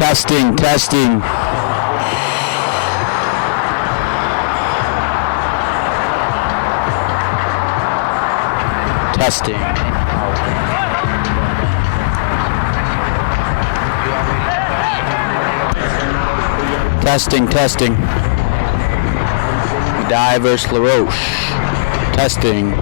Testing, testing. Testing. Testing, testing. Medaille versus Roche. Testing.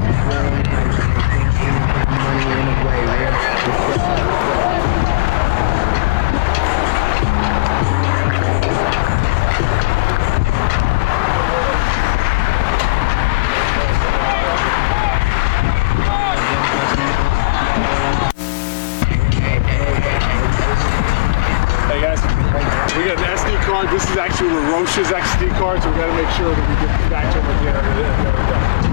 Hey guys, we got an SD card. This is actually the Roche's SD card, so we got to make sure that we get this back to them at the end of the day.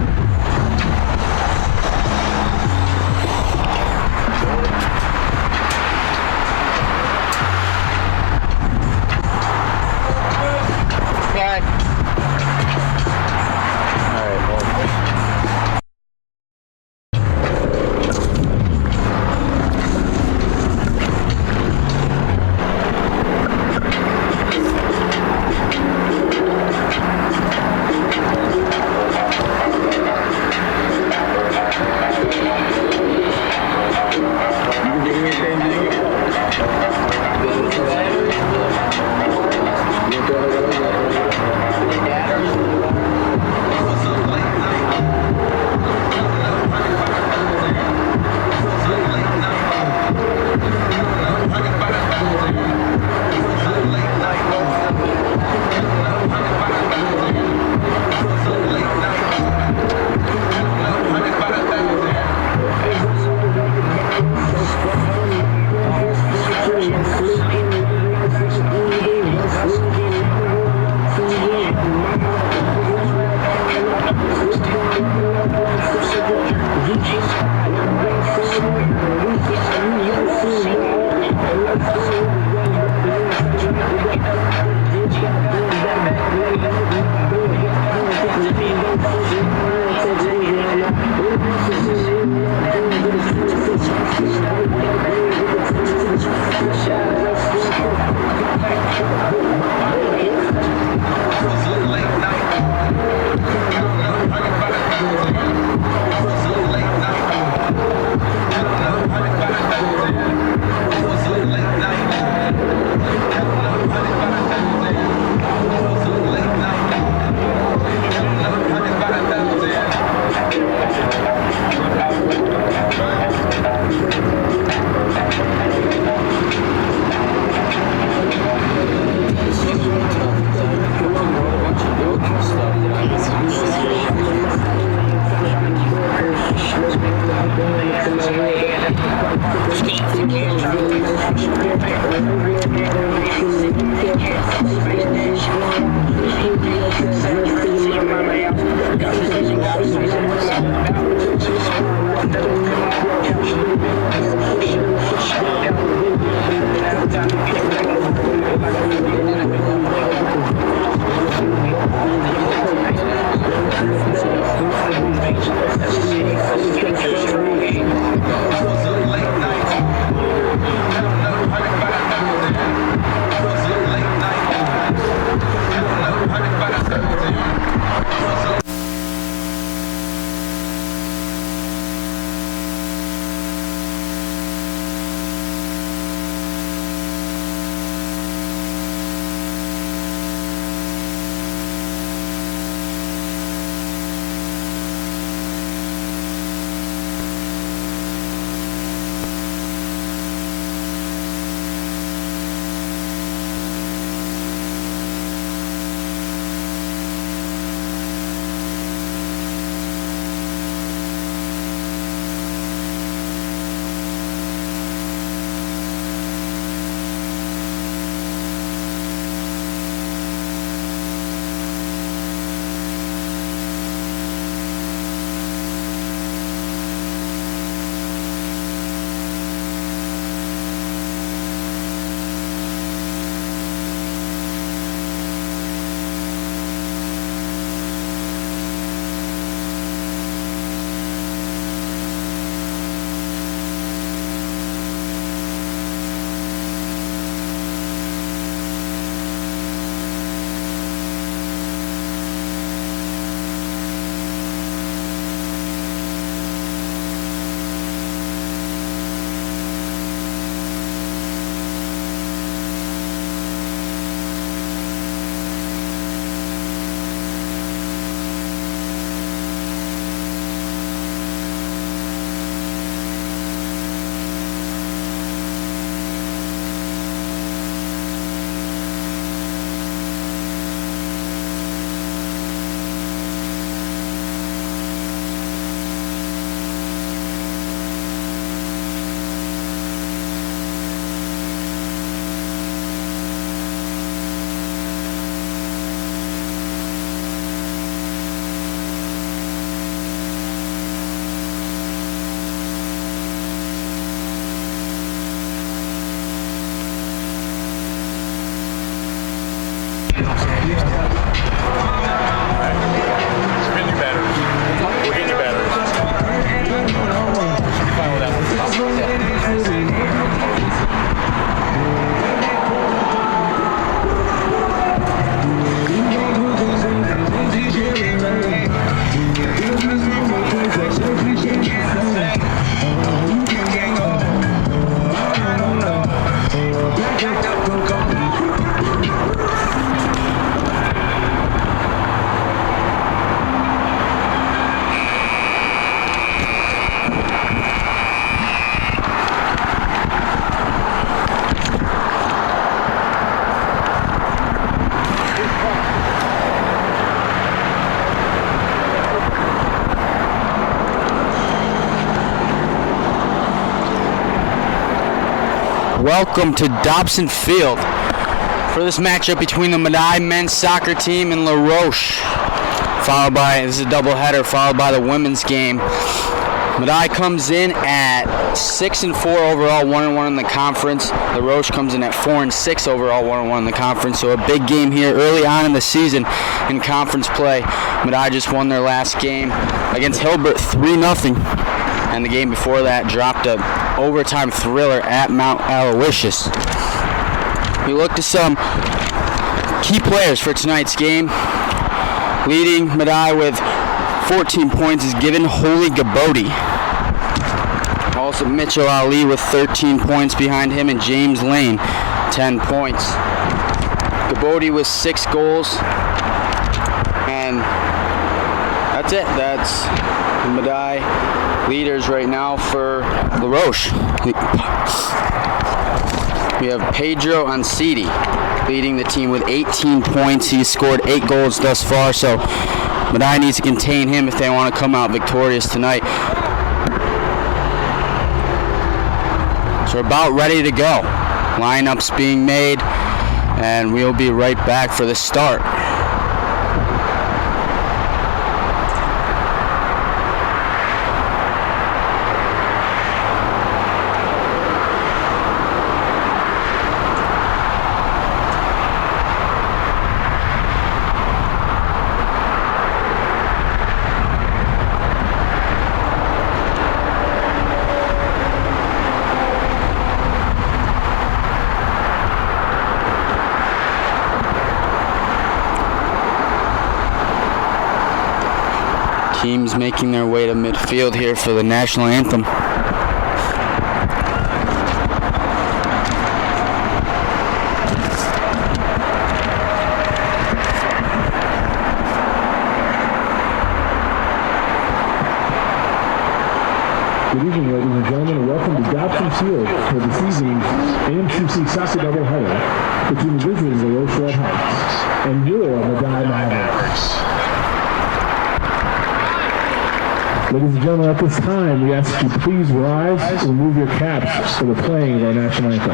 Spin your batteries. We'll get your batteries. Should be fine with that one. Welcome to Dobson Field for this matchup between the Medaille men's soccer team and LaRoche. This is a doubleheader, followed by the women's game. Medaille comes in at 6-4 overall, 1-1 in the conference. LaRoche comes in at 4-6 overall, 1-1 in the conference. So a big game here early on in the season in conference play. Medaille just won their last game against Hilbert 3-0. And the game before that dropped a overtime thriller at Mount Aloysius. We look to some key players for tonight's game. Leading Medaille with 14 points is given Holy Gabodi. Also Mitchell Ali with 13 points behind him, and James Lane 10 points. Gabodi with 6 goals. And that's it. That's the Medaille leaders right now for LaRoche. We have Pedro Ansidi leading the team with 18 points. He's scored 8 goals thus far, so Medaille needs to contain him if they want to come out victorious tonight. So we're about ready to go. Lineups being made, and we'll be right back for the start. Teams making their way to midfield here for the national anthem. Good evening, ladies and gentlemen, and welcome to Dobson Field for this evening's MSOC soccer doubleheader between the visiting LaRoche Red Hawks and your Medaille Mavericks. Ladies and gentlemen, at this time, we ask you to please rise and remove your caps for the playing of our national anthem.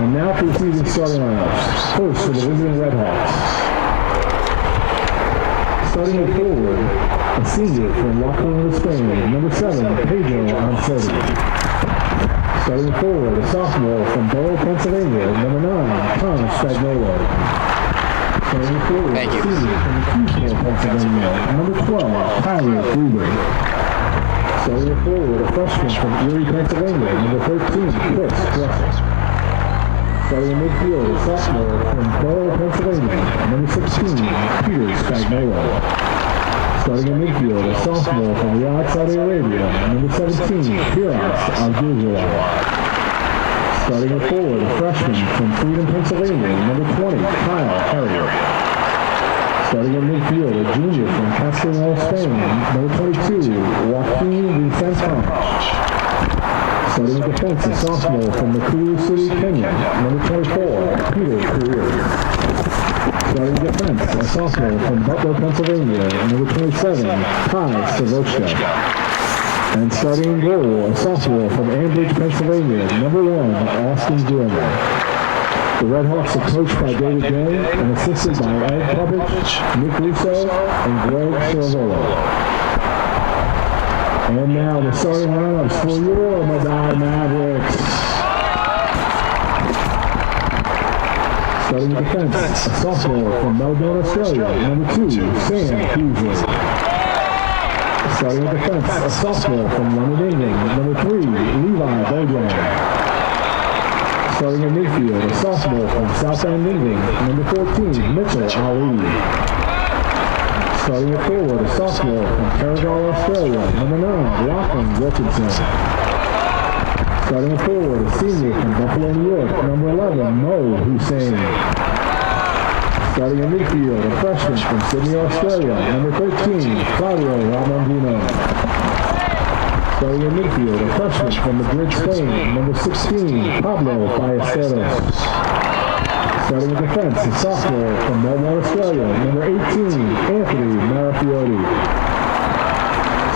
And now for the season starting lineups. First for the visiting Red Hawks. Starting at forward, a senior from La Corona, Spain, number 7, Pedro Ansedi. Starting forward, a sophomore from Borough, Pennsylvania, number 9, Thomas Spagnolo. Starting forward, Thank you. a senior from Eastport, Pennsylvania, number 12, Tyler Gruber. Starting forward, a freshman from Erie, Pennsylvania, number 13, Chris Russell. Starting in midfield, a sophomore from Borough, Pennsylvania, number 16, Peter Spagnolo. Starting in midfield, a sophomore from Riyadh, Saudi Arabia, number 17, Firas Al-Ghazali. Starting in forward, a freshman from Freedom, Pennsylvania, number 20, Kyle Harrier. Starting in midfield, a junior from Castellano, Spain, number 22, Joaquin Vicente. Starting in defense, a sophomore from Nakuru City, Kenya, number 24, Peter Career. Starting in defense, a sophomore from Butler, Pennsylvania, number 27, Kai Savochka. And starting in goal, a sophomore from Ambridge, Pennsylvania, number 1, Austin Gilmore. The Red Hawks are coached by David Day and assisted by Ed Puppich, Nick Russo, and Greg Cervolo. And now the starting lineups for your Medaille Mavericks. Starting in defense, a sophomore from Melbourne, Australia, number 2, Sam Hughes. Starting in defense, a sophomore from London, England, number 3, Levi Bojan. Starting in midfield, a sophomore from Southend, England, number 14, Mitchell Ali. Starting at forward, a sophomore from Caragal, Australia, number 9, Lachlan Wilkinson. Starting at forward, a senior from Buffalo, New York, number 11, Mo Hussein. Starting in midfield, a freshman from Sydney, Australia, number 13, Claudio Ramondino. Starting in midfield, a freshman from Madrid, Spain, number 16, Pablo Ballesteros. Starting in defense, a sophomore from Melbourne, Australia, number 18, Anthony Marafiotti.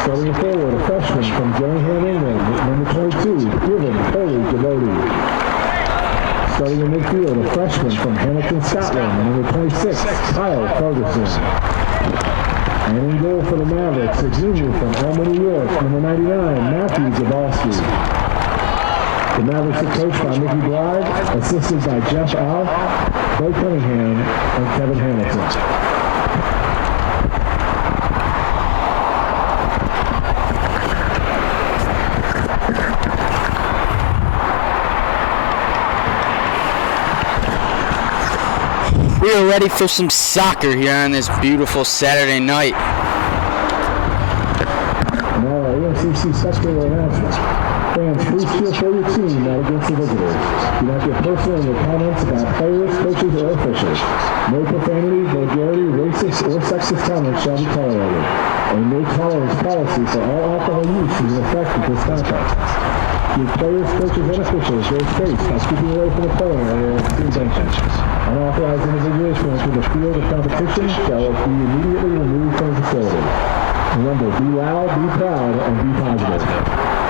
Starting forward, a freshman from Gillingham, England, number 22, Given Foley Devoti. Starting in midfield, a freshman from Hamilton, Scotland, number 26, Kyle Ferguson. And in goal for the Mavericks, a junior from Elma, New York, number 99, Matthew Zabalski. The Mavericks are coached by Mickey Blythe, assisted by Jeff Al, Bo Cunningham, and Kevin Hamilton. We are ready for some soccer here on this beautiful Saturday night. Now, AMCC special announcement. Fans, please cheer for your team, not against the visitors. Do not get personal in your comments about players, coaches, or officials. No profanity, vulgarity, racist, or sexist comments shall be tolerated. A no-tolerance policy for all alcohol use is in effect at this contact. Your players, coaches, and officials their space by keeping away from the playing area of team benches. Unauthorized individuals who enter the field of competition shall be immediately removed from the facility. Remember, be loud, be proud, and be positive.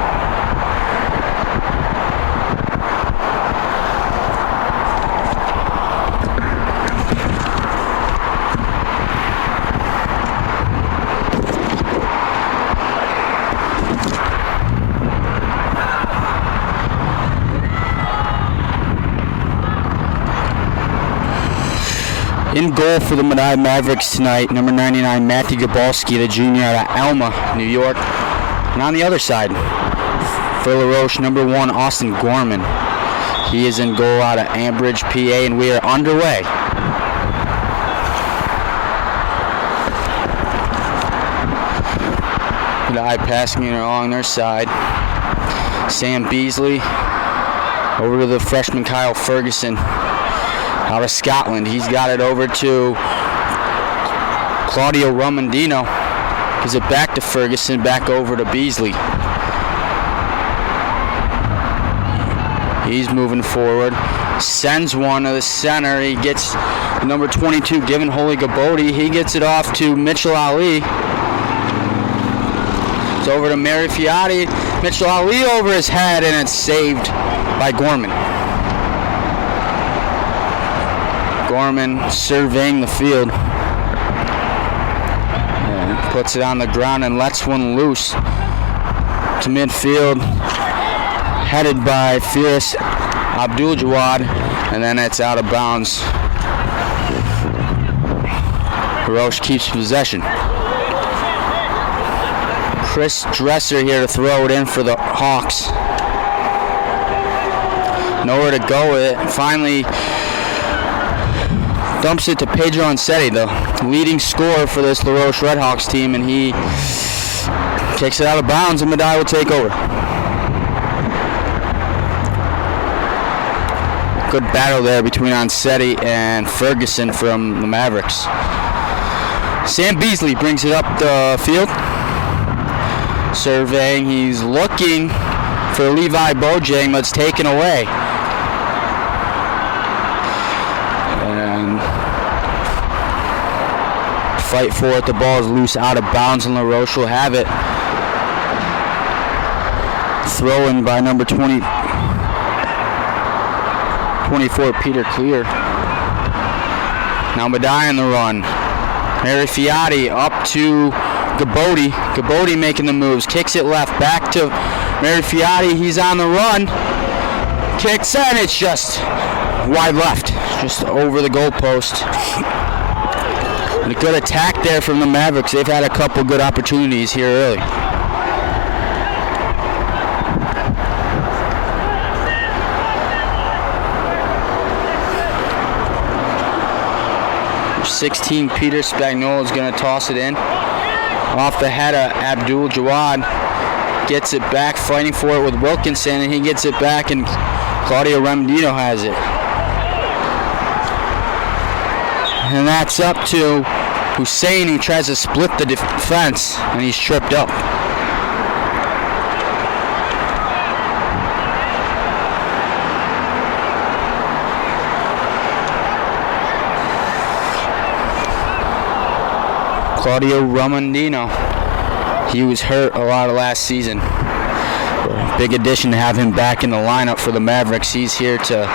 In goal for the Medaille Mavericks tonight, number 99, Matthew Gabalski, the junior out of Alma, New York. And on the other side, for LaRoche, number 1, Austin Gorman. He is in goal out of Ambridge, PA, and we are underway. Medaille passing it along their side. Sam Beasley over to the freshman Kyle Ferguson. Out of Scotland, he's got it over to Claudio Ramondino. Gives it back to Ferguson, back over to Beasley. He's moving forward, sends one to the center. He gets number 22, Given Holy Gabodi. He gets it off to Mitchell Ali. It's over to Mary Fiati. Mitchell Ali over his head, and it's saved by Gorman. Gorman surveying the field. And puts it on the ground and lets one loose to midfield. headed by Firas Abdul-Jawad, and then it's out of bounds. Roche keeps possession. Chris Dresser here to throw it in for the Hawks. Nowhere to go with it. Finally dumps it to Pedro Ansetti, the leading scorer for this LaRoche Redhawks team, and he takes it out of bounds, and Medaille will take over. Good battle there between Ansetti and Ferguson from the Mavericks. Sam Beasley brings it up the field. Surveying, he's looking for Levi Bojang, but it's taken away. And fight for it, the ball is loose out of bounds, and LaRoche will have it. Throw-in by number 24, Peter Clear. Now Medaille on the run. Mary Fiati up to Gabodi. Gabodi making the moves. Kicks it left. Back to Mary Fiati. He's on the run. Kicks, and it's just wide left. Just over the goalpost. And a good attack there from the Mavericks. They've had a couple good opportunities here early. 16, Peter Spagnuolo is going to toss it in. Off the head of Abdul Jawad. Gets it back, fighting for it with Wilkinson, and he gets it back, and Claudio Remendino has it. And that's up to Hussein, who tries to split the defense, and he's tripped up. Claudio Remendino, he was hurt a lot of last season. Big addition to have him back in the lineup for the Mavericks. He's here to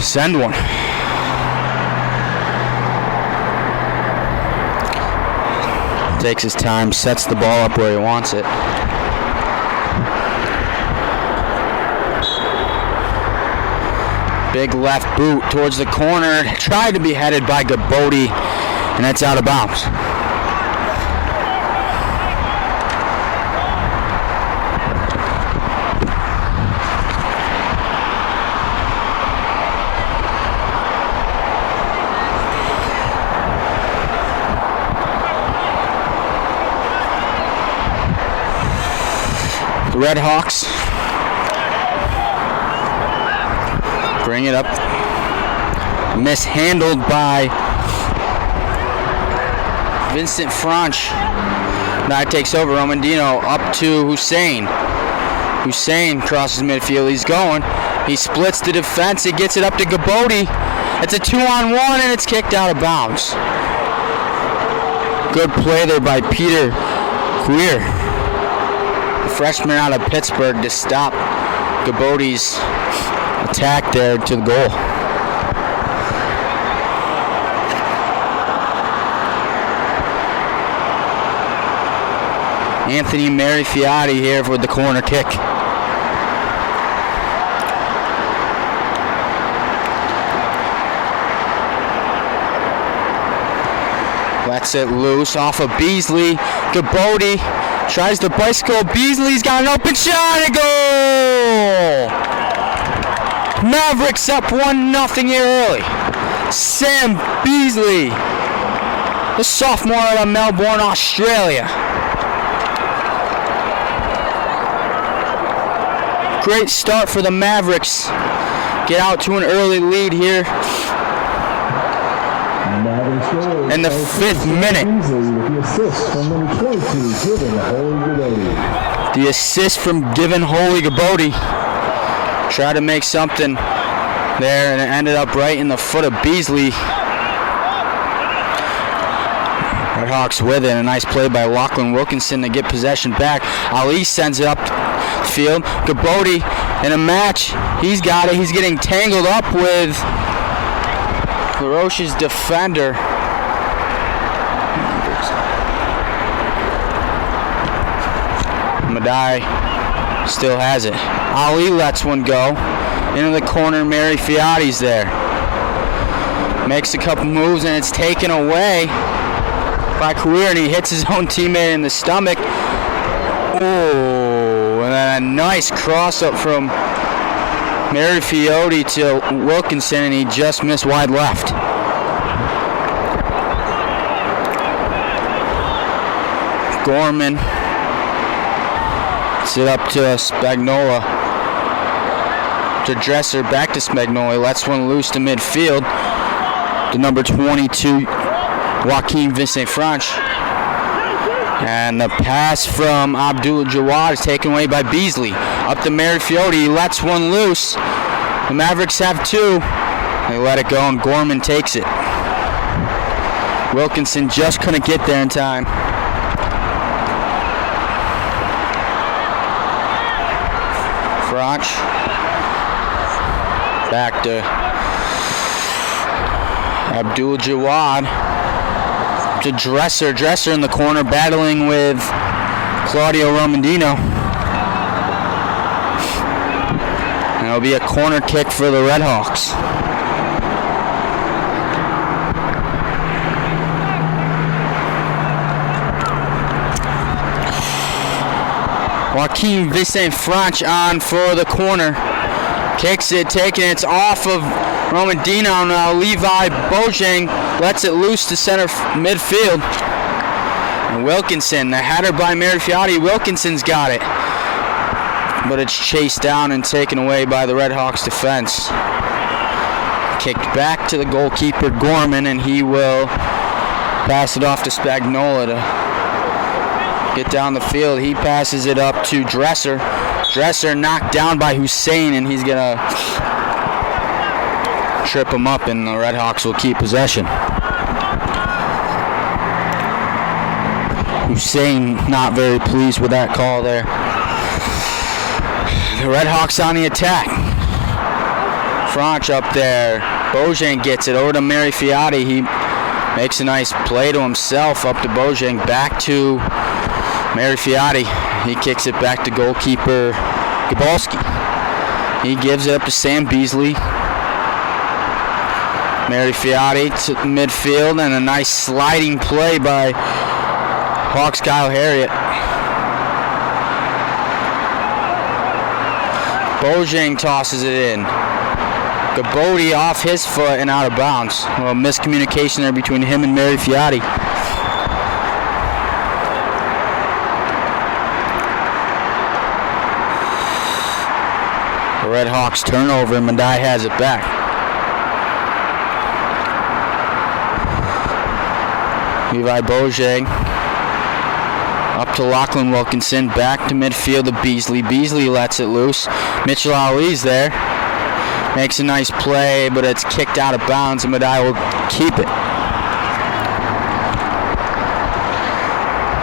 send one. Takes his time, sets the ball up where he wants it. Big left boot towards the corner. Tried to be headed by Gabodi, and that's out of bounds. The Red Hawks bring it up. Mishandled by Vincent Franch. Now takes over. Remendino up to Hussein. Hussein crosses midfield. He's going. He splits the defense. He gets it up to Gabodi. It's a 2-on-1, and it's kicked out of bounds. Good play there by Peter Queer, the freshman out of Pittsburgh, to stop Gabodi's attack there to the goal. Anthony Marifiati here with the corner kick. Lets it loose off of Beasley. Gabodi tries to bicycle. Beasley's got an open shot and goal! Mavericks up 1-0 here early. Sam Beasley, the sophomore out of Melbourne, Australia. Great start for the Mavericks. Get out to an early lead here in the 5th minute. The assist from Given Holy Gabodi. Tried to make something there, and it ended up right in the foot of Beasley. Redhawks with it. A nice play by Lachlan Wilkinson to get possession back. Ali sends it up the field. Gabodi in a match. He's got it. He's getting tangled up with LaRoche's defender. Medaille Still has it. Ali lets one go. Into the corner, Mary Fiati's there. Makes a couple moves and it's taken away by Career, and he hits his own teammate in the stomach. Oh, and then a nice cross up from Mary Fiati to Wilkinson, and he just missed wide left. Gorman. Sit up to Spagnola. To Dresser, back to Spagnola. Lets one loose to midfield. To number 22, Joaquin Vincent Franch. And the pass from Abdul Jawad is taken away by Beasley. Up to Mary Fiati. He lets one loose. The Mavericks have two. They let it go, and Gorman takes it. Wilkinson just couldn't get there in time. Franch. Back to Abdul Jawad. To Dresser. Dresser in the corner battling with Claudio Romandino. And it'll be a corner kick for the Redhawks. Joaquin Vincent Franch on for the corner. Kicks it, taking it. It's off of Romandino. Now Levi Bojang lets it loose to center midfield. And Wilkinson, the header by Mary Fiati. Wilkinson's got it. But it's chased down and taken away by the Redhawks defense. Kicked back to the goalkeeper, Gorman, and he will pass it off to Spagnola to get down the field. He passes it up to Dresser. Dresser knocked down by Hussein, and he's going to trip him up, and the Redhawks will keep possession. Hussein not very pleased with that call there. The Redhawks on the attack. Franch up there. Bojang gets it over to Mary Fiati. He makes a nice play to himself up to Bojang. Back to Mary Fiati. He kicks it back to goalkeeper Gabalski. He gives it up to Sam Beasley. Mary Fiati to midfield, and a nice sliding play by Hawks Kyle Harriet. Bojang tosses it in. Gabodi off his foot and out of bounds. A little miscommunication there between him and Mary Fiati. The Redhawks turnover, and Medaille has it back. Levi Bojang up to Lachlan Wilkinson, back to midfield to Beasley. Beasley lets it loose. Mitchell Ali's there. Makes a nice play, but it's kicked out of bounds, and Medaille will keep it.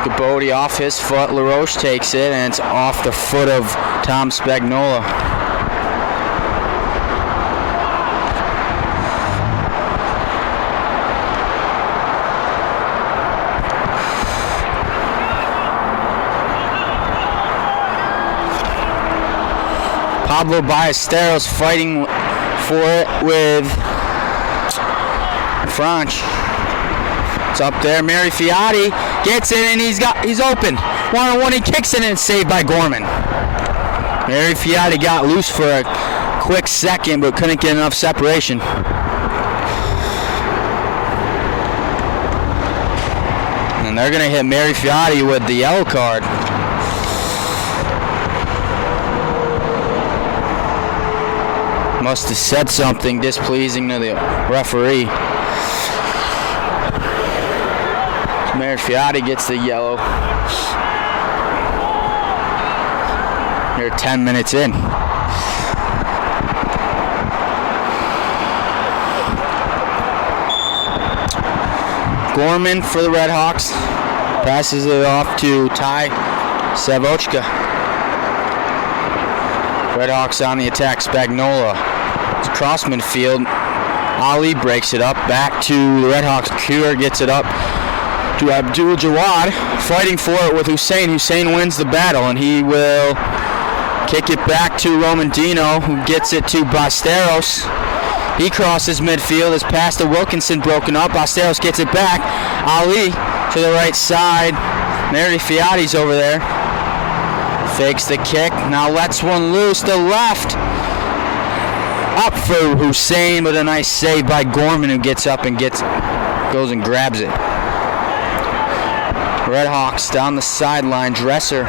Gabodi off his foot. LaRoche takes it, and it's off the foot of Tom Spagnola. Pablo Ballesteros fighting for it with Franch. It's up there. Mary Fiati gets it, and he's open. 1-on-1, he kicks it, and it's saved by Gorman. Mary Fiati got loose for a quick second, but couldn't get enough separation. And they're going to hit Mary Fiati with the yellow card. Must have said something displeasing to the referee. Mary Fiati gets the yellow. They're 10 minutes in. Gorman for the Redhawks. Passes it off to Ty Savochka. Redhawks on the attack. Spagnola. It's cross midfield. Ali breaks it up. Back to the Redhawks. Cure gets it up to Abdul Jawad. Fighting for it with Hussein. Hussein wins the battle, and he will Kick it back to Romandino, who gets it to Basteros. He crosses midfield. His pass to Wilkinson broken up. Basteros gets it back. Ali to the right side. Mary Fiati's over there. Fakes the kick. Now lets one loose. The left. Up for Hussein, but a nice save by Gorman, who gets up and goes and grabs it. Redhawks down the sideline. Dresser.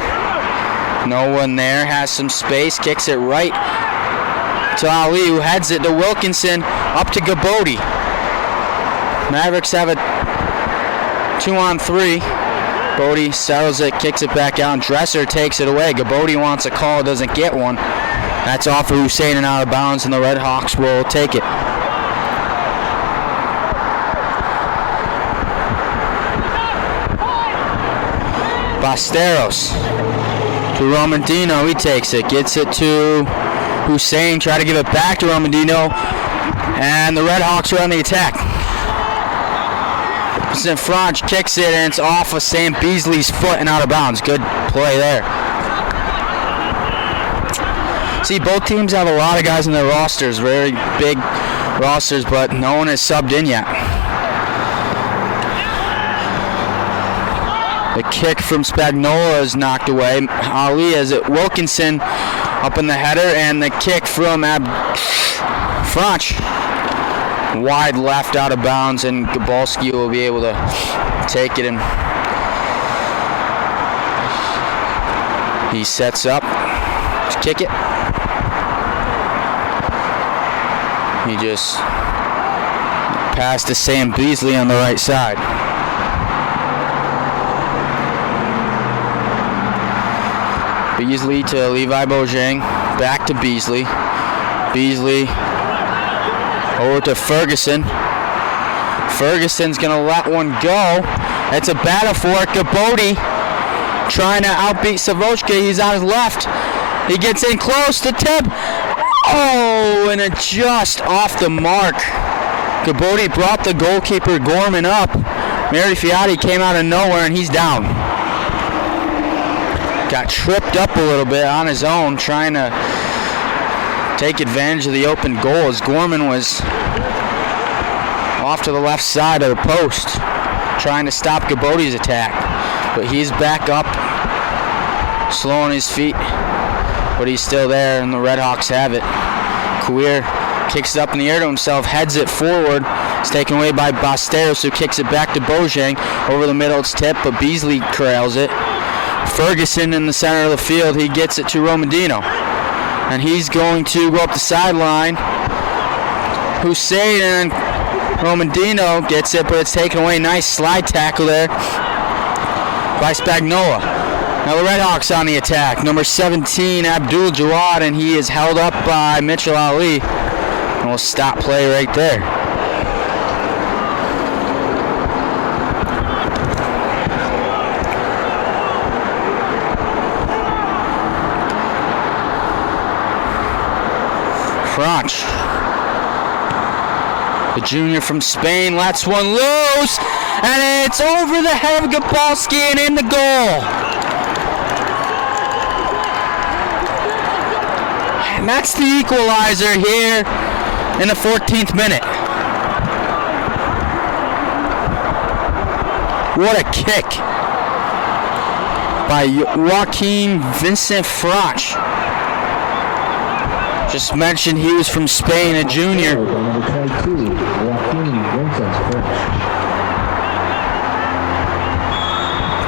No one there. Has some space. Kicks it right to Ali, who heads it to Wilkinson. Up to Gabodi. Mavericks have a 2-on-3. Bodie settles it, kicks it back out, and Dresser takes it away. Gabodi wants a call, doesn't get one. That's off of Hussein and out of bounds, and the Redhawks will take it. Basteros to Romandino. He takes it, gets it to Hussein. Try to give it back to Romandino, and the Redhawks are on the attack. St. Franch kicks it, and it's off of Sam Beasley's foot and out of bounds. Good play there. See, both teams have a lot of guys in their rosters, very big rosters, but no one has subbed in yet. The kick from Spagnola is knocked away. Ali has it. Wilkinson up in the header, and the kick from Franch. Wide left out of bounds, and Gabalski will be able to take it, and he sets up to kick it. He just passed to Sam Beasley on the right side. Beasley to Levi Bojang, back to Beasley. Beasley over to Ferguson. Ferguson's going to let one go. It's a battle for it. Gabodi trying to outbeat Savochka. He's on his left. He gets in close to tip. Oh, and it just off the mark. Gabodi brought the goalkeeper Gorman up. Mary Fiati came out of nowhere, and he's down. Got tripped up a little bit on his own, trying to take advantage of the open goal as Gorman was off to the left side of the post, trying to stop Gabodi's attack. But he's back up, slow on his feet, but he's still there, and the Redhawks have it. Kuir kicks it up in the air to himself, heads it forward. It's taken away by Basteros, who kicks it back to Bojang. Over the middle, it's tipped, but Beasley corrals it. Ferguson in the center of the field, he gets it to Romandino. And he's going to go up the sideline. Hussein and Romandino gets it, but it's taken away. Nice slide tackle there by Spagnola. Now the Redhawks on the attack. Number 17, Abdul Jawad, and he is held up by Mitchell Ali. And we'll stop play right there. Franch, the junior from Spain, lets one loose, and it's over the head of Gabalski and in the goal. And that's the equalizer here in the 14th minute. What a kick by Joaquin Vincent Franch. Just mentioned he was from Spain, a junior.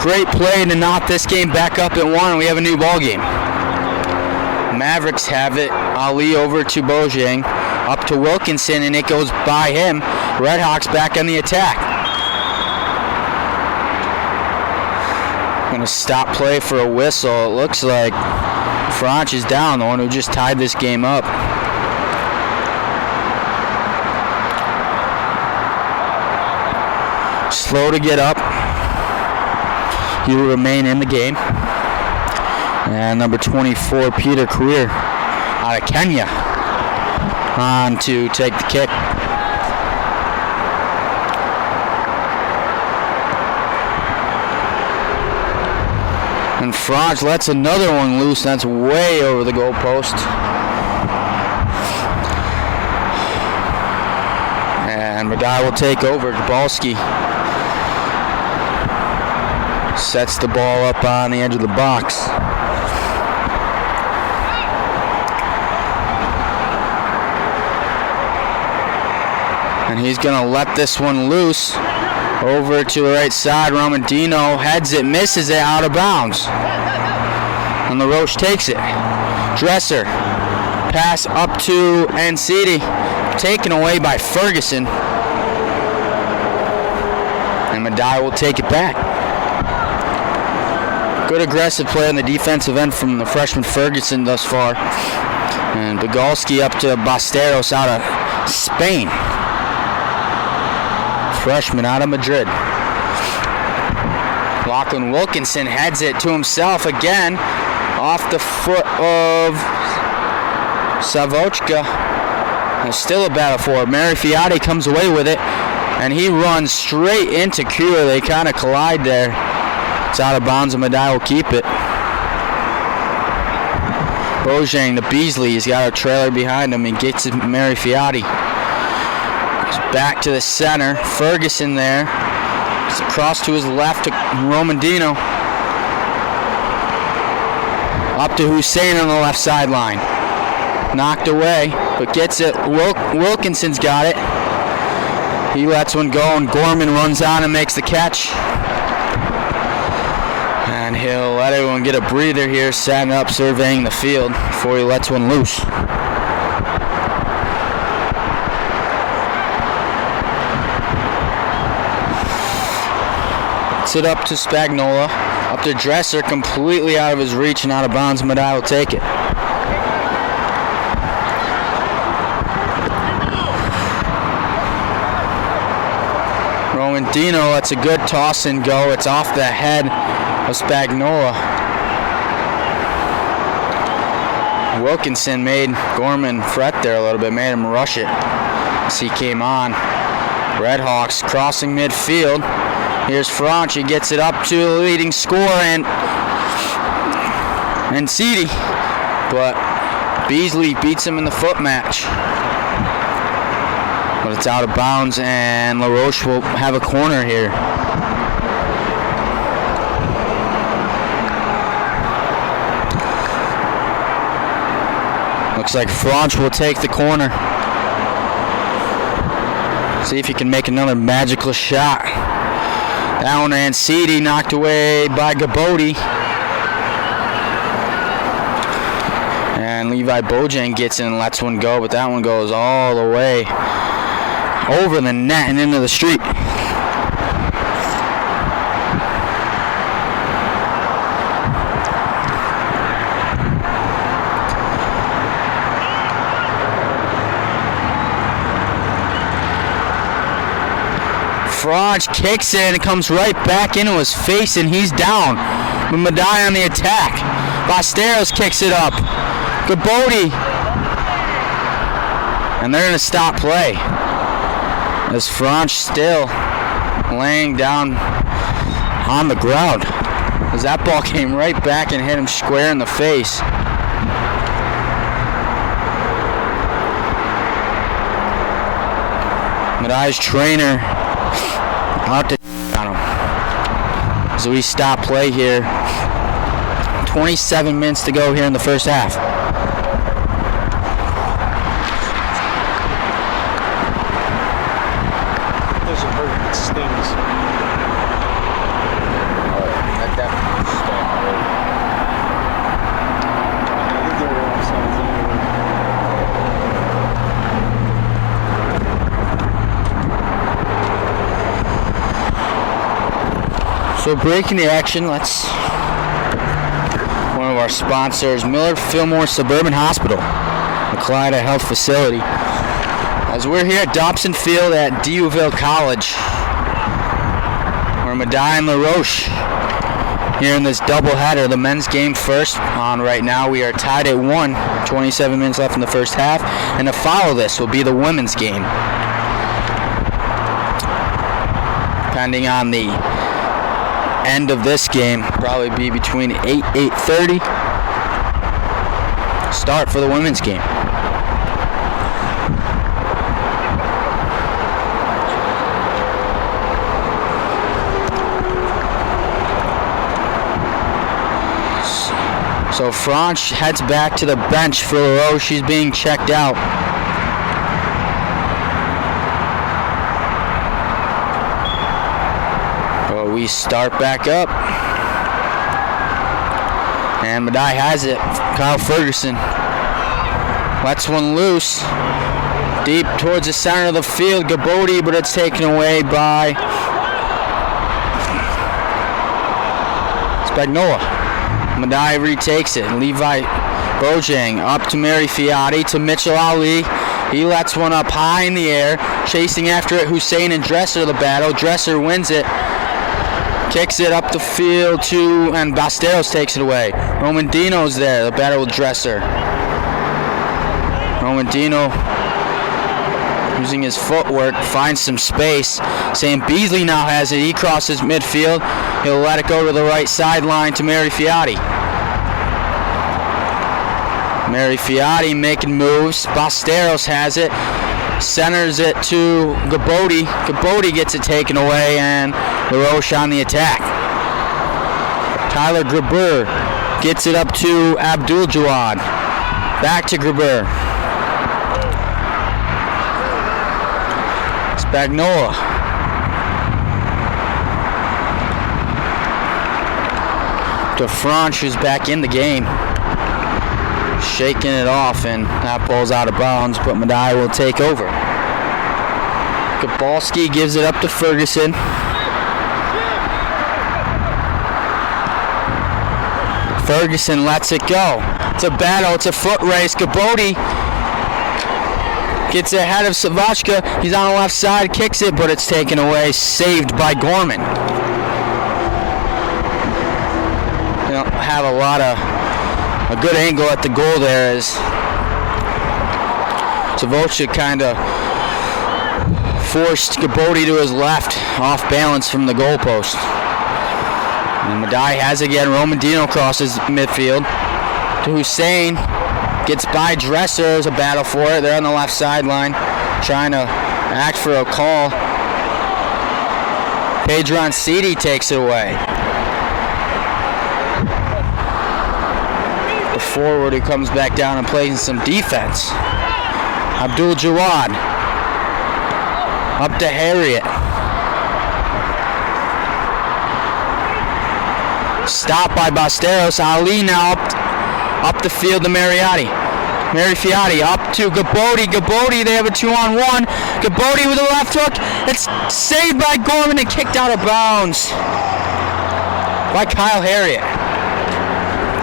Great play to knock this game back up at 1, and we have a new ball game. Mavericks have it. Ali over to Bojang, up to Wilkinson, and it goes by him. Redhawks back on the attack. Gonna stop play for a whistle. It looks like Franch is down, the one who just tied this game up. Slow to get up. He will remain in the game. And number 24, Peter Career, out of Kenya, on to take the kick. And Franch lets another one loose. That's way over the goalpost. And Medaille will take over. Jabalski sets the ball up on the edge of the box. And he's going to let this one loose. Over to the right side. Romandino heads it, misses it, out of bounds. And LaRoche takes it. Dresser. Pass up to Ncidi. Taken away by Ferguson. And Medaille will take it back. Good aggressive play on the defensive end from the freshman Ferguson thus far. And Bogalski up to Basteros out of Spain. Freshman out of Madrid. Lachlan Wilkinson heads it to himself again. Off the foot of Savochka. There's still a battle for it. Mary Fiati comes away with it. And he runs straight into Cure. They kind of collide there. It's out of bounds and Medaille will keep it. Bojang, the Beasley, he's got a trailer behind him. He gets it, Mary Fiati. Back to the center. Ferguson there. It's across to his left to Romandino. Up to Hussein on the left sideline. Knocked away, but gets it. Wilkinson's got it. He lets one go, and Gorman runs on and makes the catch. And he'll let everyone get a breather here, setting up, surveying the field before he lets one loose. It up to Spagnola, up to Dresser, completely out of his reach and out of bounds. Medaille will take it. Romandino lets a good toss and go. It's off the head of Spagnola. Wilkinson made Gorman fret there a little bit, made him rush it as he came on. Redhawks crossing midfield. Here's Franch, he gets it up to the leading scorer and Ncidi, but Beasley beats him in the foot match. But it's out of bounds and LaRoche will have a corner here. Looks like Franch will take the corner. See if he can make another magical shot. Down to Ncidi, knocked away by Gabodi. And Levi Bojang gets in and lets one go, but that one goes all the way over the net and into the street. Franch kicks it and it comes right back into his face and he's down. With Medaille on the attack. Basteros kicks it up. Gabodi. And they're going to stop play. As Franch still laying down on the ground. As that ball came right back and hit him square in the face. Medaille's trainer out to on him. So we stop play here. 27 minutes to go here in the first half. Doesn't hurt, it stings. That definitely stings. I think they were offsides anyway. So breaking the action, let's one of our sponsors, Millard Fillmore Suburban Hospital, the Clyde Health Facility. As we're here at Dobson Field at Diouville College, where Medaille and LaRoche here in this doubleheader. The men's game first on right now. We are tied at 1, 27 minutes left in the first half, and to follow this will be the women's game. Depending on the end of this game. Probably be between 8:30. Start for the women's game. So Franch heads back to the bench for LaRoche. She's being checked out. But we start back up. And Medaille has it. Kyle Ferguson lets one loose. Deep towards the center of the field. Gabodi, but it's taken away by Spagnola. Medaille retakes it. Levi Bojang up to Mary Fiati to Mitchell Ali. He lets one up high in the air. Chasing after it, Hussein and Dresser the battle. Dresser wins it. Kicks it up the field to, and Basteros takes it away. Romandino's there. The battle with Dresser. Romandino, using his footwork, finds some space. Sam Beasley now has it. He crosses midfield. He'll let it go to the right sideline to Mary Fiati. Mary Fiati making moves. Basteros has it. Centers it to Gabodi. Gabodi gets it taken away, and LaRoche on the attack. Tyler Graber gets it up to Abdul Jawad. Back to Graber. Spagnola. DeFranche is back in the game. Shaking it off, and that ball's out of bounds, but Medaille will take over. Gabalski gives it up to Ferguson. Ferguson lets it go. It's a battle. It's a foot race. Gabodi gets ahead of Savachka. He's on the left side, kicks it, but it's taken away. Saved by Gorman. They don't have a good angle at the goal there as Savachka kind of forced Gabodi to his left, off balance from the goalpost. And Medaille has it again. Romandino crosses midfield to Hussein. Gets by Dresser. There's a battle for it. They're on the left sideline trying to act for a call. Pedron Cedi takes it away. The forward who comes back down and plays some defense. Abdul Jawad. Up to Harriet. Stopped by Basteros. Ali now up the field to Mariotti. Mary Fiati up to Gabodi. Gabodi, they have a 2-on-1. Gabodi with a left hook. It's saved by Gorman and kicked out of bounds by Kyle Harriet.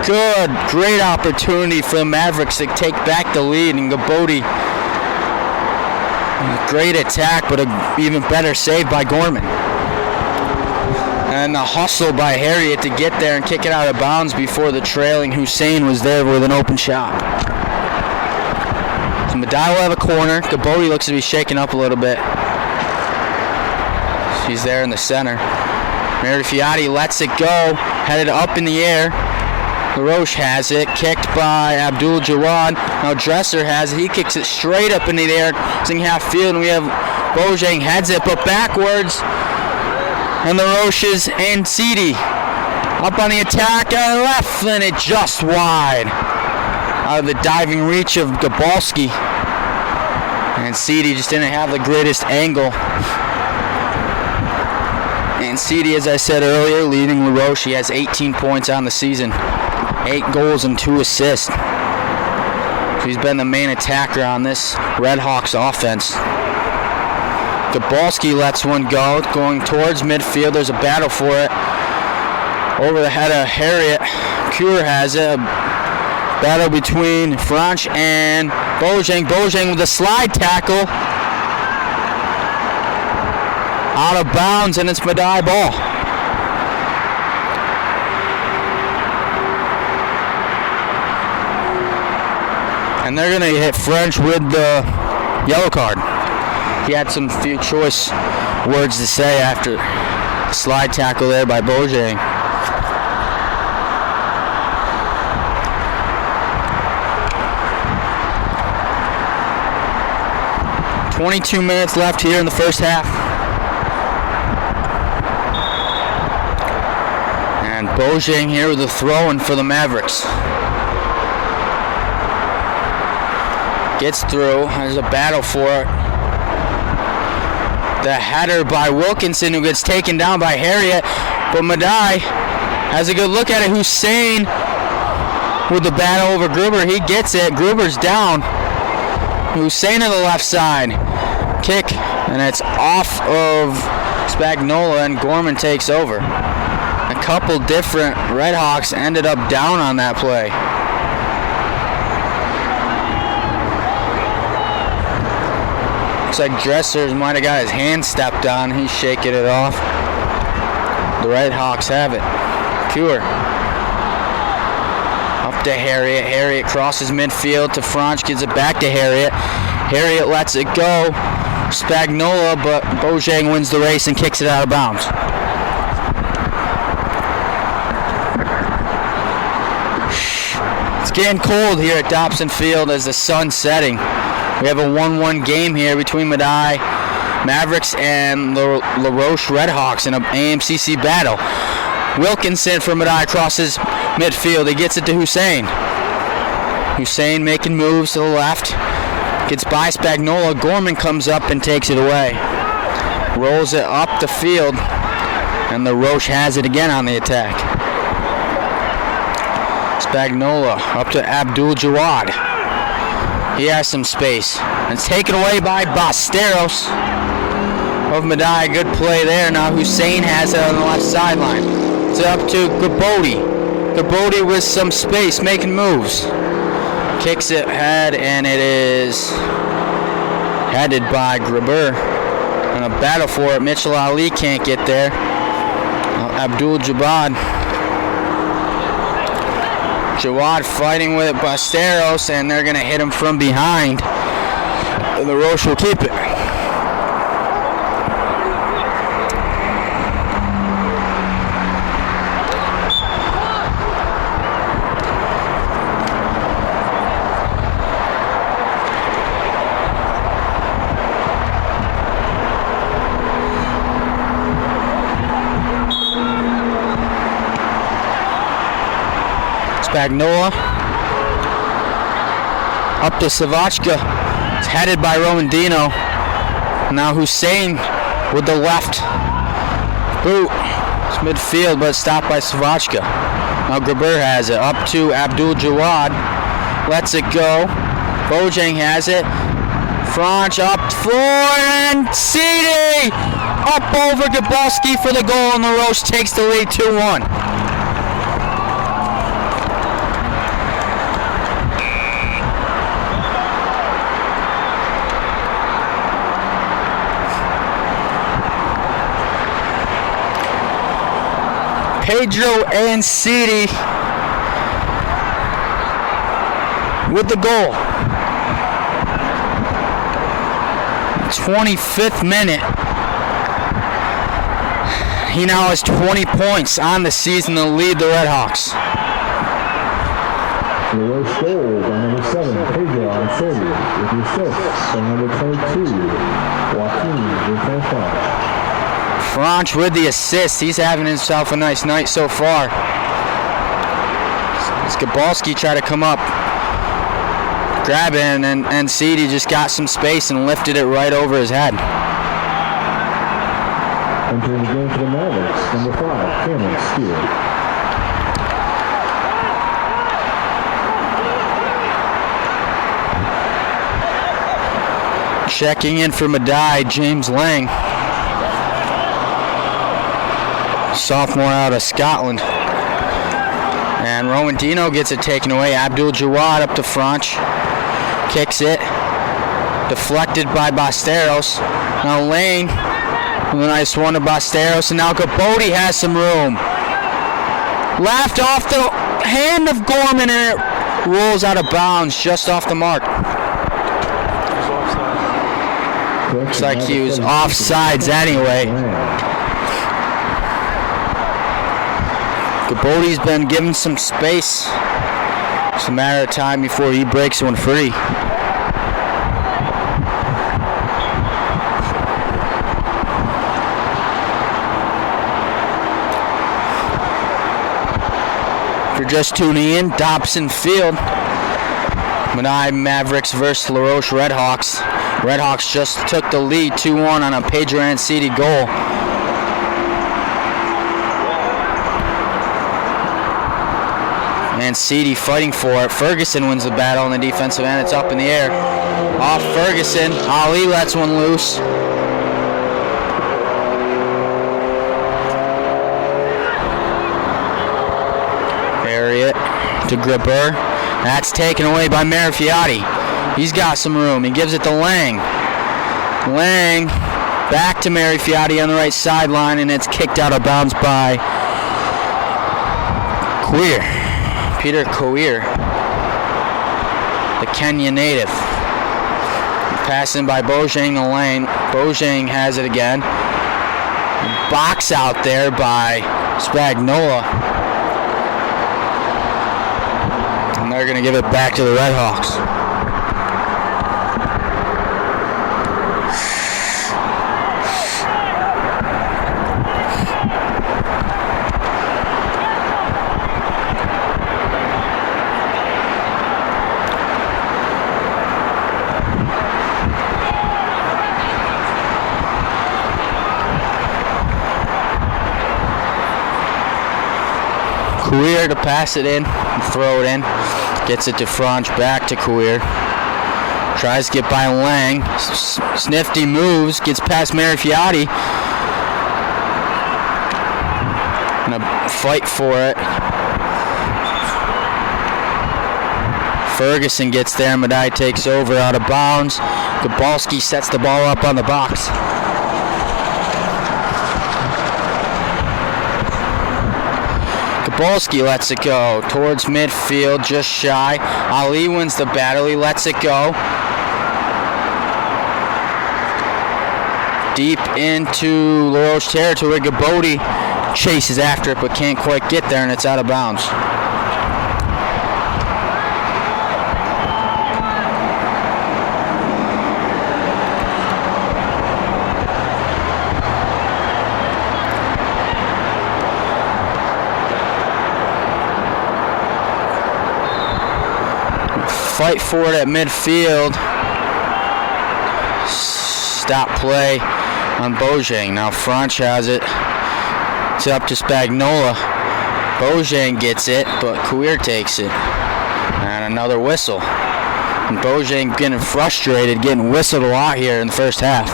Good, great opportunity for the Mavericks to take back the lead, and Gabodi, great attack, but an even better save by Gorman. And the hustle by Harriet to get there and kick it out of bounds before the trailing Hussein was there with an open shot. So Medaille will have a corner. Gabodi looks to be shaken up a little bit. She's there in the center. Mary Fiati lets it go, headed up in the air. LaRoche has it, kicked by Abdul Jawad. Now Dresser has it. He kicks it straight up in the air, using half field, and we have Bojang heads it, but backwards. And the Roches and Cedi up on the attack and left, and it just wide out of the diving reach of Gabalski. And Cedi just didn't have the greatest angle. And Cedi, as I said earlier, leading LaRoche. He has 18 points on the season, 8 goals and 2 assists. So he's been the main attacker on this Red Hawks offense. Gabalski lets one go, going towards midfield. There's a battle for it. Over the head of Harriet. Cure has it. A battle between Franch and Bojang. Bojang with a slide tackle. Out of bounds, and it's Medaille ball. And they're going to hit French with the yellow card. He had some few choice words to say after Slide tackle there by Bojang. .22 minutes left here in the first half. And Bojang here with the throw-in for the Mavericks. Gets through. There's a battle for it. The header by Wilkinson, who gets taken down by Harriet. But Medaille has a good look at it. Hussein with the battle over Gruber. He gets it. Gruber's down. Hussein on the left side. Kick, and it's off of Spagnola, and Gorman takes over. A couple different Red Hawks ended up down on that play. Looks like Dressers might have got his hand stepped on. He's shaking it off. The Red Hawks have it. Pure. Up to Harriet. Harriet crosses midfield to Franch. Gives it back to Harriet. Harriet lets it go. Spagnola, but Bojang wins the race and kicks it out of bounds. It's getting cold here at Dobson Field as the sun's setting. We have a 1-1 game here between Medaille Mavericks and the LaRoche Redhawks in an AMCC battle. Wilkinson for Medaille crosses midfield. He gets it to Hussein. Hussein making moves to the left. Gets by Spagnola. Gorman comes up and takes it away. Rolls it up the field. And the Roche has it again on the attack. Spagnola up to Abdul Jawad. He has some space. And it's taken away by Basteros of Medaille. Good play there. Now Hussein has it on the left sideline. It's up to Gabodi. Gabodi with some space, making moves. Kicks it ahead, and it is headed by Gruber. And a battle for it. Mitchell Ali can't get there. Abdul Jabad. Jawad fighting with Basteros, and they're going to hit him from behind. And the Roche will keep it. Spagnola up to Savachka. It's headed by Romandino. Now Hussein with the left boot. It's midfield, but stopped by Savachka. Now Gruber has it up to Abdul Jawad. Lets it go. Bojang has it. Franch up forward, and CD up over Gabalski for the goal, and the Roche takes the lead 2-1. Pedro Ancidi with the goal. 25th minute. He now has 20 points on the season to lead the Redhawks. The Roche goal by number 7, Pedro Ancidi, with the assist by number 22, Joaquin Franch. Franch with the assist. He's having himself a nice night so far. Skabalski tried to come up, grab it, and CD just got some space and lifted it right over his head. Entering the game for the Mavericks, number 5, Cameron Steele. Checking in for Medaille, James Lang. Sophomore out of Scotland. And Romandino gets it taken away. Abdul Jawad up to Franch. Kicks it. Deflected by Basteros. Now Lane with a nice one to Basteros. And now Gabodi has some room. Left off the hand of Gorman, and it rolls out of bounds just off the mark. Looks like he was offsides anyway. Gabody's been given some space. It's a matter of time before he breaks one free. If you're just tuning in, Dobson Field. Medaille Mavericks versus LaRoche Redhawks. Redhawks just took the lead 2-1 on a Pedro Anciti goal. Anciti fighting for it. Ferguson wins the battle on the defensive end. It's up in the air. Off Ferguson. Ali lets one loose. Harriet to Gripper. That's taken away by Marifiati. He's got some room. He gives it to Lang. Lang back to Marifiati on the right sideline, and it's kicked out of bounds by Peter Coir, the Kenya native. Passing by Bojang to Lang. Bojang has it again. Box out there by Spagnola. They're going to give it back to the Redhawks. Coir to pass it in and throw it in. Gets it to Franch, back to Coir. Tries to get by Lang. Snifty moves, gets past Marifiati. Gonna fight for it. Ferguson gets there. Medaille takes over out of bounds. Gabalski sets the ball up on the box. Gabalski lets it go towards midfield, just shy. Ali wins the battle. He lets it go. Deep into LaRoche territory. Gabody chases after it but can't quite get there, and it's out of bounds. Fight for it at midfield. Stop play on Bojang. Now Franch has it. It's up to Spagnola. Bojang gets it, but Coir takes it. And another whistle. And Bojang getting frustrated, getting whistled a lot here in the first half.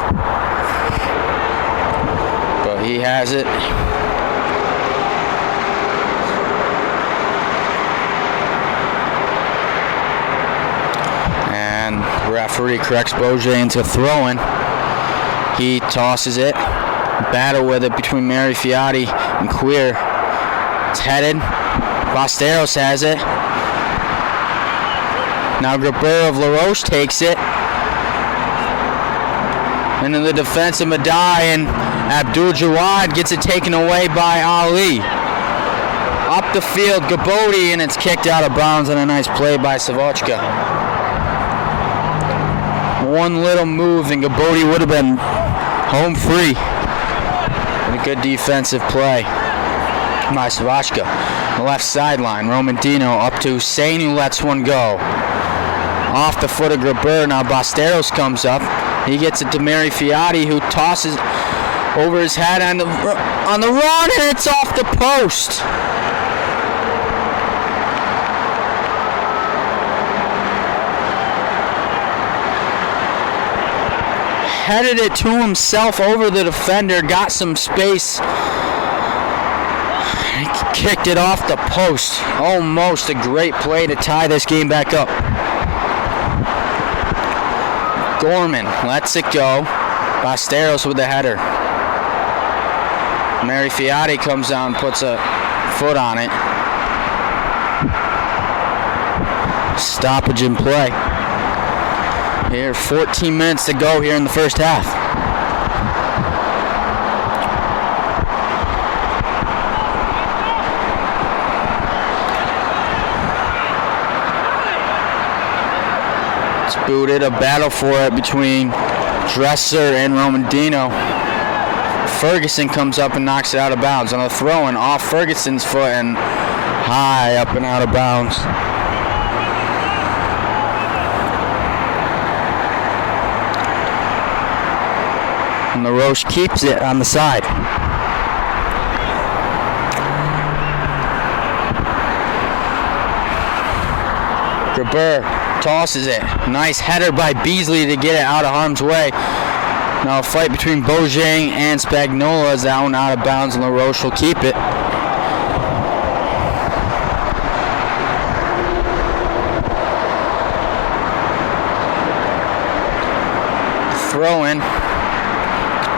But he has it. Referee corrects Bojang to throw-in. He tosses it. Battle with it between Marifiati and Coir. It's headed. Basteros has it. Now Gripper of LaRoche takes it. And in the defense of Medaille, and Abdul Jawad gets it taken away by Ali. Up the field, Gabody, and it's kicked out of bounds on a nice play by Savochka. One little move and Gabody would have been home free. And a good defensive play by Savachka. The left sideline, Romandino up to Hussein, who lets one go. Off the foot of Gripper. Now Basteros comes up. He gets it to Marifiati, who tosses over his head on the run, and it's off the post. Headed it to himself over the defender, got some space, kicked it off the post. Almost a great play to tie this game back up. Gorman lets it go. Basteros with the header. Marifiati comes down, puts a foot on it. Stoppage in play. Here, 14 minutes to go here in the first half. booted. A battle for it between Dresser and Romandino. Ferguson comes up and knocks it out of bounds on a throw-in off Ferguson's foot and high up and out of bounds. And LaRoche keeps it on the side. Gerber tosses it. Nice header by Beasley to get it out of harm's way. Now a fight between Bojang and Spagnola is out and out of bounds, and LaRoche will keep it. Throw in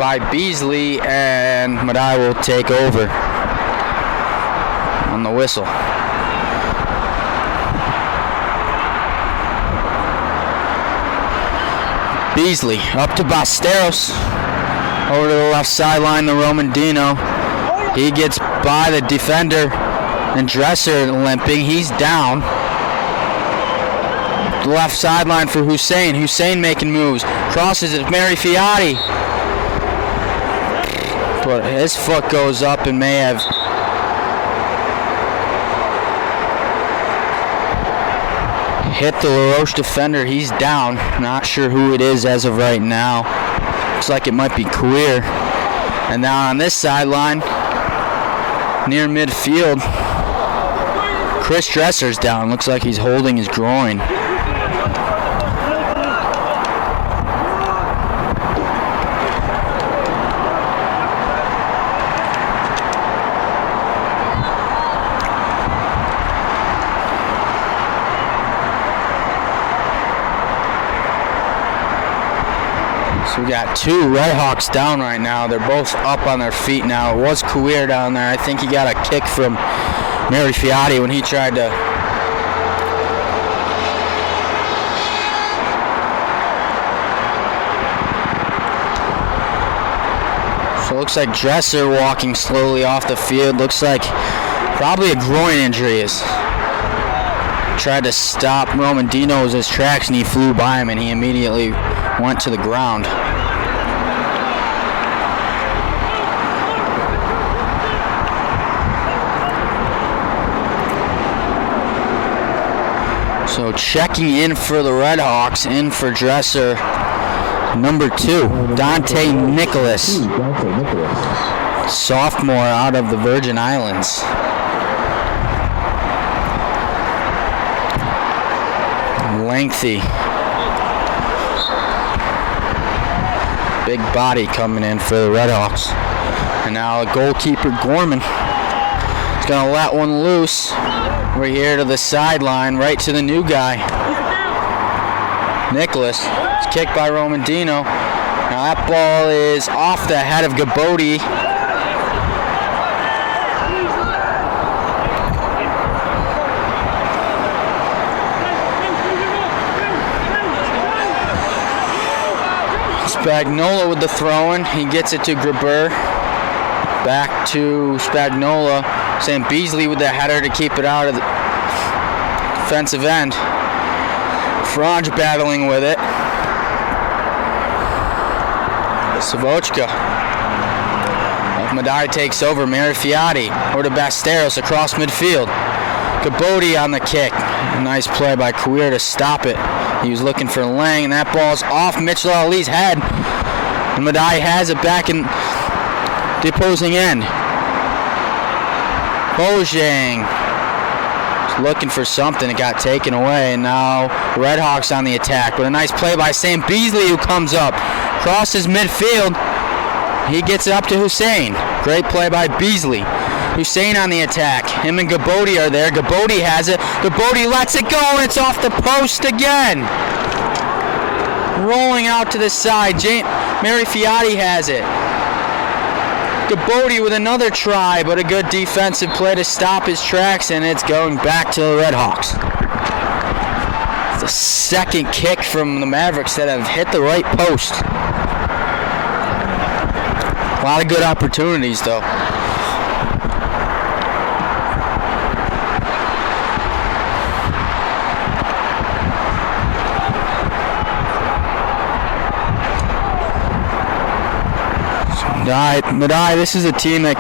by Beasley, and Medaille will take over on the whistle. Beasley up to Basteros, over to the left sideline to Romandino. He gets by the defender and Dresser limping. He's down. The left sideline for Hussein. Hussein making moves. Crosses it. Mary Fiati. But his foot goes up and may have hit the LaRoche defender. He's down. Not sure who it is as of right now. Looks like it might be Queer. And now on this sideline, near midfield, Chris Dresser's down. Looks like he's holding his groin. So we got two Red Hawks down right now. They're both up on their feet now. It was Queer down there. I think he got a kick from Mary Fiati when he tried to So it looks like Dresser walking slowly off the field. Looks like probably a groin injury. Is tried to stop Romandino's his tracks and he flew by him and he immediately went to the ground. So checking in for the Red Hawks, in for Dresser, number 2, Dante Nicholas. Sophomore out of the Virgin Islands. Lengthy. Big body coming in for the Red Hawks. And now goalkeeper Gorman is going to let one loose. We're here to the sideline, right to the new guy. Nicholas. It's kicked by Romandino. Now that ball is off the head of Gabodi. Spagnola with the throw-in. He gets it to Gerber. Back to Spagnola. St. Beasley with the header to keep it out of the defensive end. Frange battling with it. Savochka. Medaille takes over. Marifiati over to Basteros across midfield. Gabodi on the kick. A nice play by Queer to stop it. He was looking for Lang, and that ball's off Mitchell Ali's head. And Medaille has it back in the opposing end. Bojang looking for something. It got taken away, and now the Red Hawks on the attack. But a nice play by St. Beasley, who comes up, crosses midfield. He gets it up to Hussein. Great play by Beasley. Hussein on the attack. Him and Gabodi are there. Gabodi has it. Gabodi lets it go, and it's off the post again. Rolling out to the side. Mary Fiati has it. Gabodi with another try, but a good defensive play to stop his tracks, and it's going back to the Red Hawks. It's the second kick from the Mavericks that have hit the right post. A lot of good opportunities, though. Medaille, this is a team that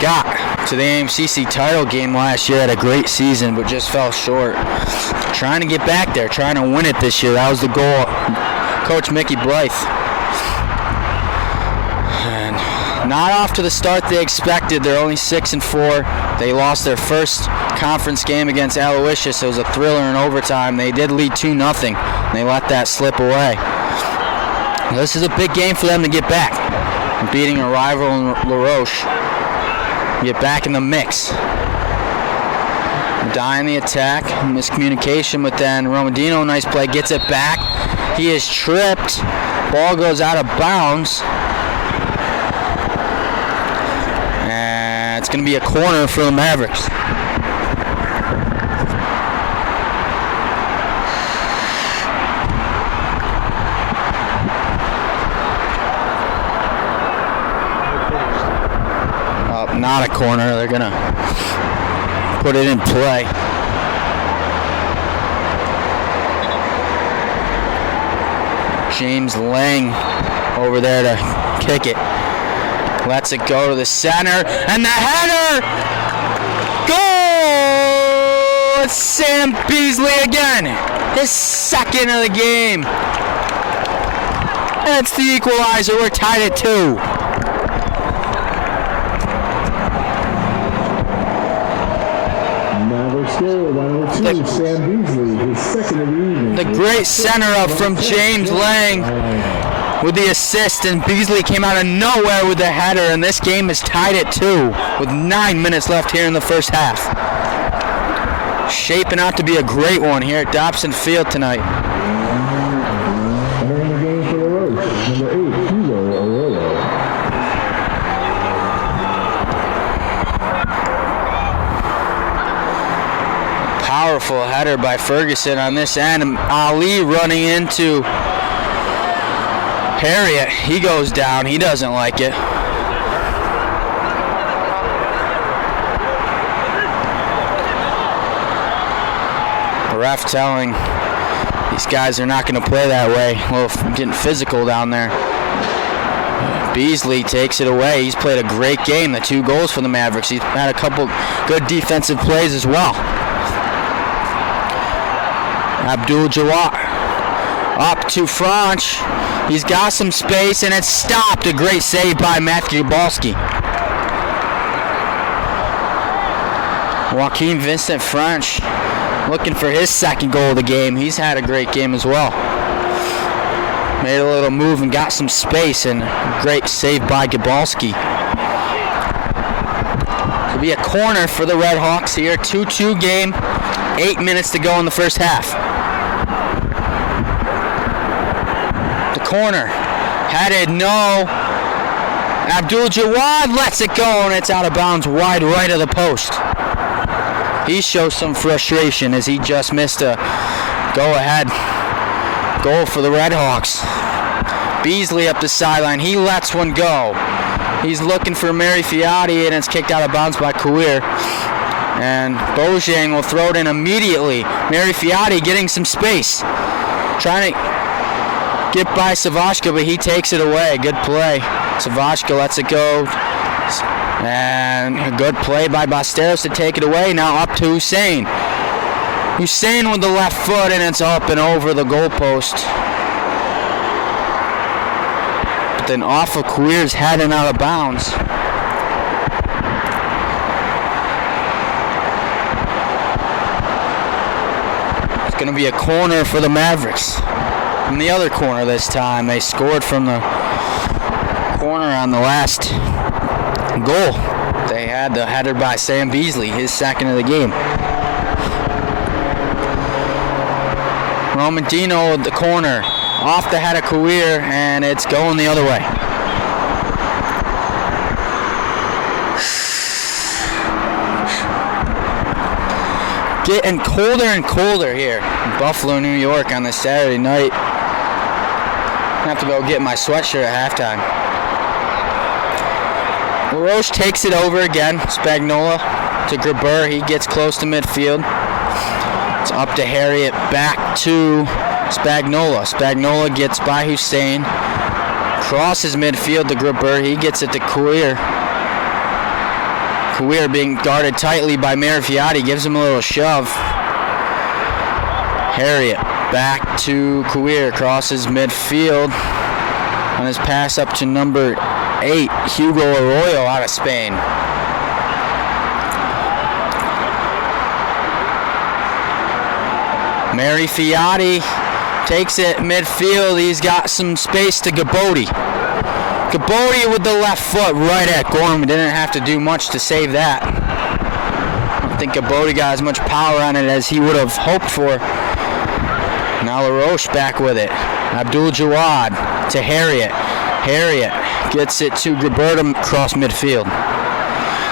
got to the AMCC title game last year, had a great season, but just fell short. Trying to get back there, trying to win it this year. That was the goal. Coach Mickey Blythe. And not off to the start they expected. They're only 6-4. They lost their first conference game against Aloysius. It was a thriller in overtime. They did lead 2-0. They let that slip away. This is a big game for them to get back. Beating a rival in La Roche. Get back in the mix. Medaille in the attack. Miscommunication, but then Romadino, nice play, gets it back. He is tripped. Ball goes out of bounds. And it's going to be a corner for the Mavericks. Not a corner. They're going to put it in play. James Lang over there to kick it. Lets it go to the center. And the header! Goal! It's Sam Beasley again. His second of the game. That's the equalizer. We're tied at 2. Sam Beasley, his second of the evening. The great center up from James Lang with the assist, and Beasley came out of nowhere with the header, and this game is tied at 2 with 9 minutes left here in the first half. Shaping out to be a great one here at Dobson Field tonight. Entering the game for the Roche, number 8, Hugo Arroyo. Powerful header by Ferguson on this end. And Ali running into Harriet. He goes down. He doesn't like it. The ref telling these guys are not going to play that way. Well, getting physical down there. Beasley takes it away. He's played a great game. The 2 goals for the Mavericks. He's had a couple good defensive plays as well. Abdul Jawad up to Franch. He's got some space and it's stopped. A great save by Matthew Balski. Joaquin Vincent Franch looking for his second goal of the game. He's had a great game as well. Made a little move and got some space, and great save by Gabalski. It'll be a corner for the Red Hawks here. 2-2 game. 8 minutes to go in the first half. Corner, headed, no. Abdul Jawad lets it go, and it's out of bounds wide right of the post. He shows some frustration as he just missed a go-ahead goal for the Red Hawks. Beasley up the sideline, he lets one go. He's looking for Mary Fiati, and it's kicked out of bounds by Kouir. And Bojang will throw it in immediately. Mary Fiati getting some space. Trying to get by Savashka, but he takes it away. Good play. Savashka lets it go. And a good play by Basteros to take it away. Now up to Hussein. Hussein with the left foot, and it's up and over the goalpost. But then off of Kouir's head and out of bounds. It's going to be a corner for the Mavericks. From the other corner this time. They scored from the corner on the last goal. They had the header by Sam Beasley, his second of the game. Romadino at the corner, off the head of Kouir, and it's going the other way. Getting colder and colder here in Buffalo, New York on this Saturday night. I have to go get my sweatshirt at halftime. Roche takes it over again. Spagnola to Graber. He gets close to midfield. It's up to Harriet. Back to Spagnola. Spagnola gets by Hussein. Crosses midfield to Grabber. He gets it to Couir. Couir being guarded tightly by Marifiati. Gives him a little shove. Harriet back to Couir. Crosses midfield on his pass up to number 8, Hugo Arroyo out of Spain. Marifiati takes it midfield. He's got some space to Gabodi. Gabodi with the left foot right at Gorman. Didn't have to do much to save that. I don't think Gabodi got as much power on it as he would have hoped for. Now LaRoche back with it. Abdul Jawad to Harriet. Harriet gets it to Gilberto across midfield.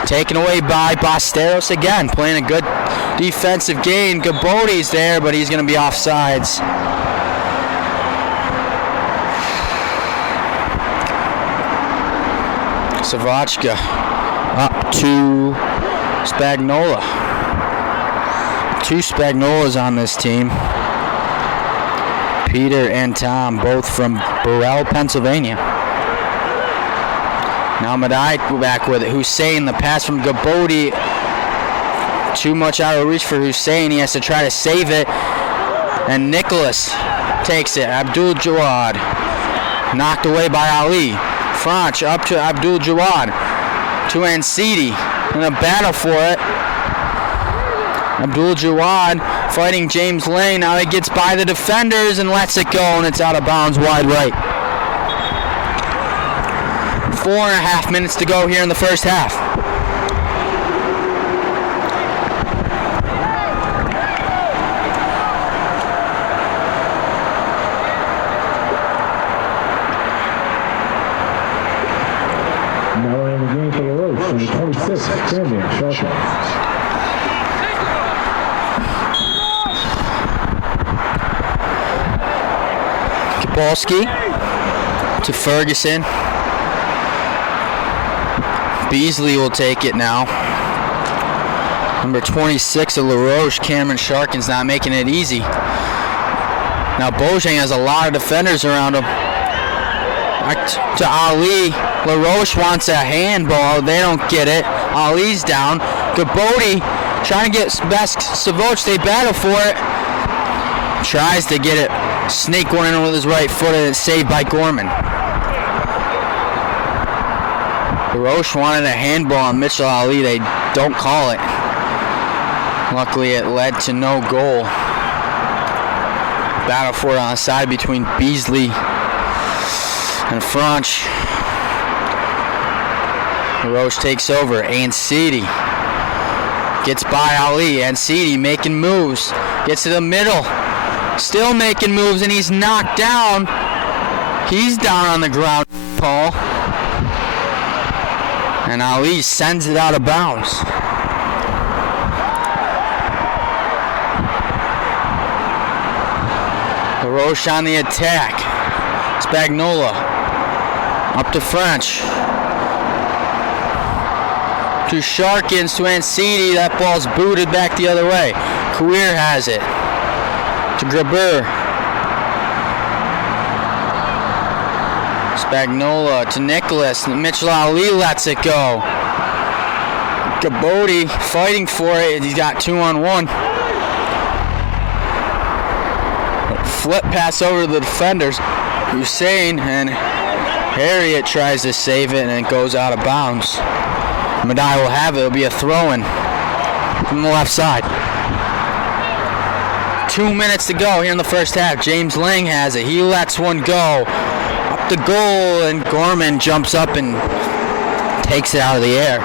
Taken away by Basteros again, playing a good defensive game. Gabodi's there, but he's going to be offsides. Savachka up to Spagnola. 2 Spagnolas on this team. Peter and Tom, both from Burrell, Pennsylvania. Now Medaille back with it. Hussein, the pass from Gabodi. Too much out of reach for Hussein. He has to try to save it. And Nicholas takes it. Abdul Jawad. Knocked away by Ali. Franch up to Abdul Jawad. To Ansidi. In a battle for it. Abdul Jawad fighting James Lane. Now he gets by the defenders and lets it go, and it's out of bounds wide right. 4.5 minutes to go here in the first half. Now in the game for LaRoche, number 26, Camden Sharkins. Kabalski to Ferguson. Beasley will take it now. Number 26 of LaRoche, Cameron Sharkins, not making it easy. Now Bojang has a lot of defenders around him. Back to Ali. LaRoche wants a handball. They don't get it. Ali's down. Gabodi trying to get best Savoch. They battle for it. Tries to get it. Snake one in with his right foot, and it's saved by Gorman. LaRoche wanted a handball on Mitchell Ali. They don't call it. Luckily, it led to no goal. Battle for it on the side between Beasley and Franch. LaRoche takes over. Ansidi gets by Ali. Ansidi making moves. Gets to the middle. Still making moves, and he's knocked down. He's down on the ground, Paul. And Ali sends it out of bounds. LaRoche on the attack. Spagnola up to French. To Sharkins, to Ansidi. That ball's booted back the other way. Couir has it. To Grabber. Spagnola to Nicholas. Mitchell Ali lets it go. Gabodi fighting for it. He's got 2-on-1. Flip pass over to the defenders. Hussein and Harriet tries to save it, and it goes out of bounds. Medaille will have it. It'll be a throw-in from the left side. 2 minutes to go here in the first half. James Lang has it. He lets one go. Up the goal, and Gorman jumps up and takes it out of the air.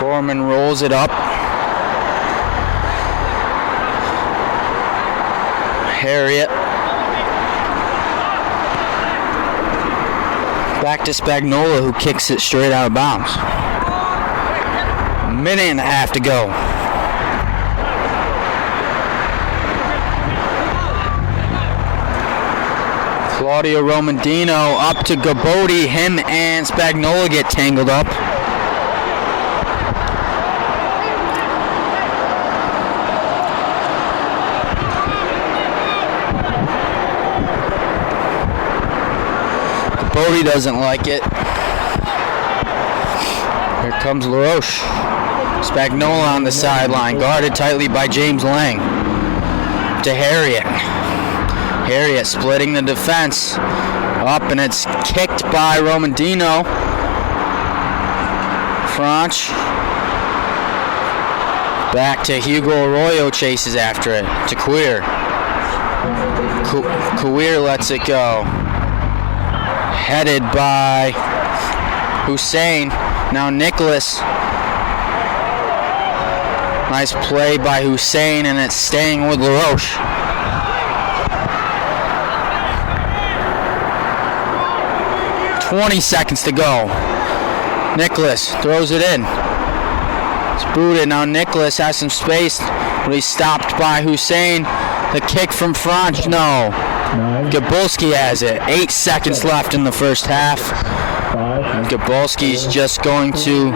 Gorman rolls it up. Harriet. Back to Spagnola, who kicks it straight out of bounds. A minute and a half to go. Claudio Romandino up to Gabodi. Him and Spagnola get tangled up. Cody doesn't like it. Here comes LaRoche. Spagnola on the sideline, guarded tightly by James Lang. To Harriet. Harriet splitting the defense. Up, and it's kicked by Romandino. Franch. Back to Hugo Arroyo, chases after it. To Queer. Queer lets it go. Headed by Hussein. Now Nicholas. Nice play by Hussein, and it's staying with LaRoche. .20 to go. Nicholas throws it in. It's booted. Now Nicholas has some space, but he's stopped by Hussein. The kick from Franch, no. Gabolski has it. 8 seconds left in the first half. Gabolski's just going to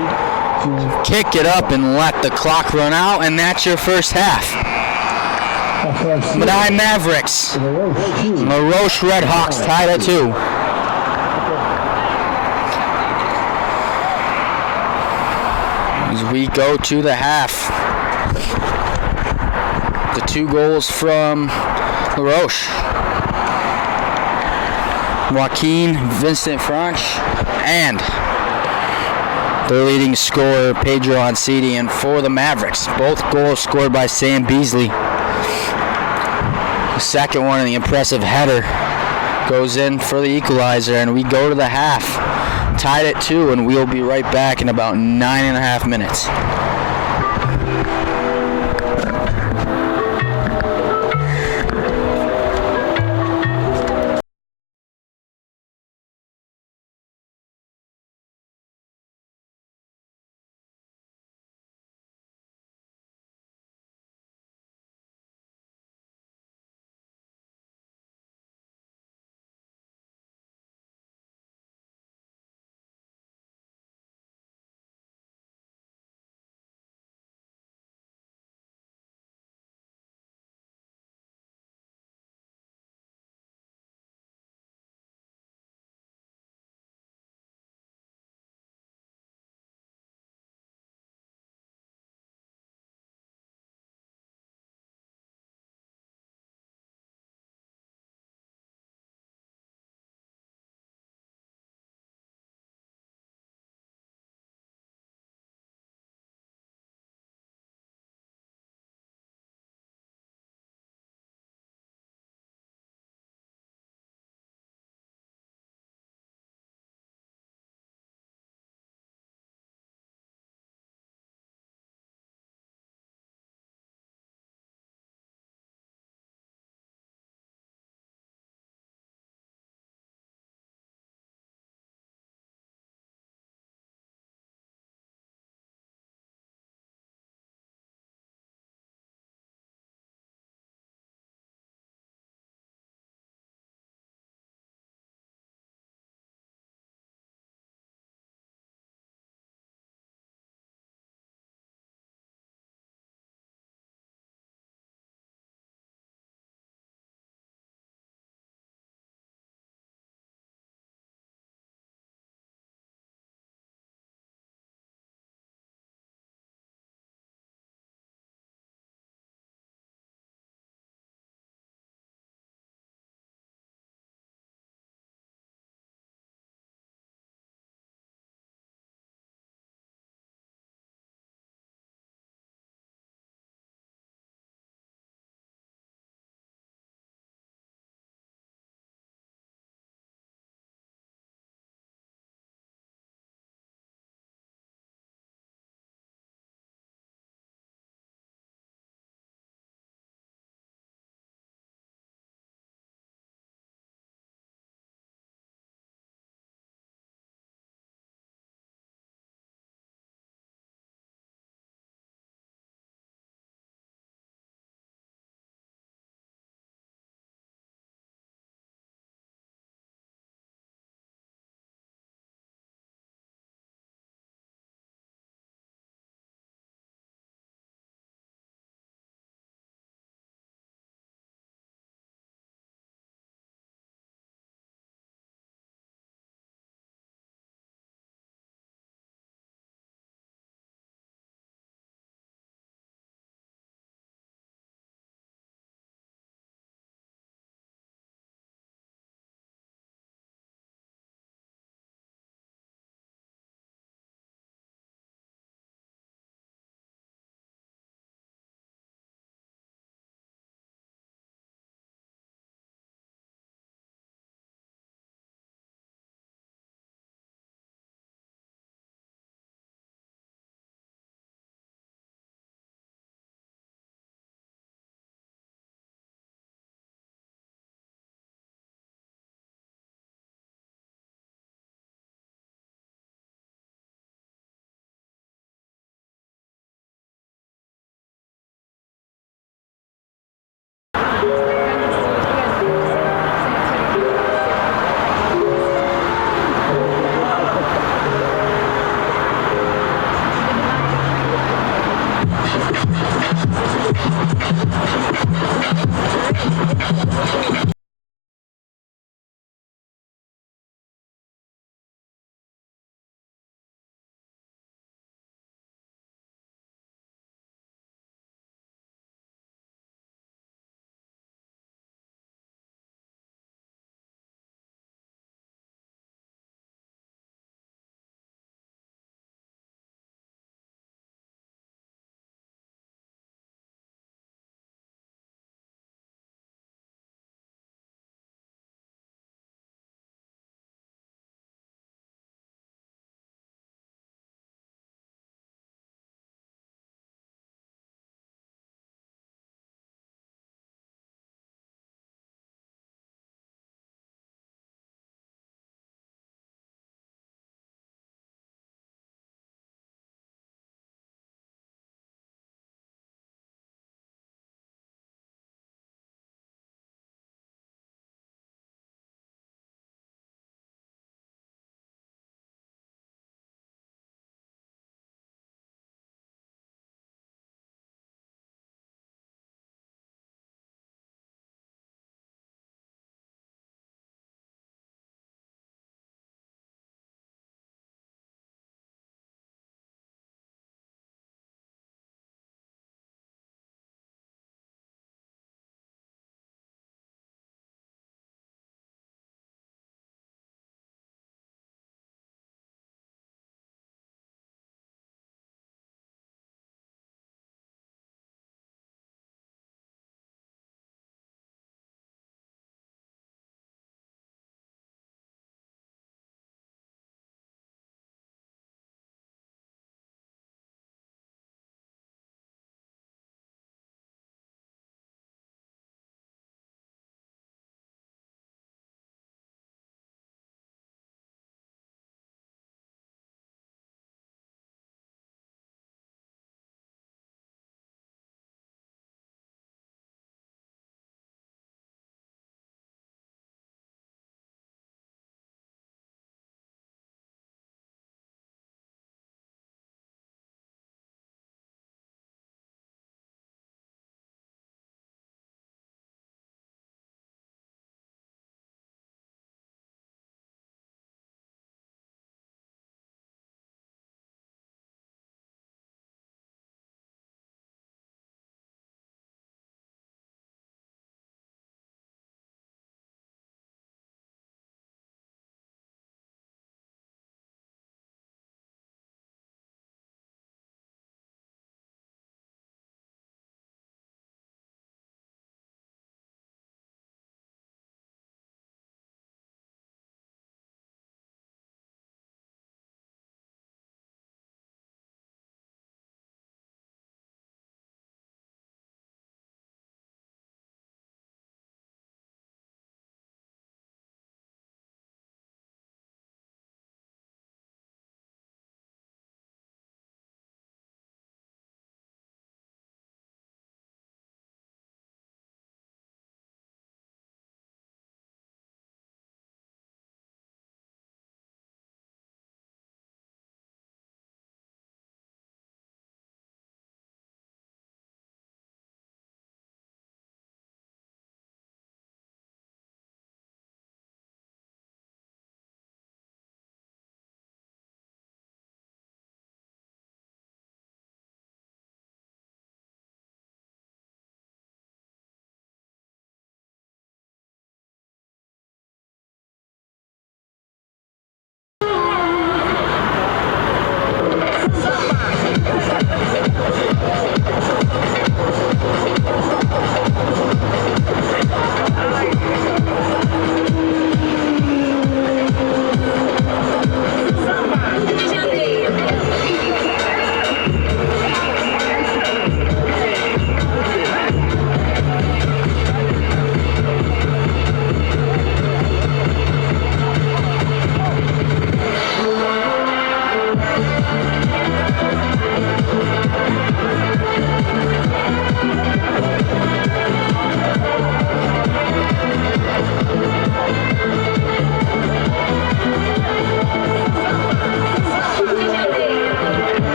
kick it up and let the clock run out, and that's your first half. Medaille Mavericks. LaRoche Redhawks tied at 2. As we go to the half. The 2 goals from LaRoche. Joaquin Vincent Franch and their leading scorer Pedro Ancidi, and for the Mavericks, both goals scored by Sam Beasley. The second one, the impressive header, goes in for the equalizer, and we go to the half tied at 2, and we'll be right back in about 9.5 minutes.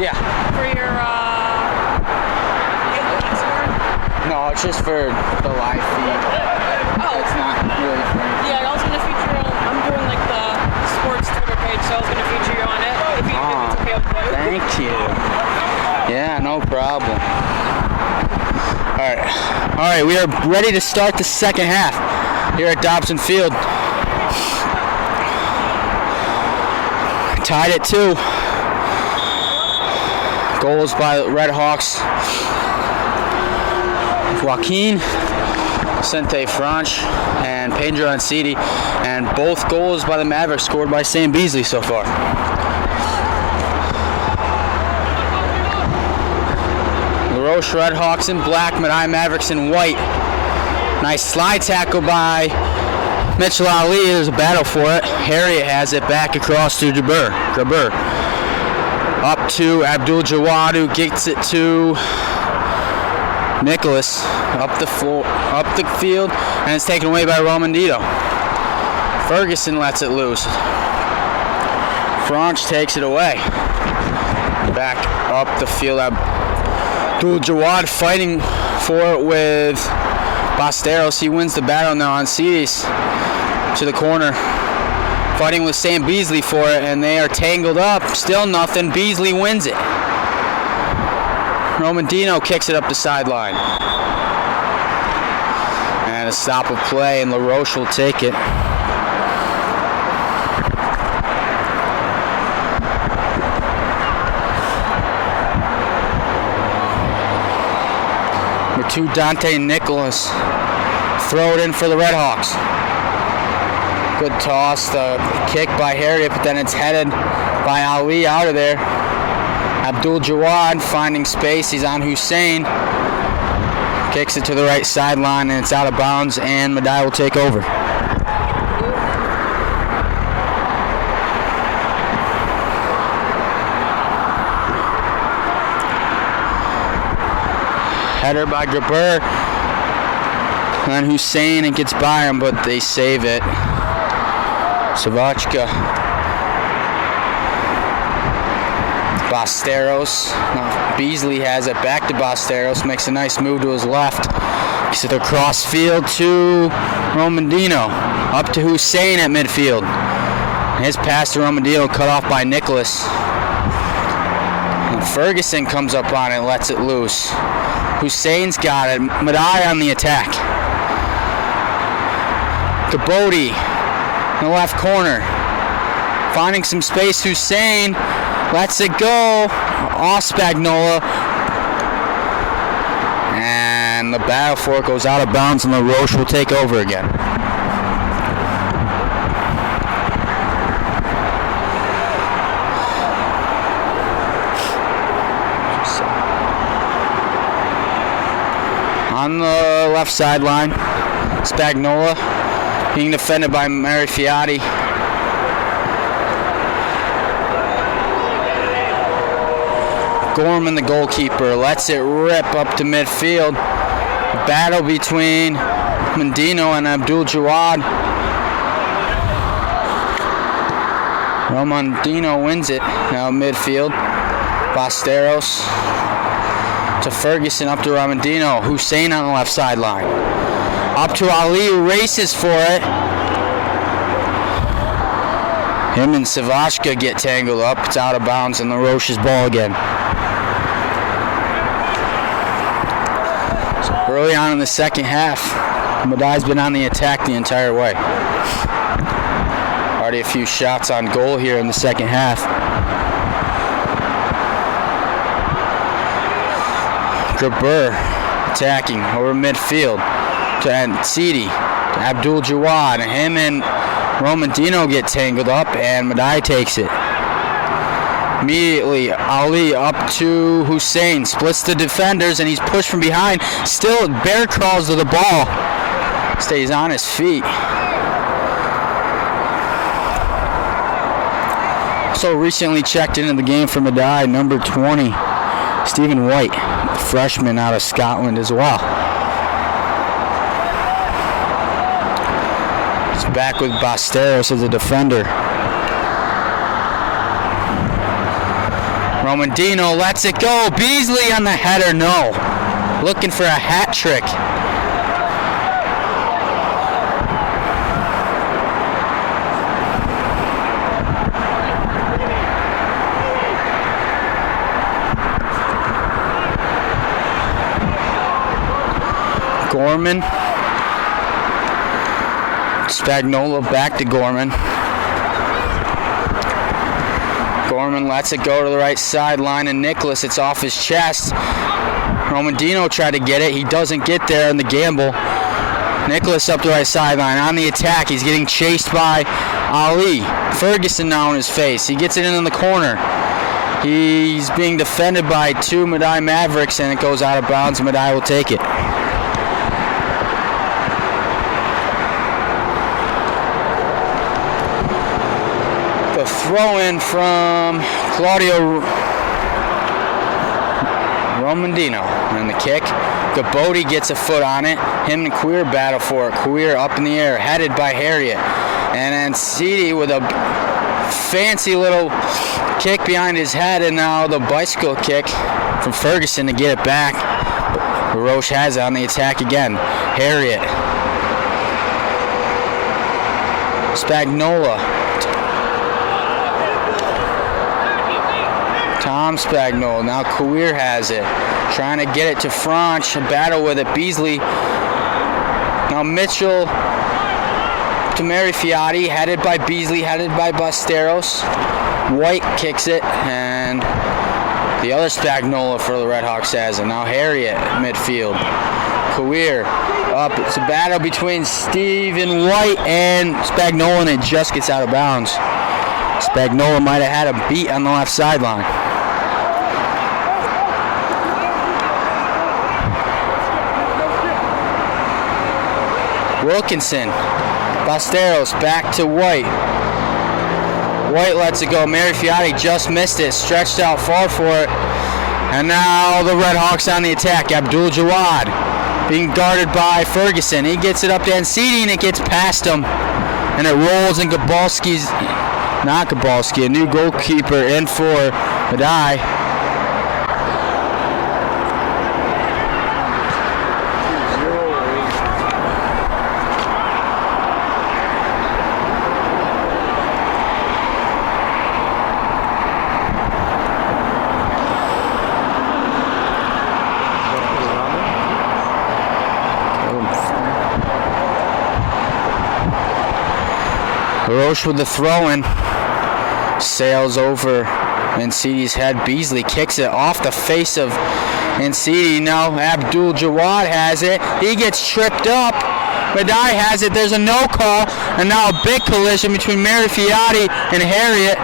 Yeah. For your black score? No, it's just for the live feed. Oh, It's not really for anything. yeah. I was gonna feature on. I'm doing like the sports Twitter page, so I was gonna feature you on it. If it's okay with you. Thank you. Yeah, no problem. All right, we are ready to start the second half here at Dobson Field. Tied at 2. Goals by the Red Hawks. Joaquin, Vicente Franch, and Pedro Ancidi, and both goals by the Mavericks scored by Sam Beasley so far. LaRoche Red Hawks in black, Medaille Mavericks in white. Nice slide tackle by Mitchell Ali. There's a battle for it. Harriet has it back across to Jabber. Up to Abdul Jawad, who gets it to Nicholas. Up the field, and it's taken away by Romandito. Ferguson lets it loose. Franch takes it away. Back up the field. Abdul Jawad fighting for it with Basteros. He wins the battle now on Cedes to the corner. Fighting with Sam Beasley for it, and they are tangled up. Still nothing. Beasley wins it. Romandino kicks it up the sideline. And a stop of play, and LaRoche will take it. Number 2, Dante Nicholas. Throw it in for the Red Hawks. Good toss, the kick by Harriet, but then it's headed by Ali out of there. Abdul Jawad finding space, he's on Hussein. Kicks it to the right sideline, and it's out of bounds, and Medaille will take over. Header by Jabber. And Hussein, it gets by him, but they save it. Savachka. Basteros. Beasley has it back to Basteros. Makes a nice move to his left. Gets it across field to Romandino. Up to Hussein at midfield. His pass to Romandino cut off by Nicholas. And Ferguson comes up on it and lets it loose. Hussein's got it. Medaille on the attack. Caboti in the left corner. Finding some space. Hussein lets it go. Off Spagnola. And the battle for it goes out of bounds, and LaRoche will take over again. On the left sideline, Spagnola being defended by Mary Fiati. Gorman, the goalkeeper, lets it rip up to midfield. Battle between Mendino and Abdul Jawad. Romandino wins it now midfield. Basteros to Ferguson, up to Romandino. Hussein on the left sideline. Up to Ali, who races for it. Him and Savachka get tangled up. It's out of bounds, and LaRoche's ball again. So early on in the second half, Medaille's been on the attack the entire way. Already a few shots on goal here in the second half. Jabber attacking over midfield to Ancidi, to Abdul Jawad, and him and Romandino get tangled up, and Medaille takes it. Immediately, Ali up to Hussein. Splits the defenders, and he's pushed from behind. Still, bear crawls to the ball. Stays on his feet. So recently checked into the game for Medaille, number 20, Stephen White, freshman out of Scotland as well. He's back with Basteros as a defender. Romandino lets it go. Beasley on the header, no. Looking for a hat trick. Gorman. Spagnola back to Gorman. Gorman lets it go to the right sideline, and Nicholas, it's off his chest. Romandino tried to get it. He doesn't get there in the gamble. Nicholas up the right sideline on the attack. He's getting chased by Ali. Ferguson now in his face. He gets it in the corner. He's being defended by two Medaille Mavericks, and it goes out of bounds. Medaille will take it. The throw-in from Claudio Romandino. And the kick. Gabodi gets a foot on it. Him and Queer battle for it. Queer up in the air, headed by Harriet. And then Cedi with a fancy little kick behind his head, and now the bicycle kick from Ferguson to get it back. Roche has it on the attack again. Harriet. Spagnola. Tom Spagnola. Now Queer has it. Trying to get it to Franch. A battle with it. Beasley. Now Mitchell to Mary Fiati. Headed by Beasley. Headed by Basteros. White kicks it. And the other Spagnola for the Redhawks has it. Now Harriet midfield. Queer up. It's a battle between Stephen White and Spagnola, and it just gets out of bounds. Spagnola might have had a beat on the left sideline. Wilkinson. Basteros back to White. White lets it go. Mary Fiati just missed it. Stretched out far for it. And now the Redhawks on the attack. Abdul Jawad being guarded by Ferguson. He gets it up to Ncidi, and it gets past him. And it rolls, and Gabalski's, not Gabalski, a new goalkeeper in for Medaille. Roche with the throw-in, sails over Ncidi's head. Beasley kicks it off the face of Ncidi. Now Abdul Jawad has it. He gets tripped up. Medaille has it. There's a no call, and now a big collision between Mary Fiati and Harriet.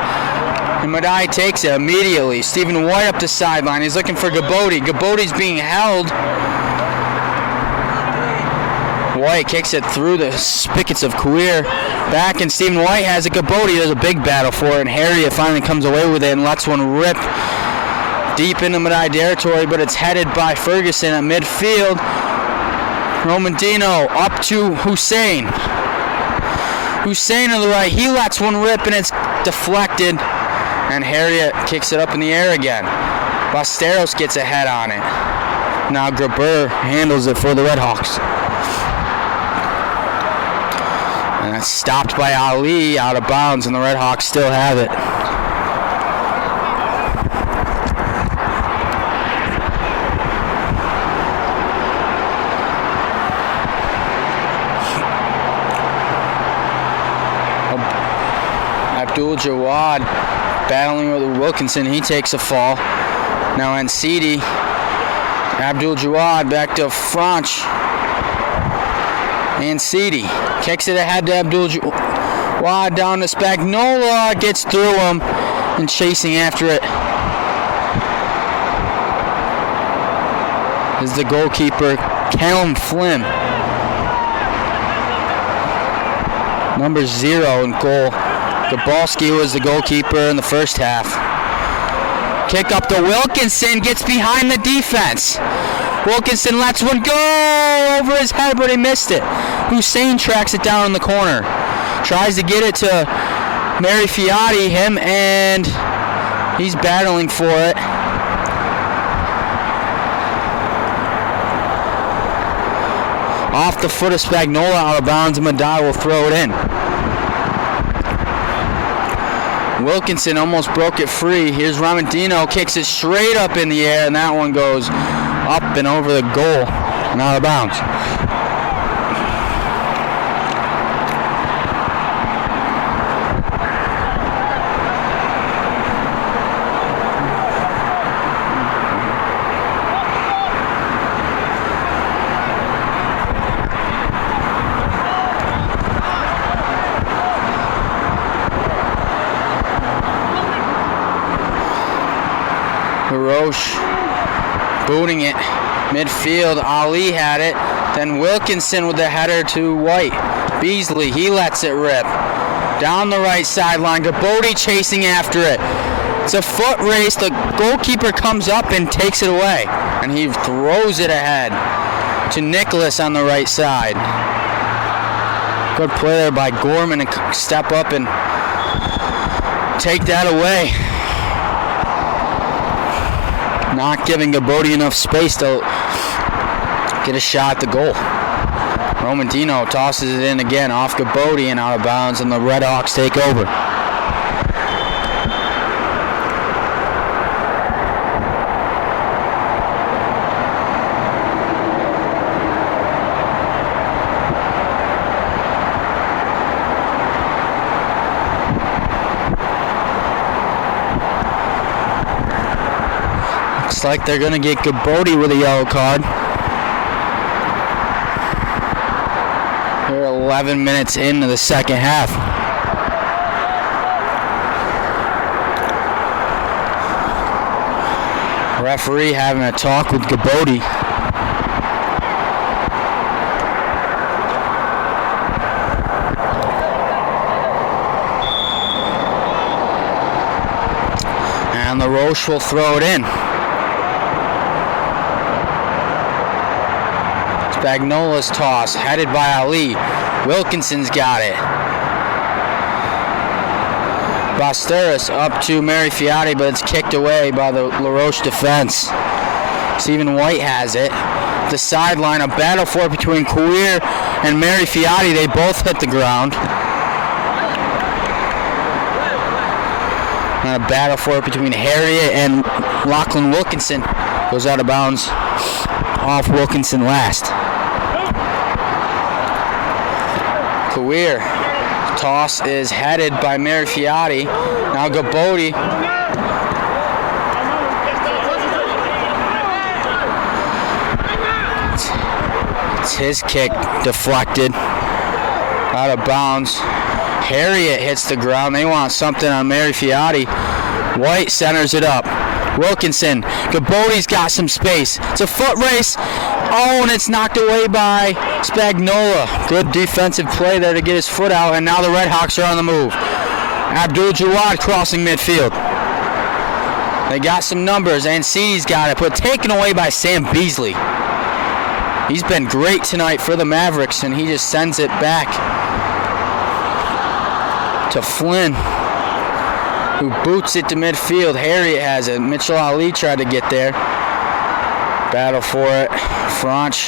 And Medaille takes it immediately. Stephen White up the sideline. He's looking for Gabodi. Gabodi's being held. White kicks it through the spigots of Queer. Back, and Stephen White has it. Gabodi, there's a big battle for it, and Harriet finally comes away with it and lets one rip deep into Medaille territory, but it's headed by Ferguson at midfield. Romandino up to Hussein. Hussein on the right, he lets one rip, and it's deflected, and Harriet kicks it up in the air again. Basteros gets a head on it. Now Graber handles it for the Redhawks. And that's stopped by Ali, out of bounds, and the Redhawks still have it. Abdul Jawad battling with Wilkinson. He takes a fall. Now Ncidi. Abdul Jawad back to Franch. Ncidi kicks it ahead to Abdul Jawad, down to Spagnola, gets through him. and chasing after it is the goalkeeper, Callum Flynn. Number 0 in goal. Gabalski was the goalkeeper in the first half. Kick up to Wilkinson, gets behind the defense. Wilkinson lets one go over his head, but he missed it. Hussein tracks it down in the corner. Tries to get it to Mary Fiati, him, and he's battling for it. Off the foot of Spagnola, out of bounds, and Medaille will throw it in. Wilkinson almost broke it free. Here's Ramondino, kicks it straight up in the air, and that one goes up and over the goal and out of bounds. Roche booting it midfield. Ali had it, then Wilkinson with the header to White. Beasley, he lets it rip down the right sideline. Gabodi chasing after it. It's a foot race. The goalkeeper comes up and takes it away, and he throws it ahead to Nicholas on the right side. Good play there by Gorman to step up and take that away. Not giving Gabodi enough space to get a shot at the goal. Romandino tosses it in again off Gabodi and out of bounds, and the Red Hawks take over. Looks like they're going to get Gabodi with a yellow card. They're 11 minutes into the second half. Referee having a talk with Gabodi. And the Roche will throw it in. Spagnola's toss, headed by Ali. Wilkinson's got it. Basteras up to Mary Fiati, but it's kicked away by the LaRoche defense. Stephen White has it. The sideline, a battle for it between Couir and Mary Fiati. They both hit the ground. And a battle for it between Harriet and Lachlan Wilkinson. Goes out of bounds off Wilkinson last. Couir. Toss is headed by Mary Fiati. Now Gabodi. It's his kick deflected. Out of bounds. Harriet hits the ground. They want something on Mary Fiati. White centers it up. Wilkinson. Gabodi's got some space. It's a foot race. Oh, and it's knocked away by Spagnola. Good defensive play there to get his foot out, and now the Red Hawks are on the move. Abdul Jawad crossing midfield. They got some numbers, and C's got it, but taken away by Sam Beasley. He's been great tonight for the Mavericks, and he just sends it back to Flynn, who boots it to midfield. Harriet has it. Mitchell Ali tried to get there. Battle for it. Franch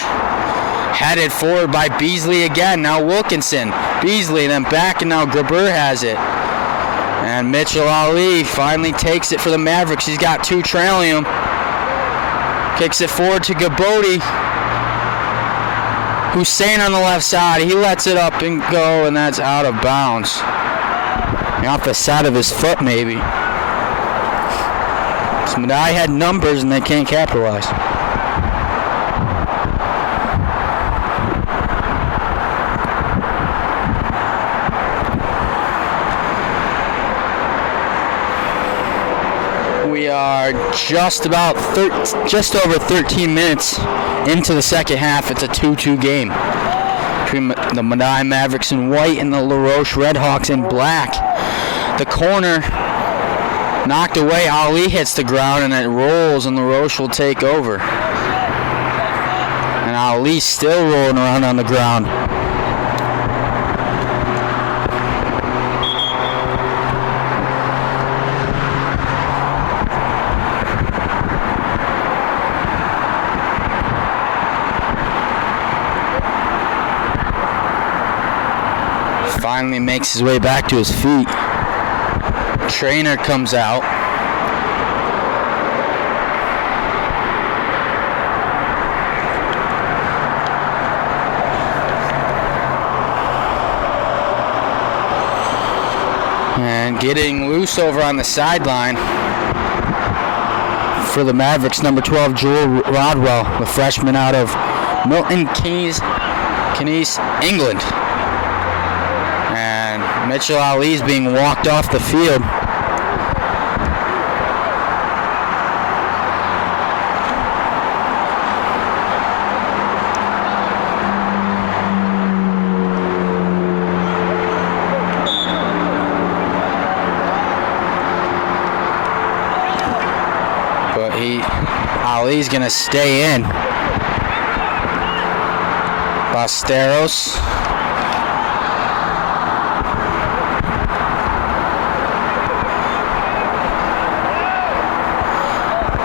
headed forward by Beasley again. Now Wilkinson. Beasley, then back, and now Graber has it. And Mitchell Ali finally takes it for the Mavericks. He's got two trailing him. Kicks it forward to Gabodi. Hussein on the left side. He lets it up and go, and that's out of bounds. Off the side of his foot, maybe. So Medaille had numbers, and they can't capitalize. just over 13 minutes into the second half. It's a 2-2 game between the Medaille Mavericks in white and the LaRoche Redhawks in black. The corner knocked away. Ali hits the ground and it rolls, and LaRoche will take over. And Ali still rolling around on the ground. Finally makes his way back to his feet. Trainer comes out. And getting loose over on the sideline for the Mavericks, number 12, Joel Rodwell, the freshman out of Milton Keynes, England. Mitchell Ali's being walked off the field. But Ali's gonna stay in. Basteros.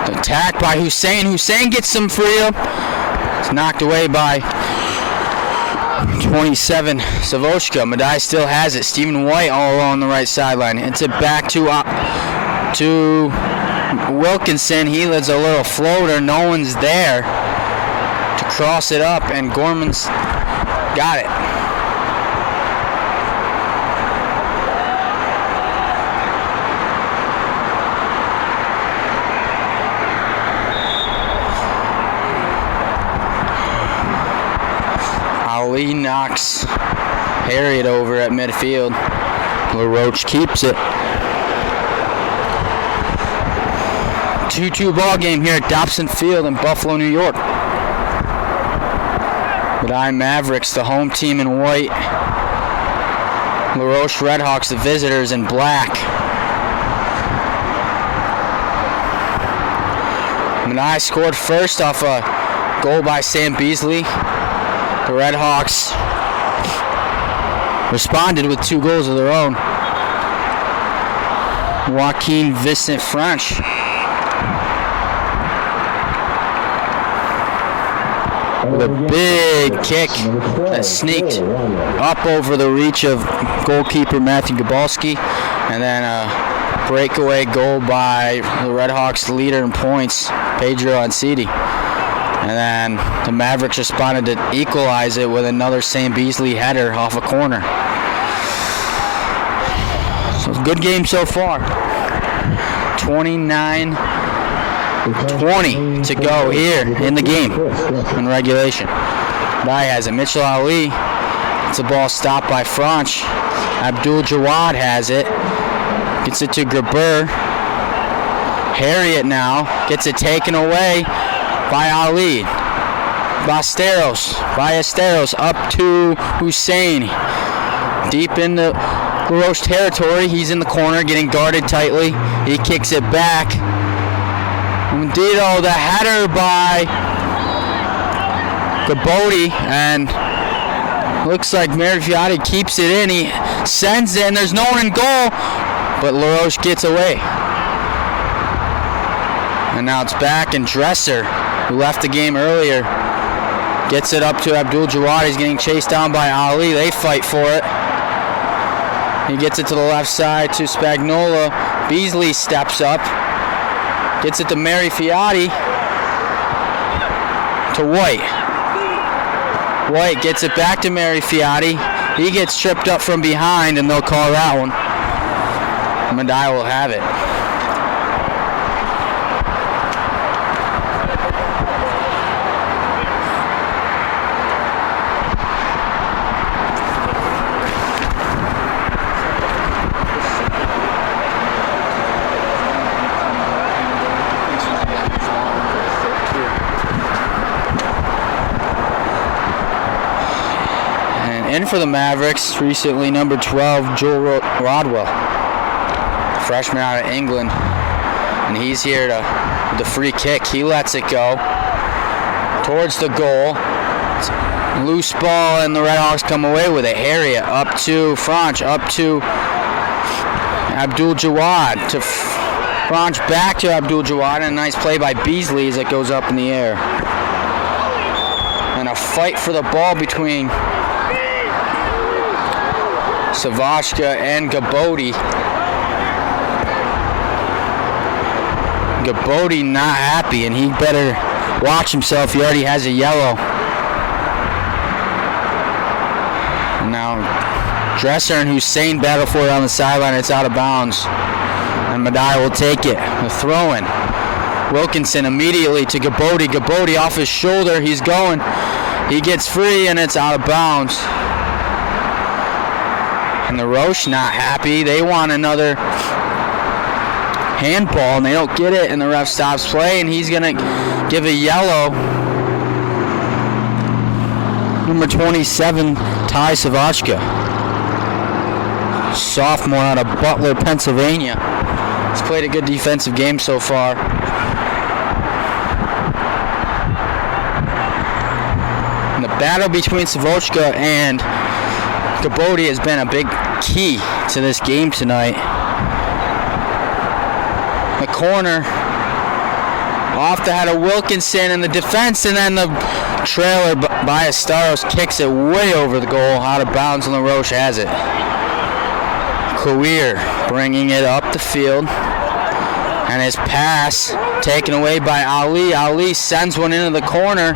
Attack by Hussein. Hussein gets some freedom. It's knocked away by 27 Savoshka. Medaille still has it. Stephen White all along the right sideline. It's it back to Wilkinson. He lets a little floater. No one's there to cross it up, and Gorman's got it. Ali knocks Harriet over at midfield. LaRoche keeps it. 2-2 ball game here at Dobson Field in Buffalo, New York. Medaille Mavericks, the home team in white. LaRoche Redhawks, the visitors, in black. Medaille scored first off a goal by Sam Beasley. The Redhawks responded with 2 goals of their own. Joaquin Vincent French. With a big kick that sneaked up over the reach of goalkeeper Matthew Gabalski. And then a breakaway goal by the Redhawks leader in points, Pedro Ansidi. And then the Mavericks responded to equalize it with another Sam Beasley header off a corner. So good game so far. 29-20 to go here in the game in regulation. Medaille has it. Mitchell Ali. It's a ball stopped by Franch. Abdul Jawad has it. Gets it to Graber. Harriet now gets it taken away by Ali. Ballesteros up to Hussein. Deep in the LaRoche territory. He's in the corner getting guarded tightly. He kicks it back. Dito, the header by Gabodi, and looks like Marifiati keeps it in. He sends it, and there's no one in goal, but LaRoche gets away. And now it's back, and Dresser, who left the game earlier, gets it up to Abdul Jawad. He's getting chased down by Ali. They fight for it. He gets it to the left side to Spagnola. Beasley steps up. Gets it to Marifiati. To White. White gets it back to Marifiati. He gets tripped up from behind, and they'll call that one. Medaille will have it. in for the Mavericks recently, number 12, Joel Rodwell, freshman out of England. And he's here with the free kick. He lets it go towards the goal. Loose ball, and the Redhawks come away with it. Harriet up to Franch, up to Abdul Jawad, to Franch, back to Abdul Jawad, and a nice play by Beasley as it goes up in the air. And a fight for the ball between Savashka and Gabodi. Gabodi not happy, and he better watch himself. He already has a yellow. Now, Dresser and Hussein battle for it on the sideline. It's out of bounds. And Medaille will take it. The throw-in. Wilkinson immediately to Gabodi. Gabodi off his shoulder. He's going. He gets free, and it's out of bounds. And the Roche not happy. They want another handball, and they don't get it, and the ref stops play, and he's going to give a yellow. Number 27, Ty Savachka, sophomore out of Butler, Pennsylvania. He's played a good defensive game so far. And the battle between Savachka and Gabodi has been a big key to this game tonight. The corner off the head of Wilkinson in the defense, and then the trailer by Astaros kicks it way over the goal, out of bounds, and LaRoche has it. Kouir bringing it up the field, and his pass taken away by Ali. Ali sends one into the corner.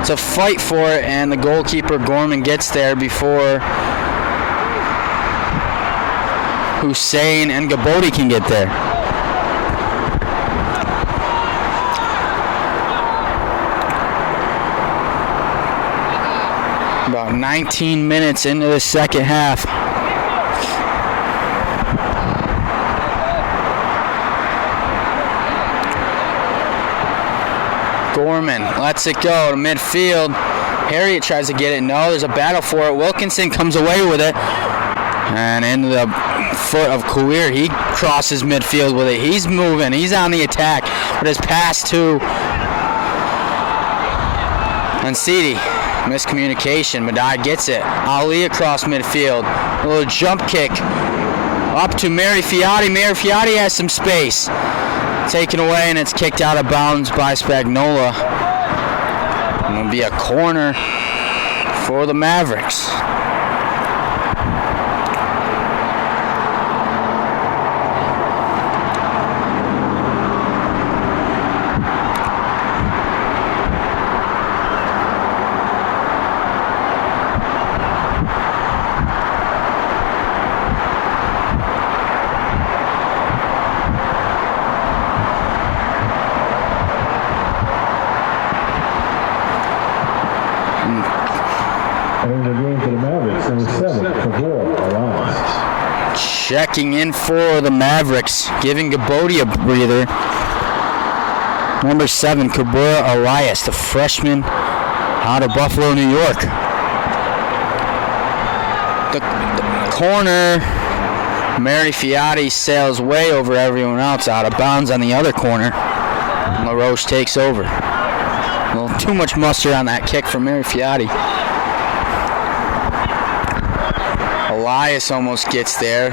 It's a fight for it, and the goalkeeper Gorman gets there before Hussein and Gabodi can get there. About 19 minutes into the second half. Gorman lets it go to midfield. Harriet tries to get it. No, there's a battle for it. Wilkinson comes away with it. And into the foot of Kouir. He crosses midfield with it. He's moving. He's on the attack. But his pass to Ansidi. Miscommunication. Medaille gets it. Ali across midfield. A little jump kick. Up to Mary Fiati. Mary Fiati has some space. Taken away, and it's kicked out of bounds by Spagnola. And it'll be a corner for the Mavericks. Checking in for the Mavericks, giving Gabodi a breather. Number 7, Kabura Elias, the freshman out of Buffalo, New York. The corner, Mary Fiati sails way over everyone else, out of bounds on the other corner. And LaRoche takes over. A little too much mustard on that kick from Mary Fiati. Elias almost gets there.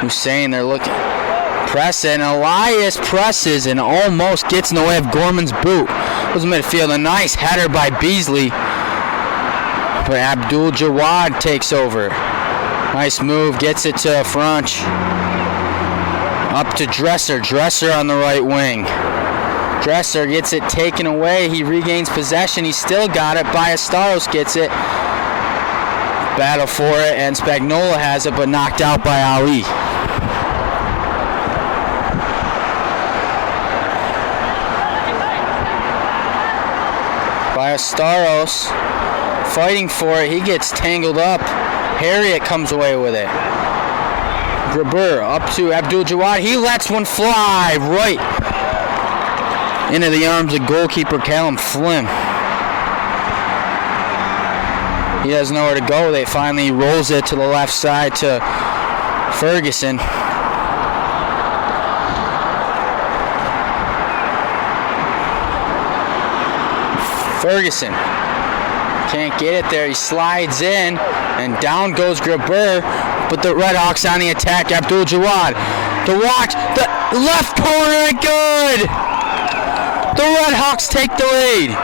Hussein, they're looking. Press, and Elias presses and almost gets in the way of Gorman's boot. Goes midfield. A nice header by Beasley. But Abdul Jawad takes over. Nice move. Gets it to Franch. Up to Dresser. Dresser on the right wing. Dresser gets it taken away. He regains possession. He still got it. Ballesteros gets it. Battle for it, and Spagnola has it, but knocked out by Ali. Ballesteros fighting for it. He gets tangled up. Harriet comes away with it. Grabur up to Abdul Jawad. He lets one fly right into the arms of goalkeeper Callum Flynn. He doesn't know where to go. They finally rolls it to the left side to Ferguson. Ferguson can't get it there. He slides in, and down goes Graber. But the Redhawks on the attack. Abdul Jawad. The watch. The left corner. Good. The Redhawks take the lead.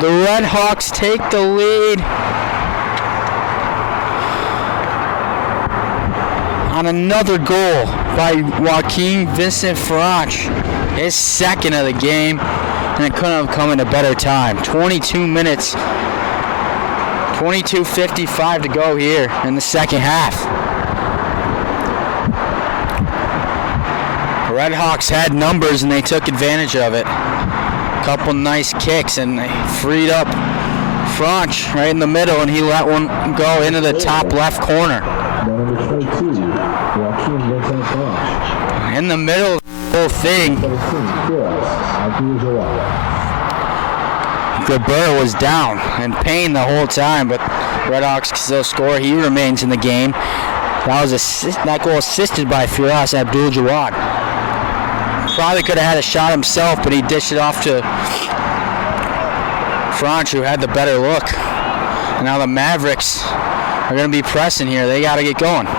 The Redhawks take the lead on another goal by Joaquin Vincent Franch, his second of the game, and it couldn't have come in a better time. 22 minutes, 22:55 to go here in the second half. The Redhawks had numbers and they took advantage of it. Couple nice kicks and they freed up Franch right in the middle, and he let one go into the top left corner. Number 22, Joaquin Vincent Franch. In the middle of the whole thing, 17, Abdul Jawad. Graber was down in pain the whole time, but Redhawks still score. He remains in the game. That goal assisted by Firas Abdul Jawad. Probably could have had a shot himself, but he dished it off to Franch, who had the better look. And now the Mavericks are going to be pressing here. They got to get going. Going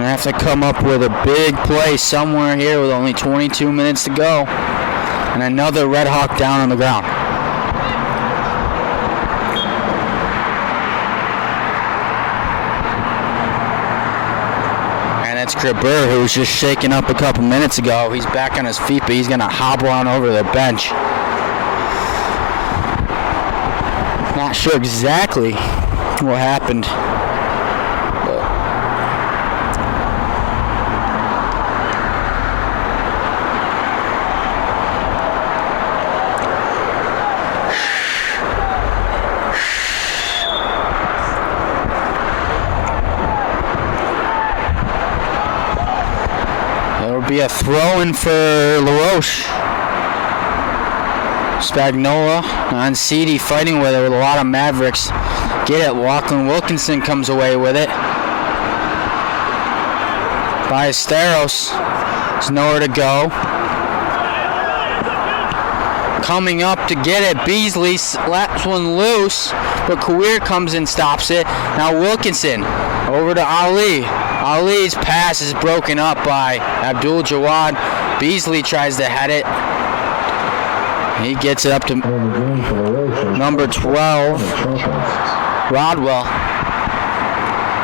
to have to come up with a big play somewhere here with only 22 minutes to go. And another Redhawk down on the ground. That's Graber, who was just shaken up a couple minutes ago. He's back on his feet, but he's going to hobble on over to the bench. Not sure exactly what happened. Be a throw-in for LaRoche. Spagnola on CD fighting with it with a lot of Mavericks. Get it. Lachlan Wilkinson comes away with it. Ballesteros. There's nowhere to go. Coming up to get it. Beasley slaps one loose, but Kawir comes and stops it. Now Wilkinson over to Ali. Ali's pass is broken up by Abdul Jawad. Beasley tries to head it. He gets it up to number 12, Rodwell.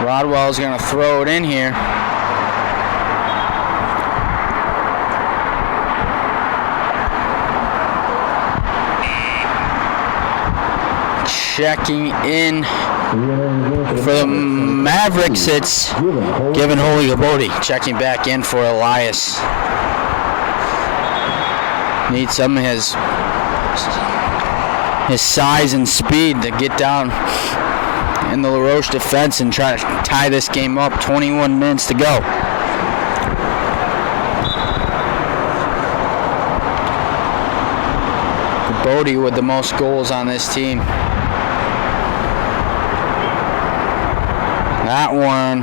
Rodwell's going to throw it in here. Checking in for the Mavericks, it's Given Holy Gabodi. Checking back in for Elias. Needs some of his size and speed to get down in the LaRoche defense and try to tie this game up. 21 minutes to go. Gabodi with the most goals on this team. That one,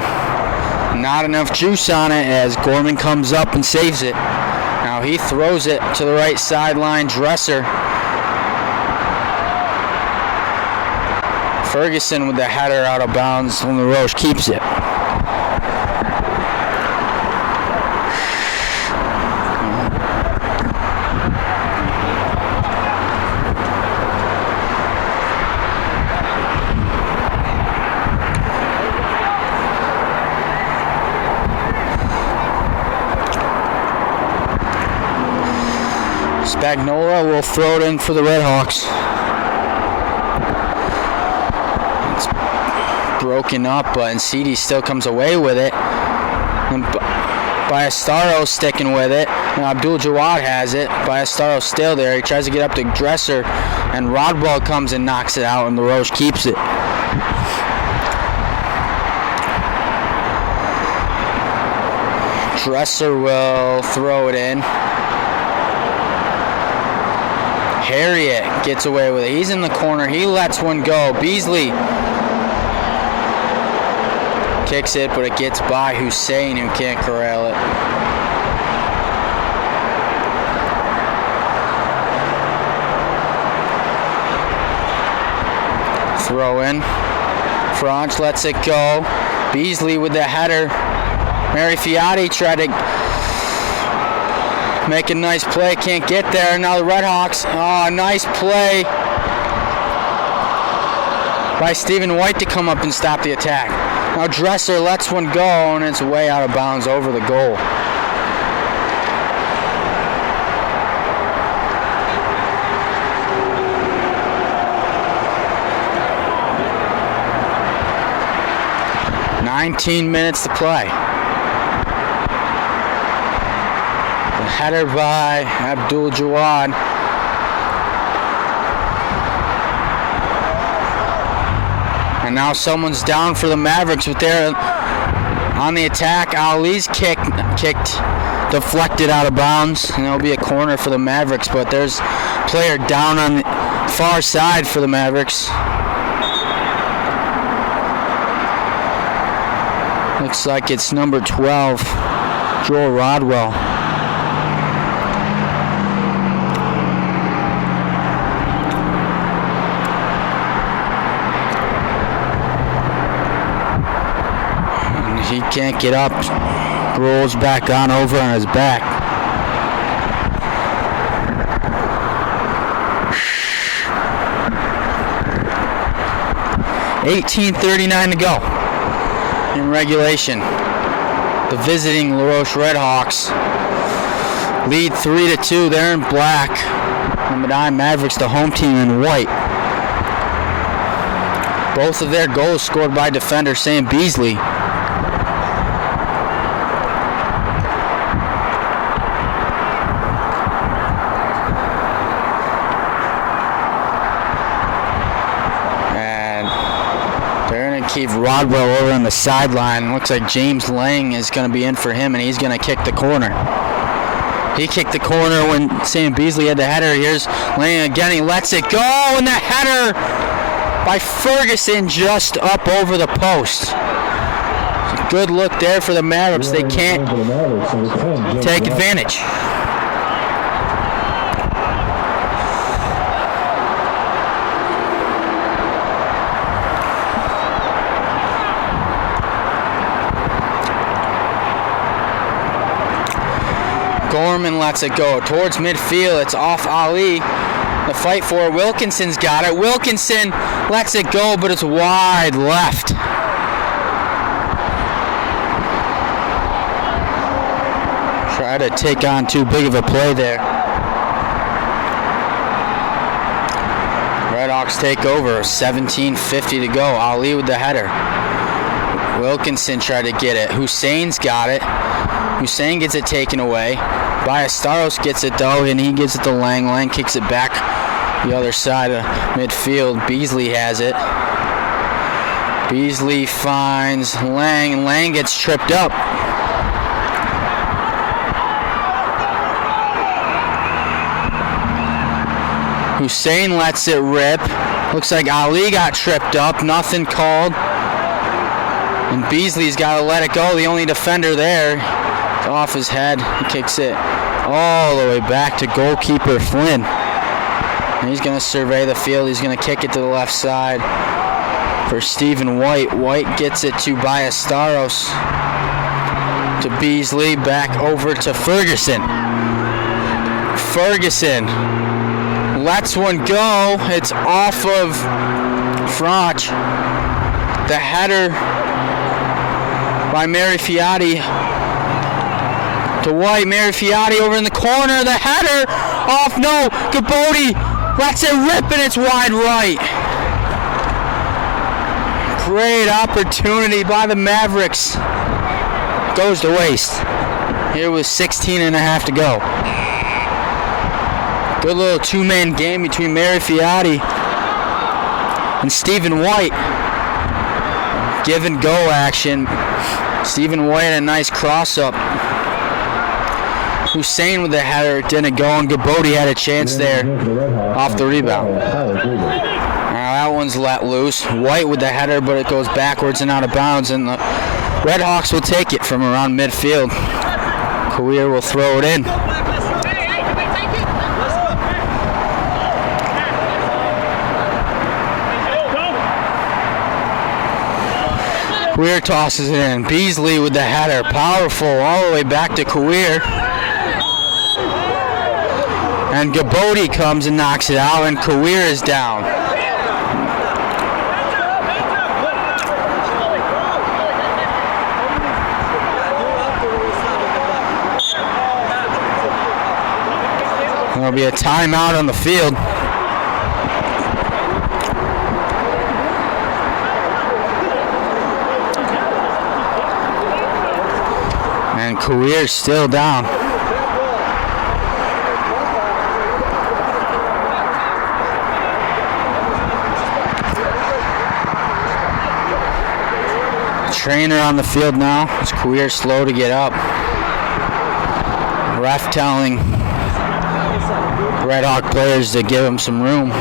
not enough juice on it as Gorman comes up and saves it. Now he throws it to the right sideline. Dresser. Ferguson with the header out of bounds when LaRoche keeps it. Spagnola will throw it in for the Redhawks. It's broken up, but Ncidi still comes away with it. And Ballesteros sticking with it. Now Abdul Jawad has it. Ballesteros still there. He tries to get up to Dresser, and Rodwell comes and knocks it out, and LaRoche keeps it. Dresser will throw it in. Harriet gets away with it. He's in the corner. He lets one go. Beasley kicks it, but it gets by Hussein, who can't corral it. Throw in. Franch lets it go. Beasley with the header. Mary Fiati tried to make a nice play, can't get there. Now the Redhawks, nice play by Stephen White to come up and stop the attack. Now Dresser lets one go, and it's way out of bounds over the goal. "19 minutes to play. Header by Abdul Jawad. And now someone's down for the Mavericks, but they're on the attack. Ali's kicked, deflected out of bounds, and it'll be a corner for the Mavericks, but there's a player down on the far side for the Mavericks. Looks like it's number 12, Joel Rodwell. He can't get up, rolls back on over on his back. $18:39 to go in regulation. The visiting LaRoche Redhawks lead 3-2. They're in black. The Medaille Mavericks, the home team, in white. Both of their goals scored by defender Sam Beasley. Keep Rodwell over on the sideline. Looks like James Lang is going to be in for him, and he's going to kick the corner. He kicked the corner when Sam Beasley had the header. Here's Lang again. He lets it go, and the header by Ferguson just up over the post. It's a good look there for the Mavericks. They can't take advantage. Gorman lets it go towards midfield. It's off Ali. The fight for it. Wilkinson's got it. Wilkinson lets it go, but it's wide left. Try to take on too big of a play there. Redhawks take over. 17:50 to go. Ali with the header. Wilkinson tried to get it. Hussein's got it. Hussein gets it taken away. Ballesteros gets it though, and he gives it to Lang. Lang kicks it back the other side of midfield. Beasley has it. Beasley finds Lang, and Lang gets tripped up. Hussein lets it rip. Looks like Ali got tripped up. Nothing called. And Beasley's got to let it go. The only defender there. It's off his head. He kicks it all the way back to goalkeeper Flynn. And he's going to survey the field. He's going to kick it to the left side for Stephen White. White gets it to Ballesteros. To Beasley. Back over to Ferguson. Ferguson lets one go. It's off of Franch. The header by Mary Fiati to White. Mary Fiati over in the corner. The header off. No. Gabodi lets it rip, and it's wide right. Great opportunity by the Mavericks. Goes to waste. here with 16 and a half to go. Good little two-man game between Mary Fiati and Stephen White. Give and go action. Stephen White had a nice cross-up. Hussein with the header, it didn't go, and Gabodi had a chance there off the rebound. Now that one's let loose. White with the header, but it goes backwards and out of bounds, and the Redhawks will take it from around midfield. Career will throw it in. Career tosses it in. Beasley with the header, powerful all the way back to Career. And Gabodi comes and knocks it out, and Career is down. There'll be a timeout on the field. And Career's still down. Trainer on the field now. His Career slow to get up. Ref telling Red Hawk players to give him some room.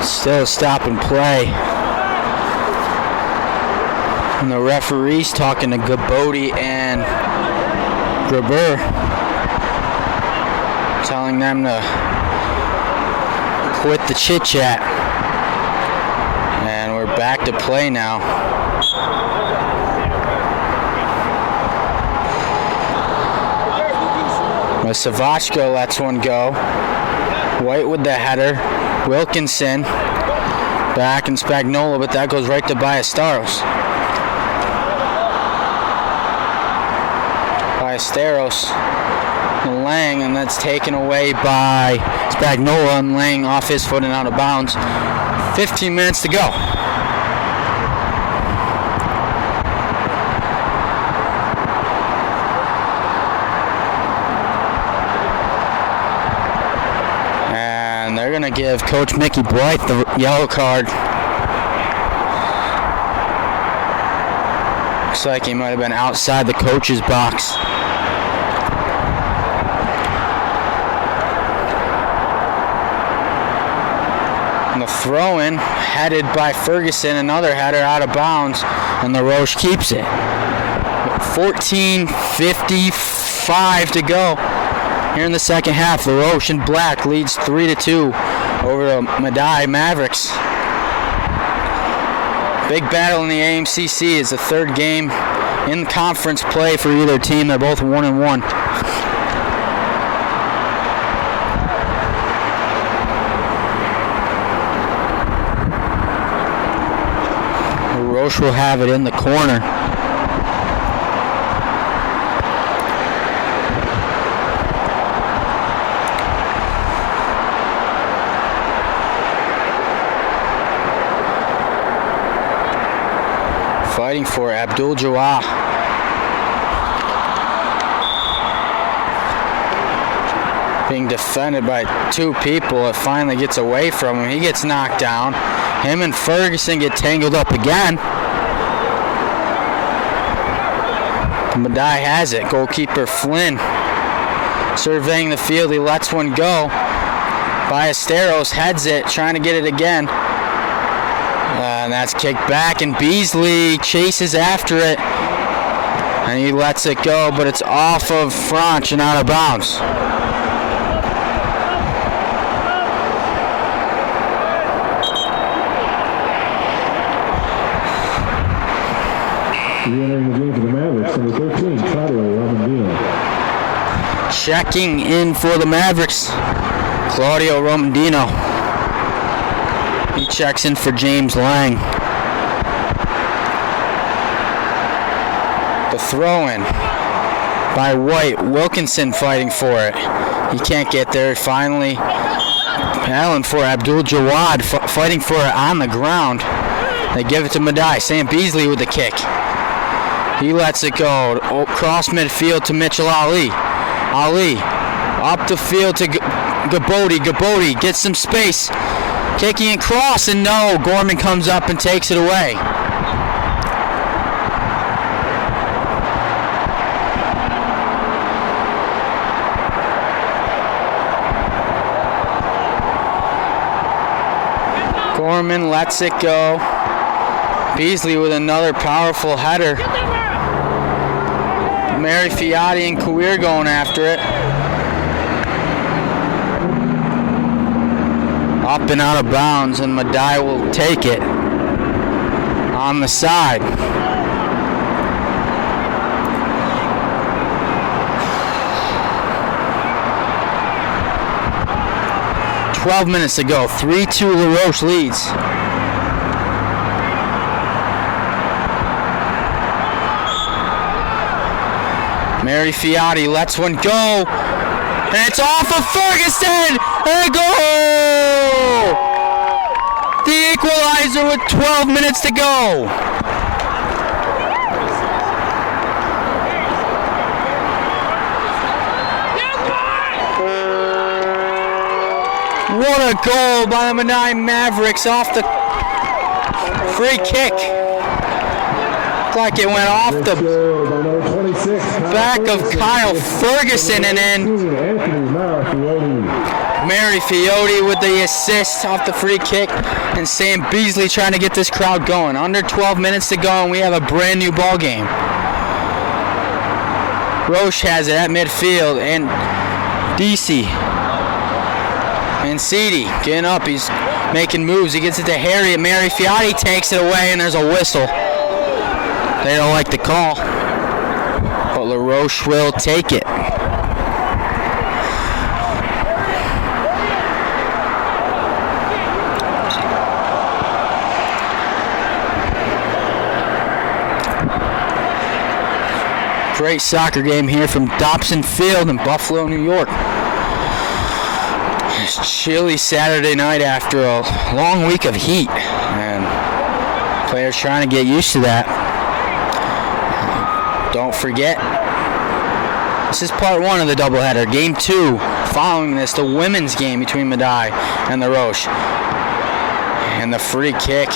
Still stop and play. And the referee's talking to Gabodi and Graber, telling them to quit the chit chat. And we're back to play now. Savachko lets one go. White with the header. Wilkinson back and Spagnola, but that goes right to Ballesteros. Ballesteros and Lang, and that's taken away by Spagnola, and Lang off his foot and out of bounds. 15 minutes to go. To give Coach Mickey Blythe the yellow card. Looks like he might have been outside the coach's box. And the throw-in headed by Ferguson, another header out of bounds, and the Roche keeps it. 14:55 to go. Here in the second half, the Roche in black leads 3-2 over the Medaille Mavericks. Big battle in the AMCC. Is the third game in conference play for either team. They're both 1-1. The Roche will have it in the corner. Fighting for Abdul Jawah. Being defended by two people. It finally gets away from him. He gets knocked down. Him and Ferguson get tangled up again. Medaille has it. Goalkeeper Flynn surveying the field. He lets one go. Ballesteros heads it, trying to get it again. And that's kicked back, and Beasley chases after it. And he lets it go, but it's off of Franch and out of bounds. Re-entering the game for the Mavericks, number 13, Chadwell Robinville. Checking in for the Mavericks, Claudio Romandino. He checks in for James Lang. The throw-in by White. Wilkinson fighting for it. He can't get there. Finally, Allen for Abdul Jawad fighting for it on the ground. They give it to Medaille. Sam Beasley with the kick. He lets it go. Cross midfield to Mitchell Ali. Ali up the field to Gabodi. Gabodi gets some space. Kicking and cross, and no. Gorman comes up and takes it away. Gorman lets it go. Beasley with another powerful header. Mary Fiati and Kawir going after it. Up and out of bounds, and Medaille will take it on the side. "12 minutes to go. 3-2 LaRoche leads. Mary Fiati lets one go, and it's off of Ferguson, and a goal! The equalizer with 12 minutes to go. What a goal by the Medaille Mavericks off the free kick. Looked like it went off the back of Kyle Ferguson, and then Mary Fioti with the assist off the free kick, and Sam Beasley trying to get this crowd going. Under 12 minutes to go, and we have a brand new ball game. Roche has it at midfield, and DC and Seedy getting up. He's making moves. He gets it to Harriet. Mary Fiati takes it away, and there's a whistle. They don't like the call, but LaRoche will take it. Great soccer game here from Dobson Field in Buffalo, New York. It's chilly Saturday night after a long week of heat, and players trying to get used to that. Don't forget, this is part one of the doubleheader. Game 2, following this, the women's game between Medaille and the Roche. And the free kick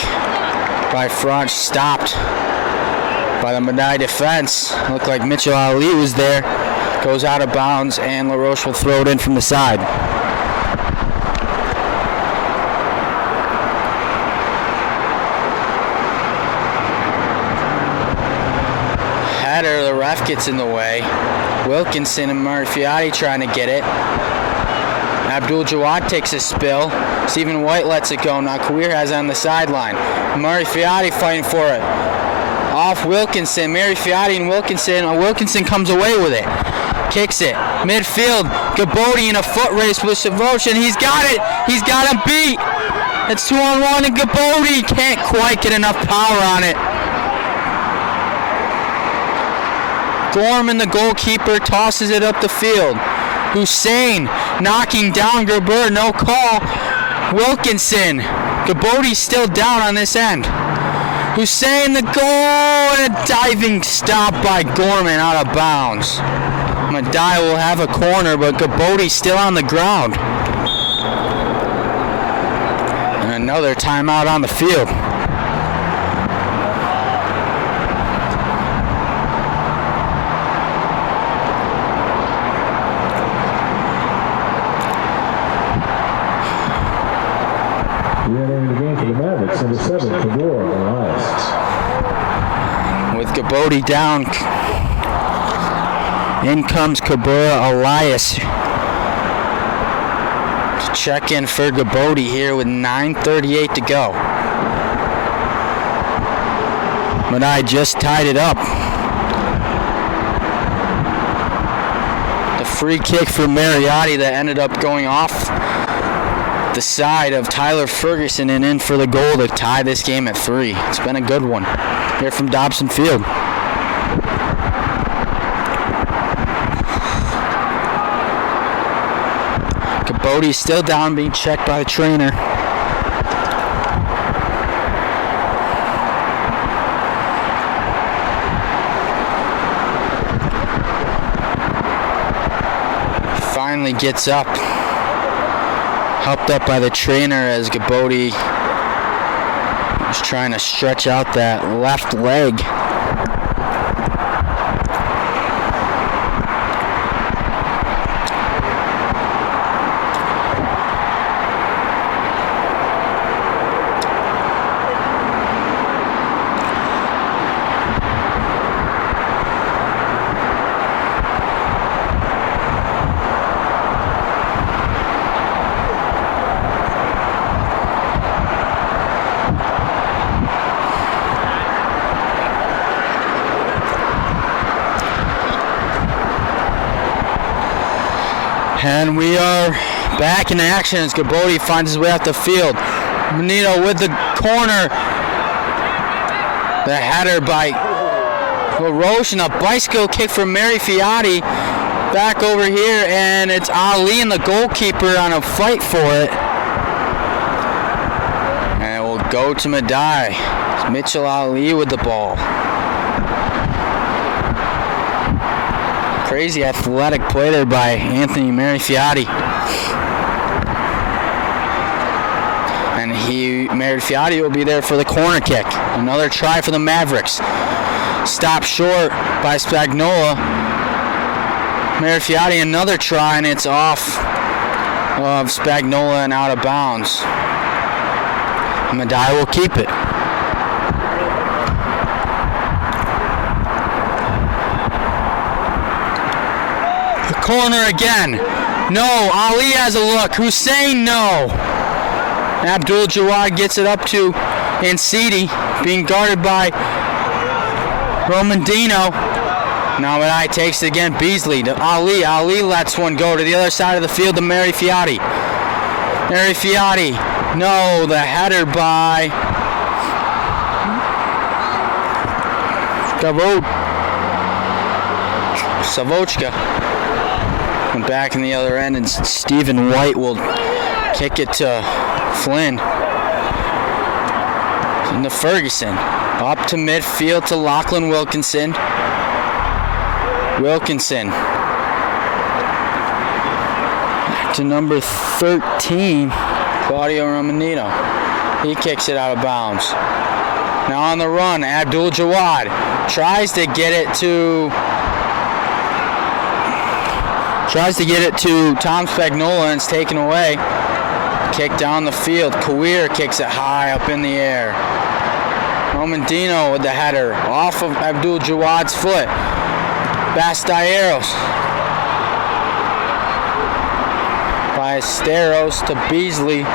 by Franch stopped by the Medaille defense. Looked like Mitchell Ali was there. Goes out of bounds, and LaRoche will throw it in from the side. Header, the ref gets in the way. Wilkinson and Murphy trying to get it. Abdul Jawad takes a spill. Stephen White lets it go. Now Kawir has it on the sideline. Murphy fighting for it. Off Wilkinson. Mary Fiati and Wilkinson. Wilkinson comes away with it. Kicks it. Midfield. Gabodi in a foot race with Savotion. He's got it. He's got him beat. It's 2-on-1, and Gabodi can't quite get enough power on it. Gorman, the goalkeeper, tosses it up the field. Hussein knocking down Gerber. No call. Wilkinson. Gabodi's still down on this end. Hussein, the goal, and a diving stop by Gorman out of bounds. Medaille will have a corner, but Gabodi's still on the ground. And another timeout on the field. Number 7, Kabor Elias. With Gabodi down, in comes Kabura Elias to check in for Gabodi here with 9:38 to go. Medaille just tied it up. The Free kick for Mariotti that ended up going off the side of Tyler Ferguson and in for the goal to tie this game at 3. It's been a good one here from Dobson Field. Capote's still down, being checked by the trainer. Finally gets up, helped up by the trainer as Capote was trying to stretch out that left leg. And we are back in action as Capote finds his way out the field. Benito with the corner. The header by Roche and a bicycle kick from Mary Fiotti. Back over here, and it's Ali and the goalkeeper on a fight for it. And it will go to Medaille. It's Mitchell Ali with the ball. Crazy athletic play there by Anthony Marifiotti. And Marifiotti will be there for the corner kick. Another try for the Mavericks. Stopped short by Spagnola. Marifiotti another try, and it's off of Spagnola and out of bounds. Medaille will keep it. Corner again. No, Ali has a look. Hussein, no. Abdul Jawad gets it up to Ansidi, being guarded by Romandino. Now Medaille takes it again. Beasley to Ali. Ali lets one go to the other side of the field to Mary Fiotti. Mary Fiotti, no, the header by Savochka. And back in the other end, and Stephen White will kick it to Flynn. And to Ferguson. Up to midfield to Lachlan Wilkinson. Back to number 13, Claudio Romanino. He kicks it out of bounds. Now on the run, Abdul Jawad tries to get it to Tom Spagnola, and it's taken away. Kick down the field. Kawir kicks it high up in the air. Romandino with the header off of Abdul Jawad's foot. Bastayeros. Bastayeros to Beasley.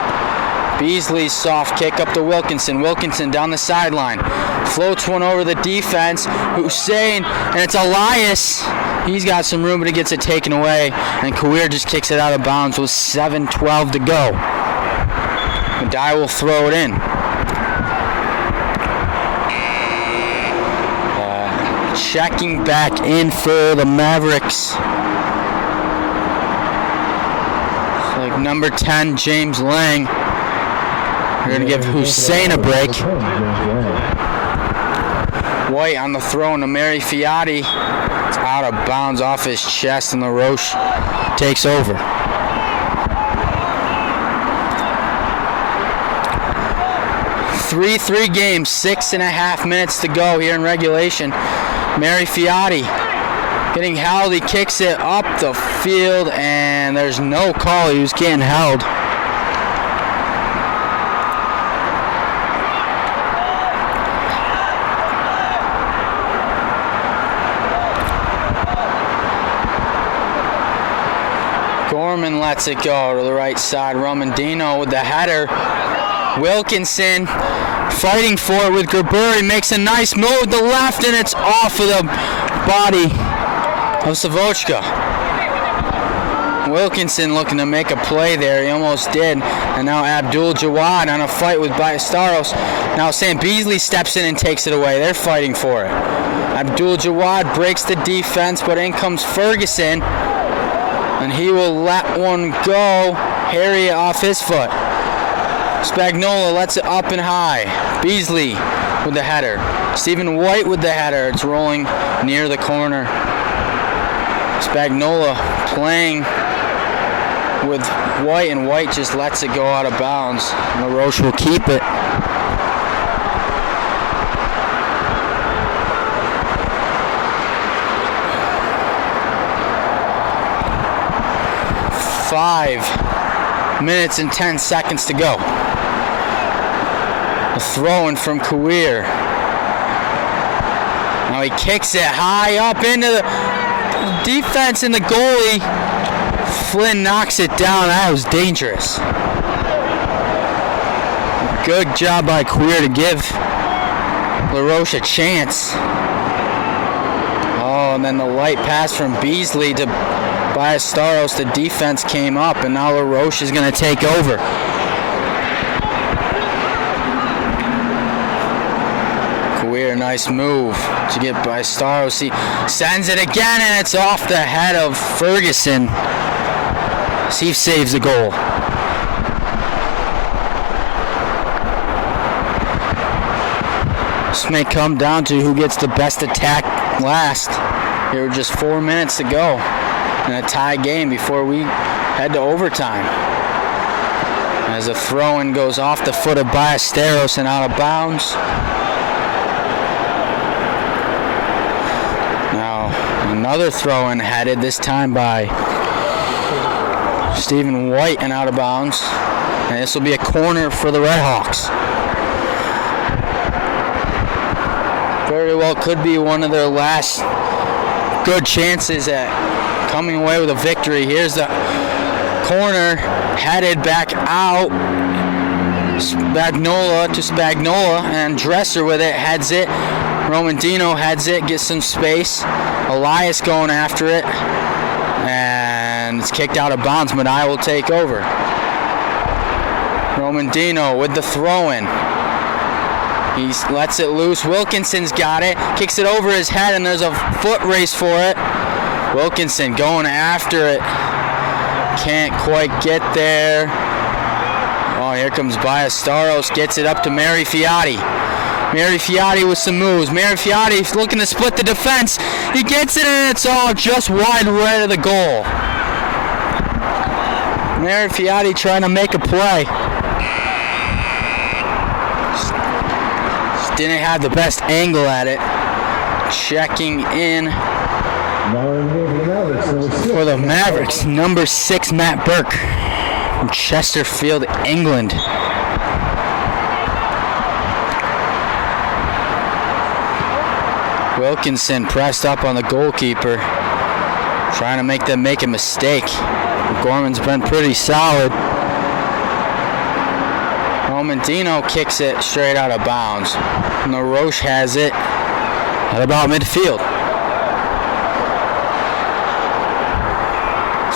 Beasley's soft kick up to Wilkinson. Wilkinson down the sideline. Floats one over the defense. Hussein, and it's Elias. He's got some room, but he gets it taken away. And Kawir just kicks it out of bounds with 7:12 to go. Medaille will throw it in. Checking back in for the Mavericks. It's like number 10, James Lang. We're going to give Hussein a break. White on the throw to Mary Fiotti. It's out of bounds off his chest, and LaRoche takes over. Three games, 6.5 minutes to go here in regulation. Mary Fiotti getting held. He kicks it up the field, and there's no call. He was getting held. Gorman lets it go to the right side. Romandino with the header. Wilkinson fighting for it with Gerberi. Makes a nice move with the left, and it's off of the body of Savochka. Wilkinson looking to make a play there. He almost did. And now Abdul Jawad on a fight with Ballesteros. Now Sam Beasley steps in and takes it away. They're fighting for it. Abdul Jawad breaks the defense, but in comes Ferguson. And he will let one go. Harriet off his foot. Spagnola lets it up and high. Beasley with the header. Stephen White with the header. It's rolling near the corner. Spagnola playing with White, and White just lets it go out of bounds. LaRoche will keep it. Five minutes and 10 seconds to go. A throw-in from Kawir. Now he kicks it high up into the defense, and the goalie, Flynn, knocks it down. That was dangerous. Good job by Kawir to give LaRoche a chance. Oh, and then the light pass from Beasley to Ballesteros. The defense came up, and now LaRoche is going to take over. Kawir, nice move to get Ballesteros. He sends it again, and it's off the head of Ferguson. He saves the goal. This may come down to who gets the best attack last. There were just 4 minutes to go in a tie game before we head to overtime. As a throw-in goes off the foot of Ballesteros and out of bounds. Now another throw-in headed, this time by Stephen White and out of bounds. And this will be a corner for the Redhawks. Very well could be one of their last good chances at coming away with a victory. Here's the corner, headed back out. Spagnola to Spagnola, and Dresser with it, heads it. Romandino heads it, gets some space. Elias going after it. And it's kicked out of bounds. Medaille will take over. Romandino with the throw-in. He lets it loose. Wilkinson's got it. Kicks it over his head, and there's a foot race for it. Wilkinson going after it. Can't quite get there. Oh, here comes Ballesteros. Gets it up to Mary Fiati. Mary Fiati with some moves. Mary Fiati looking to split the defense. He gets it, and it's all just wide right of the goal. Mary Fiati trying to make a play. Just didn't have the best angle at it. Checking in for the Mavericks, number 6, Matt Burke from Chesterfield, England. Wilkinson pressed up on the goalkeeper, trying to make them make a mistake. Gorman's been pretty solid. Romandino kicks it straight out of bounds. And LaRoche has it at about midfield.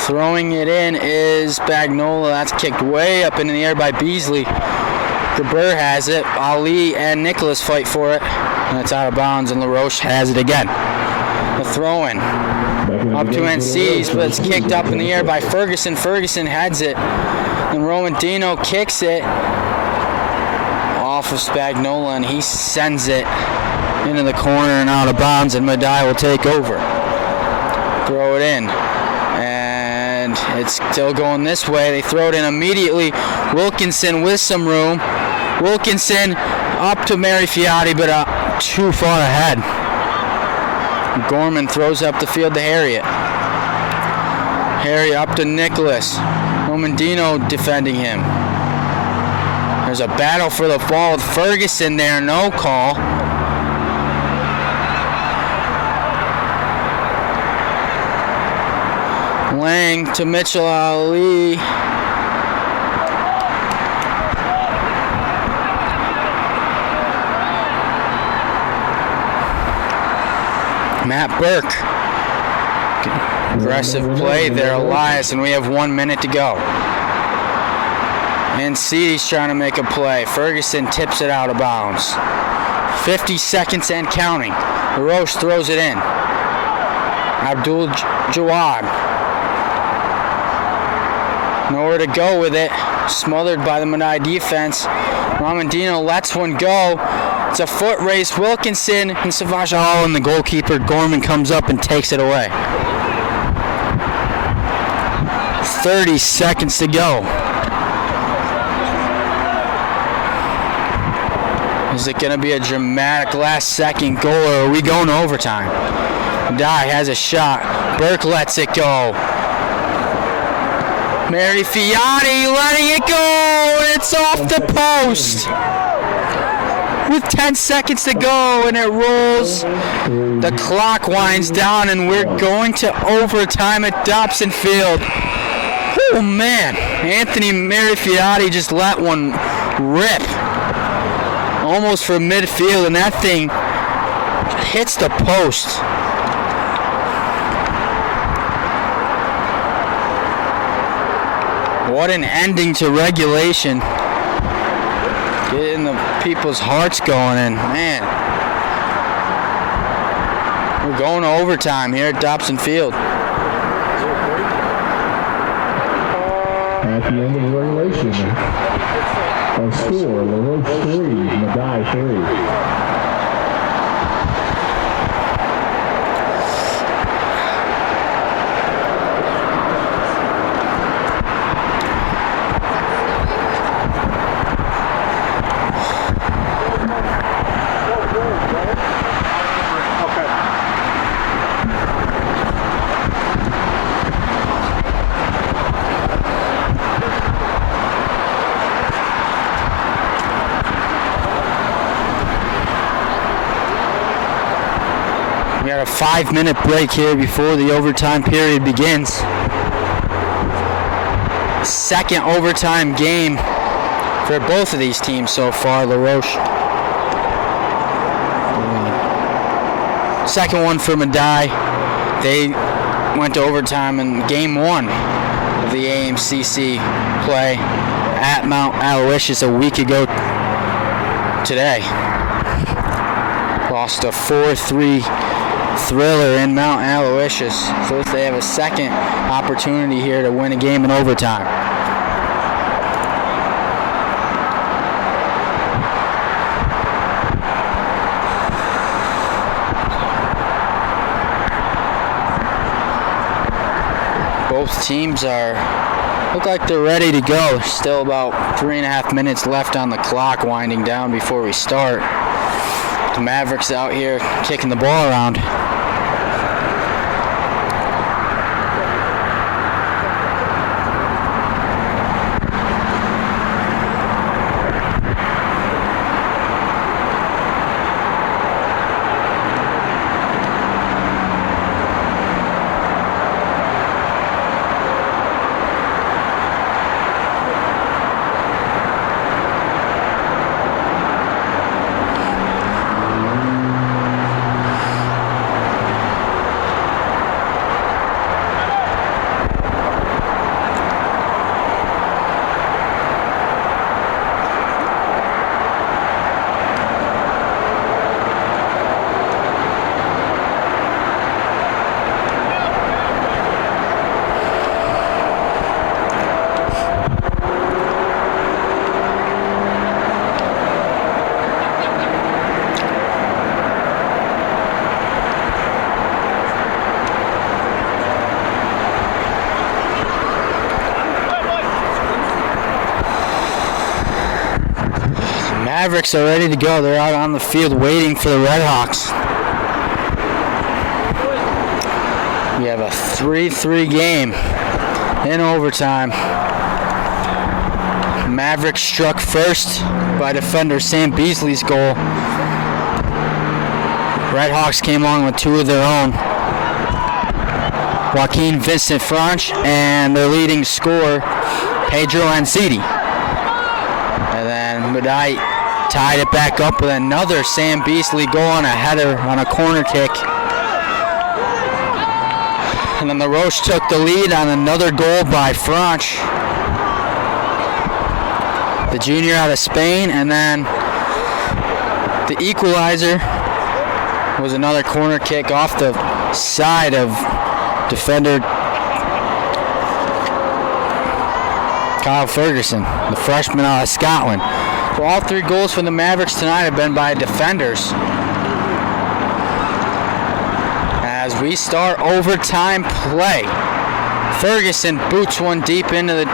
Throwing it in is Spagnola. That's kicked way up into the air by Beasley. Gabur has it. Ali and Nicholas fight for it. And it's out of bounds, and LaRoche has it again. The throw-in up to NC's, but it's kicked up in the air by Ferguson. Ferguson heads it. And Romandino kicks it off of Spagnola, and he sends it into the corner and out of bounds, and Medaille will take over. Throw it in. And it's still going this way. They throw it in immediately. Wilkinson with some room. Wilkinson up to Mary Fiati, but too far ahead. Gorman throws up the field to Harriet. Harriet up to Nicholas. Romandino defending him. There's a battle for the ball with Ferguson there. No call. Lang to Mitchell Ali. Matt Burke Aggressive play there, Elias, and we have 1 minute to go. And Ceedy's trying to make a play. Ferguson tips it out of bounds. 50 seconds and counting. LaRoche throws it in. Abdul Jawad. Nowhere to go with it. Smothered by the Medaille defense. Ramondino lets one go. It's a foot race. Wilkinson and Savage Hall, and the goalkeeper Gorman comes up and takes it away. 30 seconds to go. Is it going to be a dramatic last-second goal, or are we going to overtime? Medaille has a shot. Burke lets it go. Mary Fiati letting it go. It's off the post. With 10 seconds to go, and it rolls. The clock winds down, and we're going to overtime at Dobson Field. Oh, man. Anthony Marifiati just let one rip. Almost from midfield, and that thing hits the post. What an ending to regulation. Getting the people's hearts going, and man, we're going to overtime here at Dobson Field. At the end of regulation, our score, LaRoche 3, Medaille 3. We got a 5-minute break here before the overtime period begins. Second overtime game for both of these teams so far, LaRoche. Second one for Medaille. They went to overtime in game 1 of the AMCC play at Mount Aloysius a week ago today. Lost a 4-3 thriller in Mount Aloysius, so they have a second opportunity here to win a game in overtime. Both teams look like they're ready to go. Still about 3.5 minutes left on the clock, winding down before we start. The Mavericks out here kicking the ball around. Mavericks are ready to go. They're out on the field waiting for the Red Hawks. We have a 3-3 game in overtime. Mavericks struck first by defender Sam Beasley's goal. Red Hawks came along with 2 of their own. Joaquin Vincent Franch and their leading scorer, Pedro Ancidi. And then Medaille tied it back up with another Sam Beasley goal on a header on a corner kick. And then LaRoche took the lead on another goal by Franch, the junior out of Spain. And then the equalizer was another corner kick off the side of defender Kyle Ferguson, the freshman out of Scotland. So all 3 goals for the Mavericks tonight have been by defenders. As we start overtime play, Ferguson boots one deep into the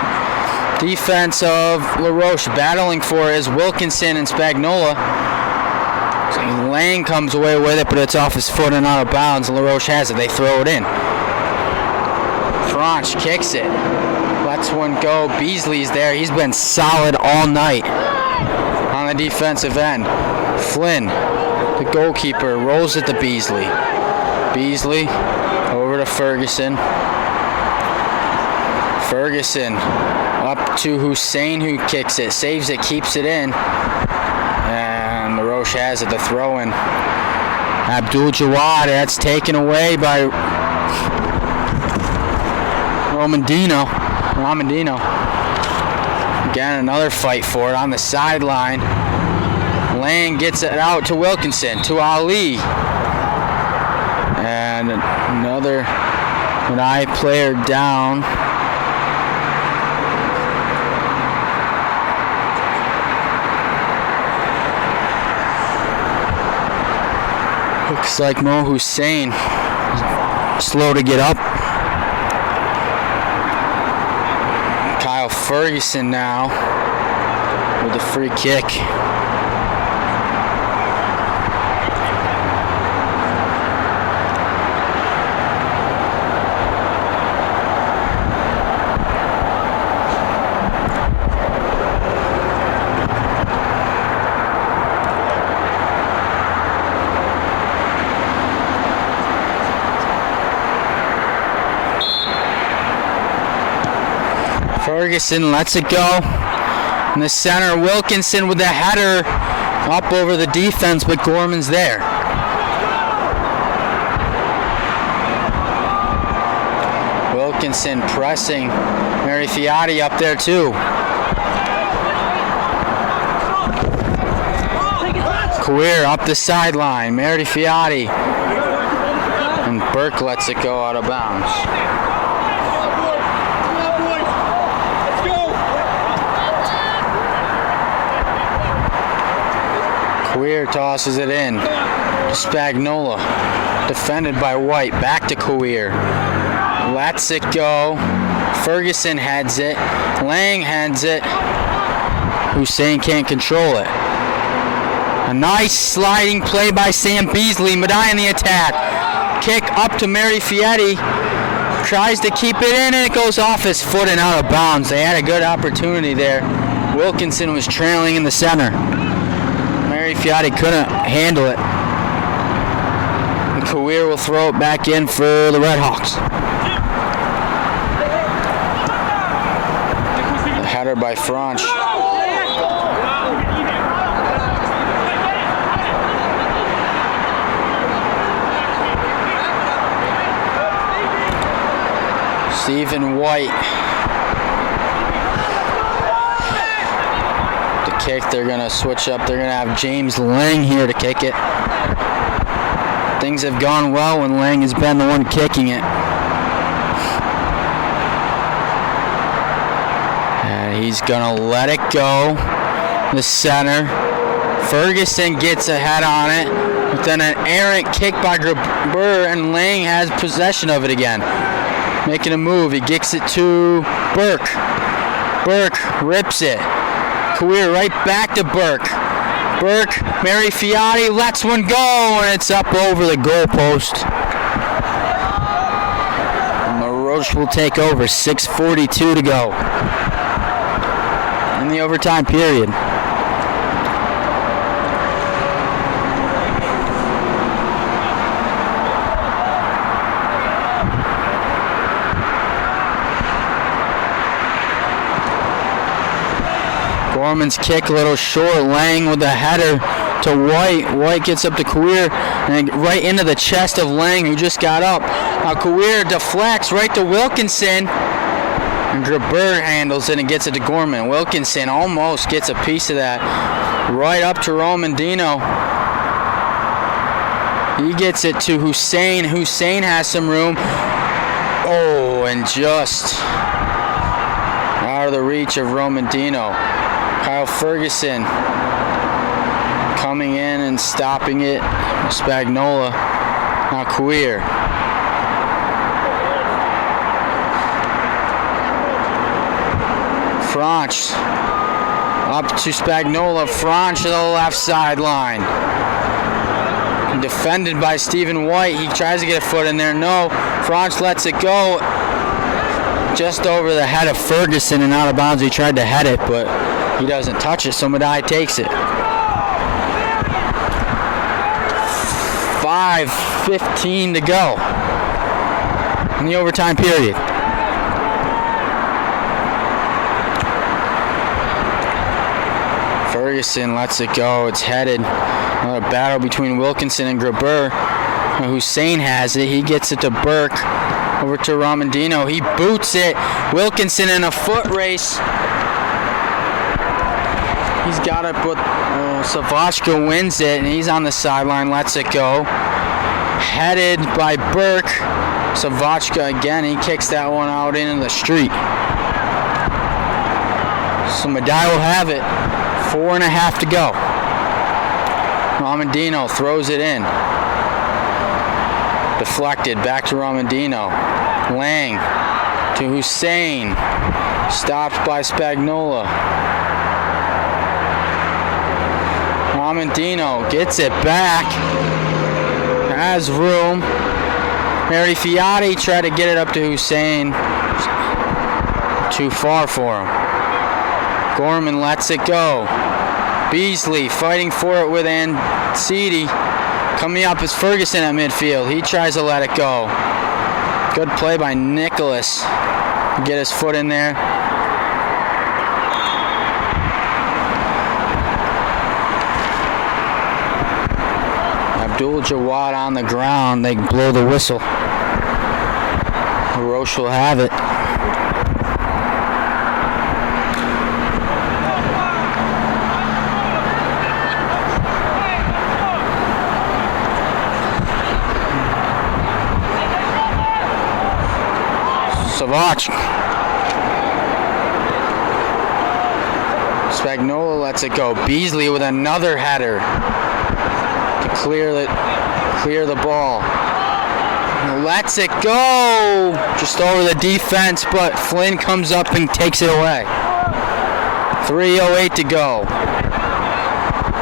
defense of LaRoche. Battling for is Wilkinson and Spagnola. So Lang comes away with it, but it's off his foot and out of bounds. LaRoche has it. They throw it in. Franch kicks it. Lets one go. Beasley's there. He's been solid all night on the defensive end. Flynn, the goalkeeper, rolls it to Beasley. Beasley over to Ferguson. Ferguson up to Hussein, who kicks it, saves it, keeps it in. And LaRoche has it, the throw in. Abdul Jawad, that's taken away by Romandino. Again, another fight for it on the sideline. Lang gets it out to Wilkinson, to Ali. And another Medaille player down. Looks like Mo Hussein slow to get up. Kyle Ferguson now with a free kick. Ferguson lets it go. In the center, Wilkinson with the header up over the defense, but Gorman's there. Wilkinson pressing. Mary Fiati up there too. Queer up the sideline. Mary Fiati. And Burke lets it go out of bounds. Queer tosses it in. Spagnola, defended by White. Back to Queer. Lets it go. Ferguson heads it. Lang heads it. Hussein can't control it. A nice sliding play by Sam Beasley. Medaille in the attack. Kick up to Mary Fiati. Tries to keep it in, and it goes off his foot and out of bounds. They had a good opportunity there. Wilkinson was trailing in the center. Fiati couldn't handle it. And Queer will throw it back in for the Redhawks. The header by Franch. Stephen White. Kick, they're going to switch up. They're going to have James Lang here to kick it. Things have gone well when Lang has been the one kicking it. And he's going to let it go. The center. Ferguson gets a head on it. But then an errant kick by Grabur, and Lang has possession of it again. Making a move. He kicks it to Burke. Burke rips it. Queer right back to Burke. Burke, Mary Fiati lets one go, and it's up over the goalpost. And LaRoche will take over. 6:42 to go in the overtime period. Gorman's kick a little short. Lang with the header to White. White gets up to Queer and right into the chest of Lang, who just got up. Now Kawir deflects right to Wilkinson. And Graber handles it and gets it to Gorman. Wilkinson almost gets a piece of that. Right up to Romandino. He gets it to Hussein. Hussein has some room. Oh, and just out of the reach of Romandino. Kyle Ferguson coming in and stopping it. Spagnola. Now Queer. Franch up to Spagnola. Franch to the left sideline. Defended by Stephen White. He tries to get a foot in there. No. Franch lets it go. Just over the head of Ferguson and out of bounds. He tried to head it, but he doesn't touch it, so Medaille takes it. 5:15 to go in the overtime period. Ferguson lets it go. It's headed. Another battle between Wilkinson and Graber. Hussein has it. He gets it to Burke. Over to Romandino. He boots it. Wilkinson in a foot race. He's got it, but Savachka wins it, and he's on the sideline. Lets it go. Headed by Burke. Savachka again. He kicks that one out into the street. So Medaille will have it. 4.5 to go. Romandino throws it in. Deflected back to Romandino. Lang to Hussein. Stopped by Spagnola. Romandino gets it back. Has room. Mary Fiati tried to get it up to Hussein. Too far for him. Gorman lets it go. Beasley fighting for it with Ancidi. Coming up is Ferguson at midfield. He tries to let it go. Good play by Nicholas. Get his foot in there. Abdul Jawad on the ground. They blow the whistle. Roche will have it. Savach. Spagnola lets it go. Beasley with another header to clear the ball. Lets it go just over the defense, but Flynn comes up and takes it away. 3:08 to go.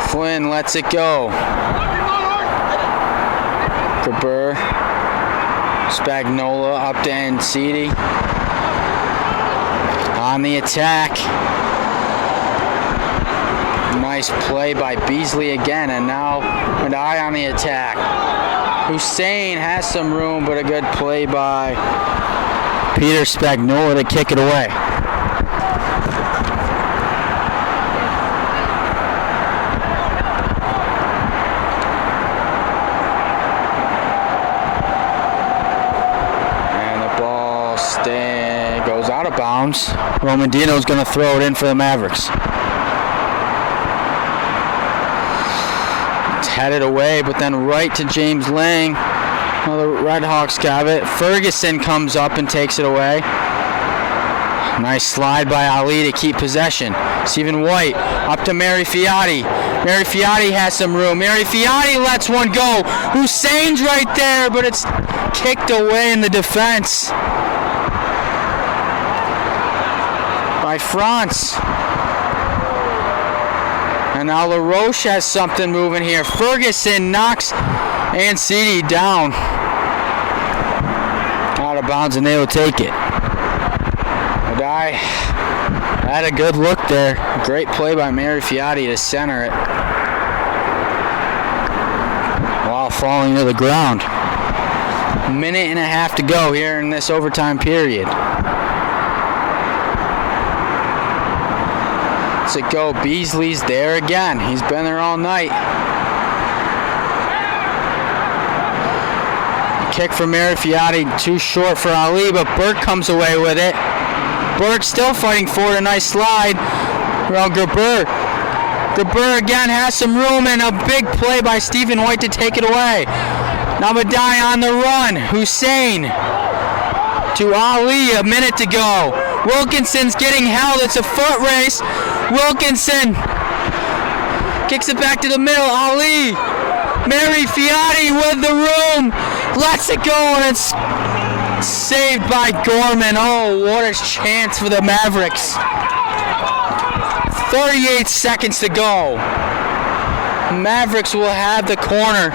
Flynn lets it go. Graber. Spagnola up to Ancidi. On the attack. Nice play by Beasley again, and now Medaille on the attack. Hussein has some room, but a good play by Peter Spagnola to kick it away. Goes out of bounds. Romandino's going to throw it in for the Mavericks. It's headed away, but then right to James Lang. Well, the Red Hawks got it. Ferguson comes up and takes it away. Nice slide by Ali to keep possession. Stephen White up to Mary Fiati. Mary Fiati has some room. Mary Fiati lets one go. Hussein's right there, but it's kicked away in the defense by France. And now LaRoche has something moving here. Ferguson knocks Ancidi down out of bounds, and they will take it. Medaille had a good look there. Great play by Mary Fiati to center it while falling to the ground. 1.5 minutes to go here in this overtime period. Let's it go. Beasley's there again. He's been there all night. kick for Mary Fiati, too short for Ali, but Burke comes away with it. Burke still fighting forward, a nice slide around Gerber. Gerber again has some room and a big play by Stephen White to take it away. Now Medaille on the run. Hussein to Ali, a minute to go. Wilkinson's getting held. It's a foot race. Wilkinson kicks it back to the middle. Ali. Mary Fiati with the room. Lets it go, and it's saved by Gorman. Oh, what a chance for the Mavericks. 38 seconds to go. Mavericks will have the corner.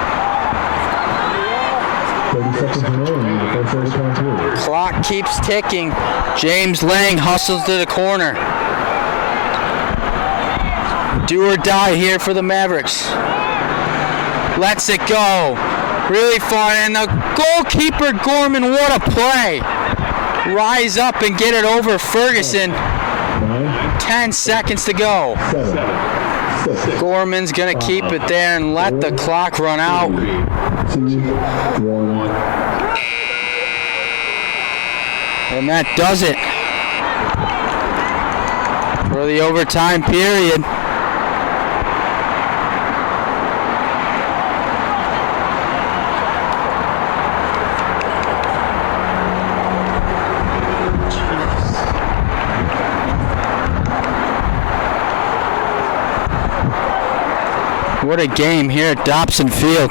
30 seconds remaining. The first overtime period. Clock keeps ticking. James Lang hustles to the corner. Do or die here for the Mavericks. Lets it go. Really far, and the goalkeeper Gorman, what a play. Rise up and get it over Ferguson. 10 seconds to go. 7, 6, Gorman's gonna keep it there and let the clock run out. 2, 1. And that does it for the overtime period. What a game here at Dobson Field.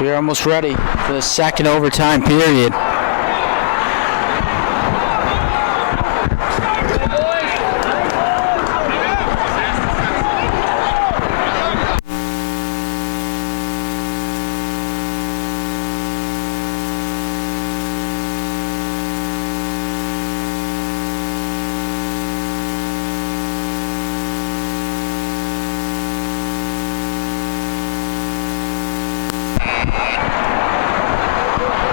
So we're almost ready for the second overtime period.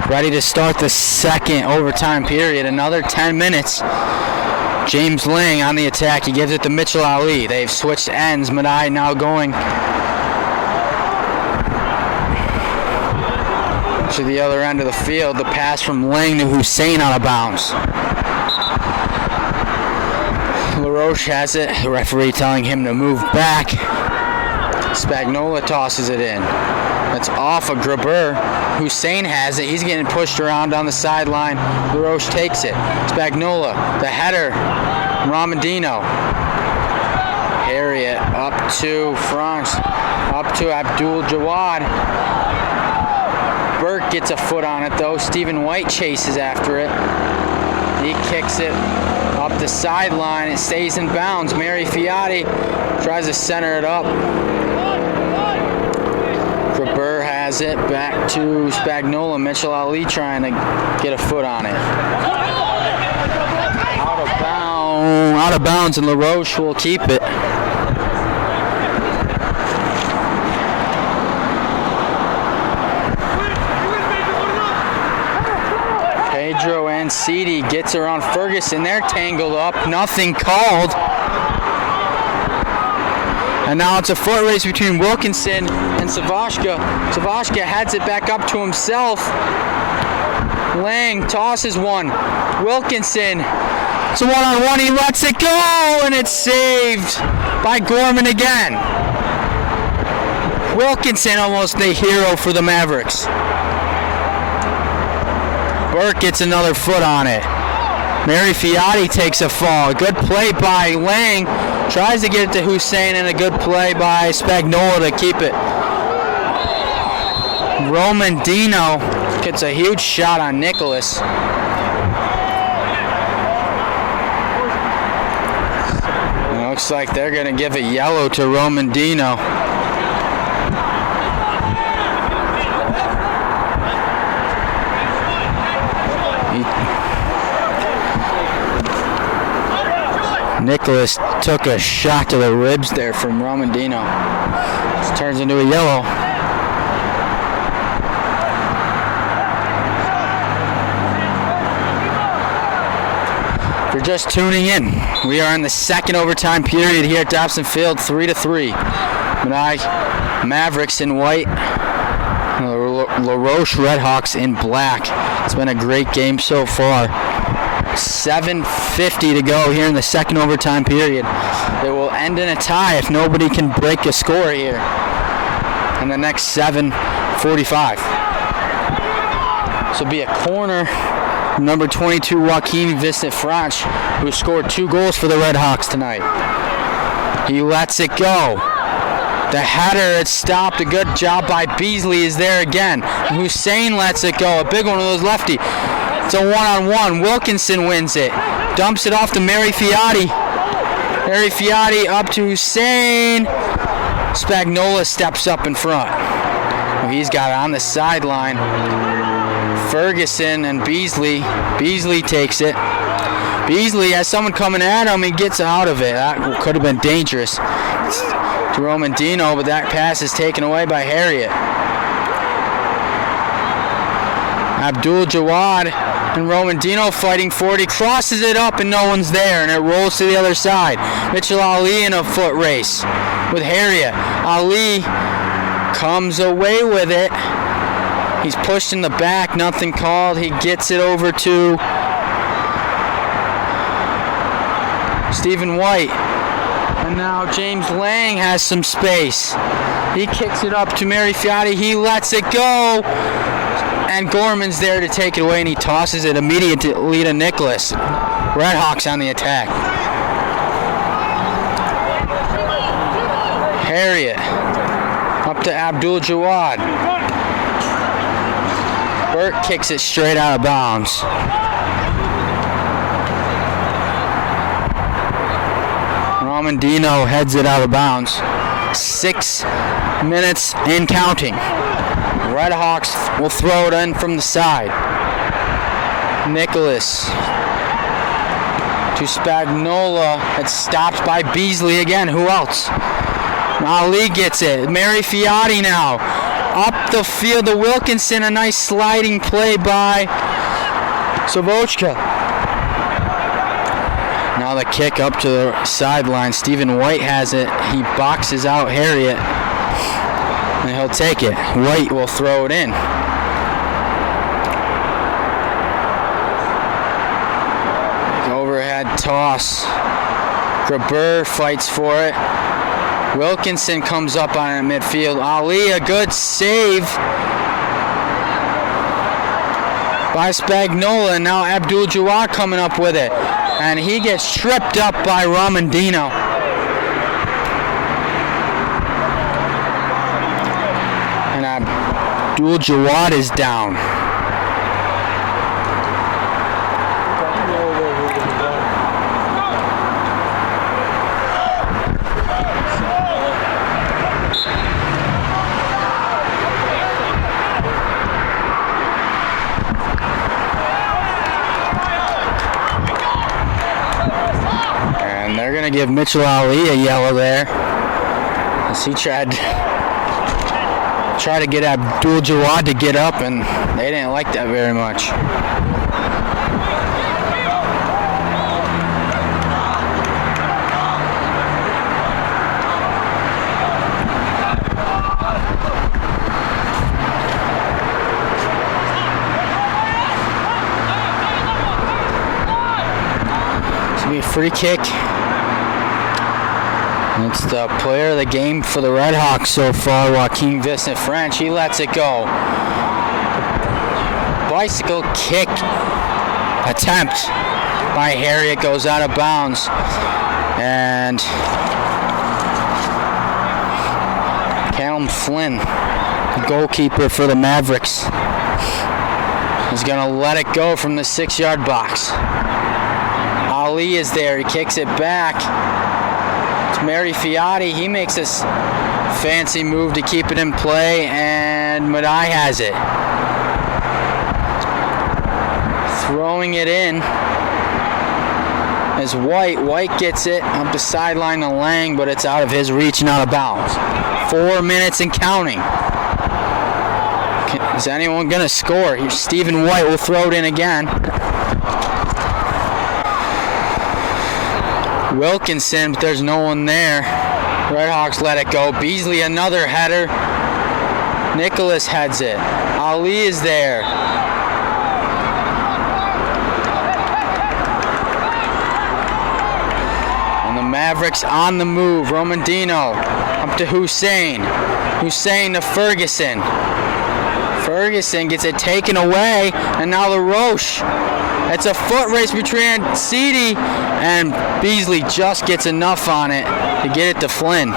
Ready to start the second overtime period. Another 10 minutes. James Lang on the attack. He gives it to Mitchell Ali. They've switched ends. Medaille now going to the other end of the field. The pass from Lang to Hussein out of bounds. LaRoche has it. The referee telling him to move back. Spagnola tosses it in. That's off of Gerber. Hussein has it. He's getting pushed around down the sideline. LaRoche takes it. Spagnola, the header. Ramadino. Harriet up to France. Up to Abdul Jawad. Burke gets a foot on it though. Stephen White chases after it. He kicks it up the sideline. It stays in bounds. Mary Fiati tries to center it up. Gerber has it back to Spagnola. Mitchell Ali trying to get a foot on it. Out of bounds, and LaRoche will keep it. Pedro Ancidi gets around Ferguson. They're tangled up. Nothing called. And now it's a foot race between Wilkinson and Savashka. Savashka heads it back up to himself. Lang tosses one. Wilkinson, it's a one-on-one. He lets it go, and it's saved by Gorman again. Wilkinson almost the hero for the Mavericks. Burke gets another foot on it. Mary Fiati takes a fall. Good play by Lang. Tries to get it to Hussein, and a good play by Spagnola to keep it. Roman Dino gets a huge shot on Nicholas. It looks like they're going to give it yellow to Roman Dino. Nicholas took a shot to the ribs there from Romandino. This turns into a yellow. If you're just tuning in, we are in the second overtime period here at Dobson Field, 3-3. Medaille Mavericks in white, LaRoche Redhawks in black. It's been a great game so far. 7:50 to go here in the second overtime period. It will end in a tie if nobody can break a score here in the next 7:45. This will be a corner. Number 22, Joaquin Vicente-Franch, who scored 2 goals for the Redhawks tonight. He lets it go. The header, it's stopped. A good job by Beasley is there again. Hussein lets it go. A big one of those lefty. It's a one-on-one. Wilkinson wins it. Dumps it off to Mary Fiati. Mary Fiati up to Hussein. Spagnola steps up in front. He's got it on the sideline. Ferguson and Beasley. Beasley takes it. Beasley has someone coming at him. He gets out of it. That could have been dangerous to Romandino, but that pass is taken away by Harriet. Abdul Jawad and Romandino fighting for it. He crosses it up and no one's there, and it rolls to the other side. Mitchell Ali in a foot race with Harriet. Ali comes away with it. He's pushed in the back, nothing called. He gets it over to Stephen White. And now James Lang has some space. He kicks it up to Mary Fiati. He lets it go. And Gorman's there to take it away, and he tosses it immediately to Nicholas. Redhawks on the attack. Harriet up to Abdul Jawad. Burke kicks it straight out of bounds. Romandino heads it out of bounds. 6 minutes and counting. Redhawks will throw it in from the side. Nicholas to Spagnola. It's stopped by Beasley again. Who else? Ali gets it. Mary Fiati now. Up the field to Wilkinson. A nice sliding play by Savochka. Now the kick up to the sideline. Stephen White has it. He boxes out Harriet. And he'll take it. White will throw it in. Big overhead toss. Graber fights for it. Wilkinson comes up on it in midfield. Ali, a good save by Spagnola. And now Abdul Jawad coming up with it. And he gets tripped up by Romandino. And Abdul Jawad is down. Give Mitchell Ali a yellow there as he tried to get Abdul Jawad to get up, and they didn't like that very much. free kick. It's the player of the game for the Red Hawks so far, Joaquin Vincent French. He lets it go. Bicycle kick attempt by Harriet goes out of bounds. And Callum Flynn, the goalkeeper for the Mavericks, is going to let it go from the 6-yard box. Ali is there. He kicks it back. It's Mary Fiati. He makes this fancy move to keep it in play, and Medaille has it. Throwing it in is White. White gets it up the sideline to Lang, but it's out of his reach and out of bounds. 4 minutes and counting. Is anyone going to score? Here, Stephen White will throw it in again. Wilkinson, but there's no one there. Red Hawks let it go. Beasley, another header. Nicholas heads it. Ali is there. And the Mavericks on the move. Romandino up to Hussein. Hussein to Ferguson. Ferguson gets it taken away, and now the Roche. It's a foot race between Seedy and Beasley just gets enough on it to get it to Flynn.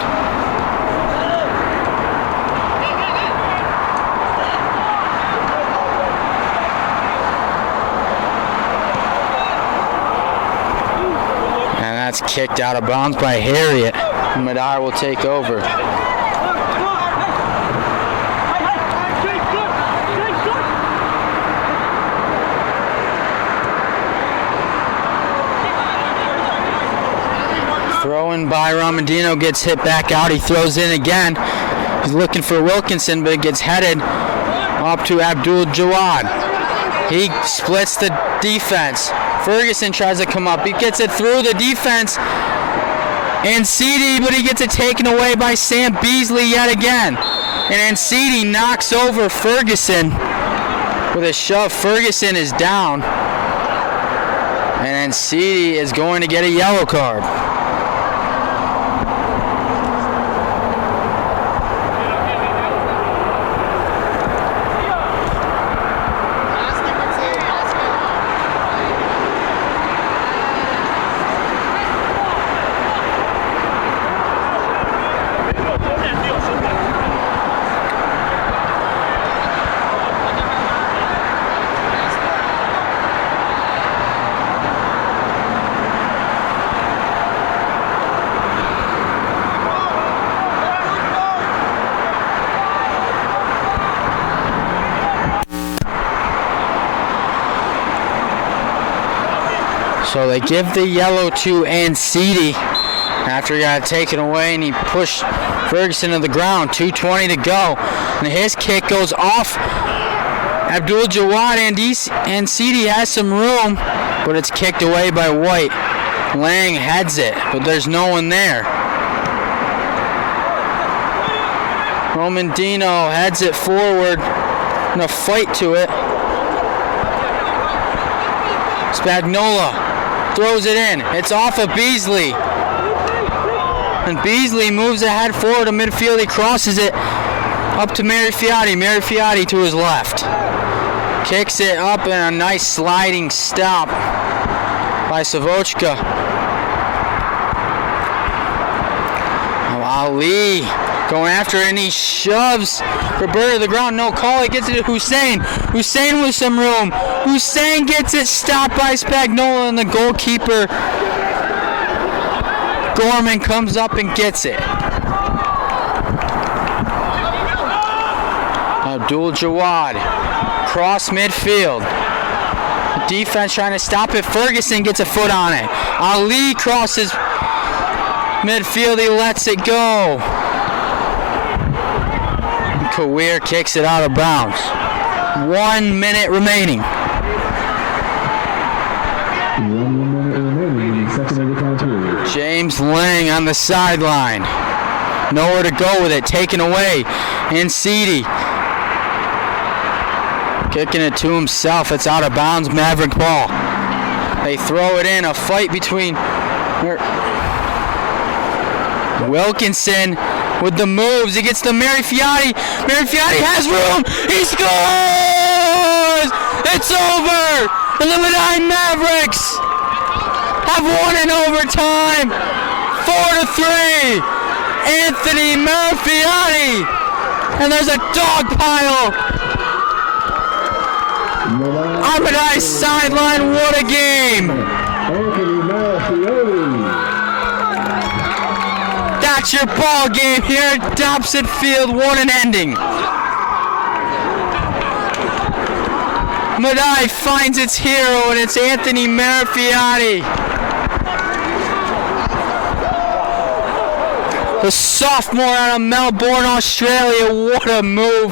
And that's kicked out of bounds by Harriet. Medaille will take over. Throw-in by Romandino gets hit back out. He throws in again. He's looking for Wilkinson, but it gets headed up to Abdul Jawad. He splits the defense. Ferguson tries to come up. He gets it through the defense. And Seedy, but he gets it taken away by Sam Beasley yet again. And Seedy knocks over Ferguson with a shove. Ferguson is down. And Seedy is going to get a yellow card. So they give the yellow to Ansidi after he got taken away, and he pushed Ferguson to the ground. 2:20 to go. And his kick goes off. Abdul Jawad and Ansidi has some room, but it's kicked away by White. Lang heads it, but there's no one there. Romandino heads it forward in a fight to it. Spagnola throws it in. It's off of Beasley. And Beasley moves ahead forward to midfield. He crosses it up to Mary Fiati. Mary Fiati to his left. Kicks it up in a nice sliding stop by Savochka. Ali going after it, and he shoves Roberta to the ground. No call. He gets it to Hussein. Hussein with some room. Hussein gets it stopped by Spagnola, and the goalkeeper Gorman comes up and gets it. Abdul Jawad cross midfield. The defense trying to stop it. Ferguson gets a foot on it. Ali crosses midfield. He lets it go. Kawir kicks it out of bounds. 1 minute remaining. 1 minute remaining in the second overtime period. James Lang on the sideline. Nowhere to go with it. Taken away. Ansidi kicking it to himself. It's out of bounds. Maverick ball. They throw it in. A fight between Wilkinson with the moves. He gets to Mary Fiati. Mary Fiati has room. He scores! It's over! And the Medaille Mavericks have won in overtime. 4-3. Anthony Mary-Fiati. And there's a dog pile on Medailla's sideline. What a game! Anthony Mary-Fiati. That's your ball game here at Dobson Field. What an ending. Medaille finds its hero, and it's Anthony Mary-Fiati. The sophomore out of Melbourne, Australia. What a move.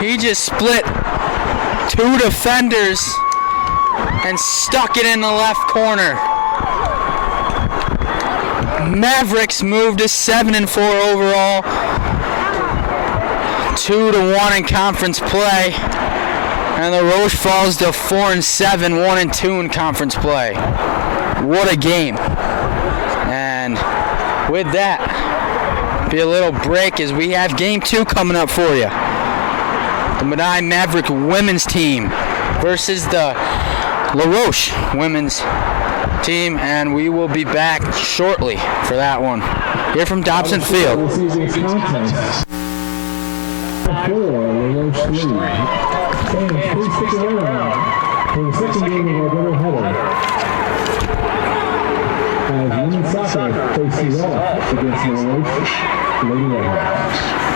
He just split 2 defenders and stuck it in the left corner. Mavericks moved to 7-4 overall. 2-1 in conference play. And the Roche falls to 4-7, 1-2 in conference play. What a game. And with that, be a little break as we have game 2 coming up for you. The Medaille Maverick women's team versus the La Roche women's team, and we will be back shortly for that one. Here from Dobson Field. This evening's contest. 4, LaRoche lead. Fans, please stick around for the second game of our doubleheader. As women's soccer faces off against LaRoche Lady Red.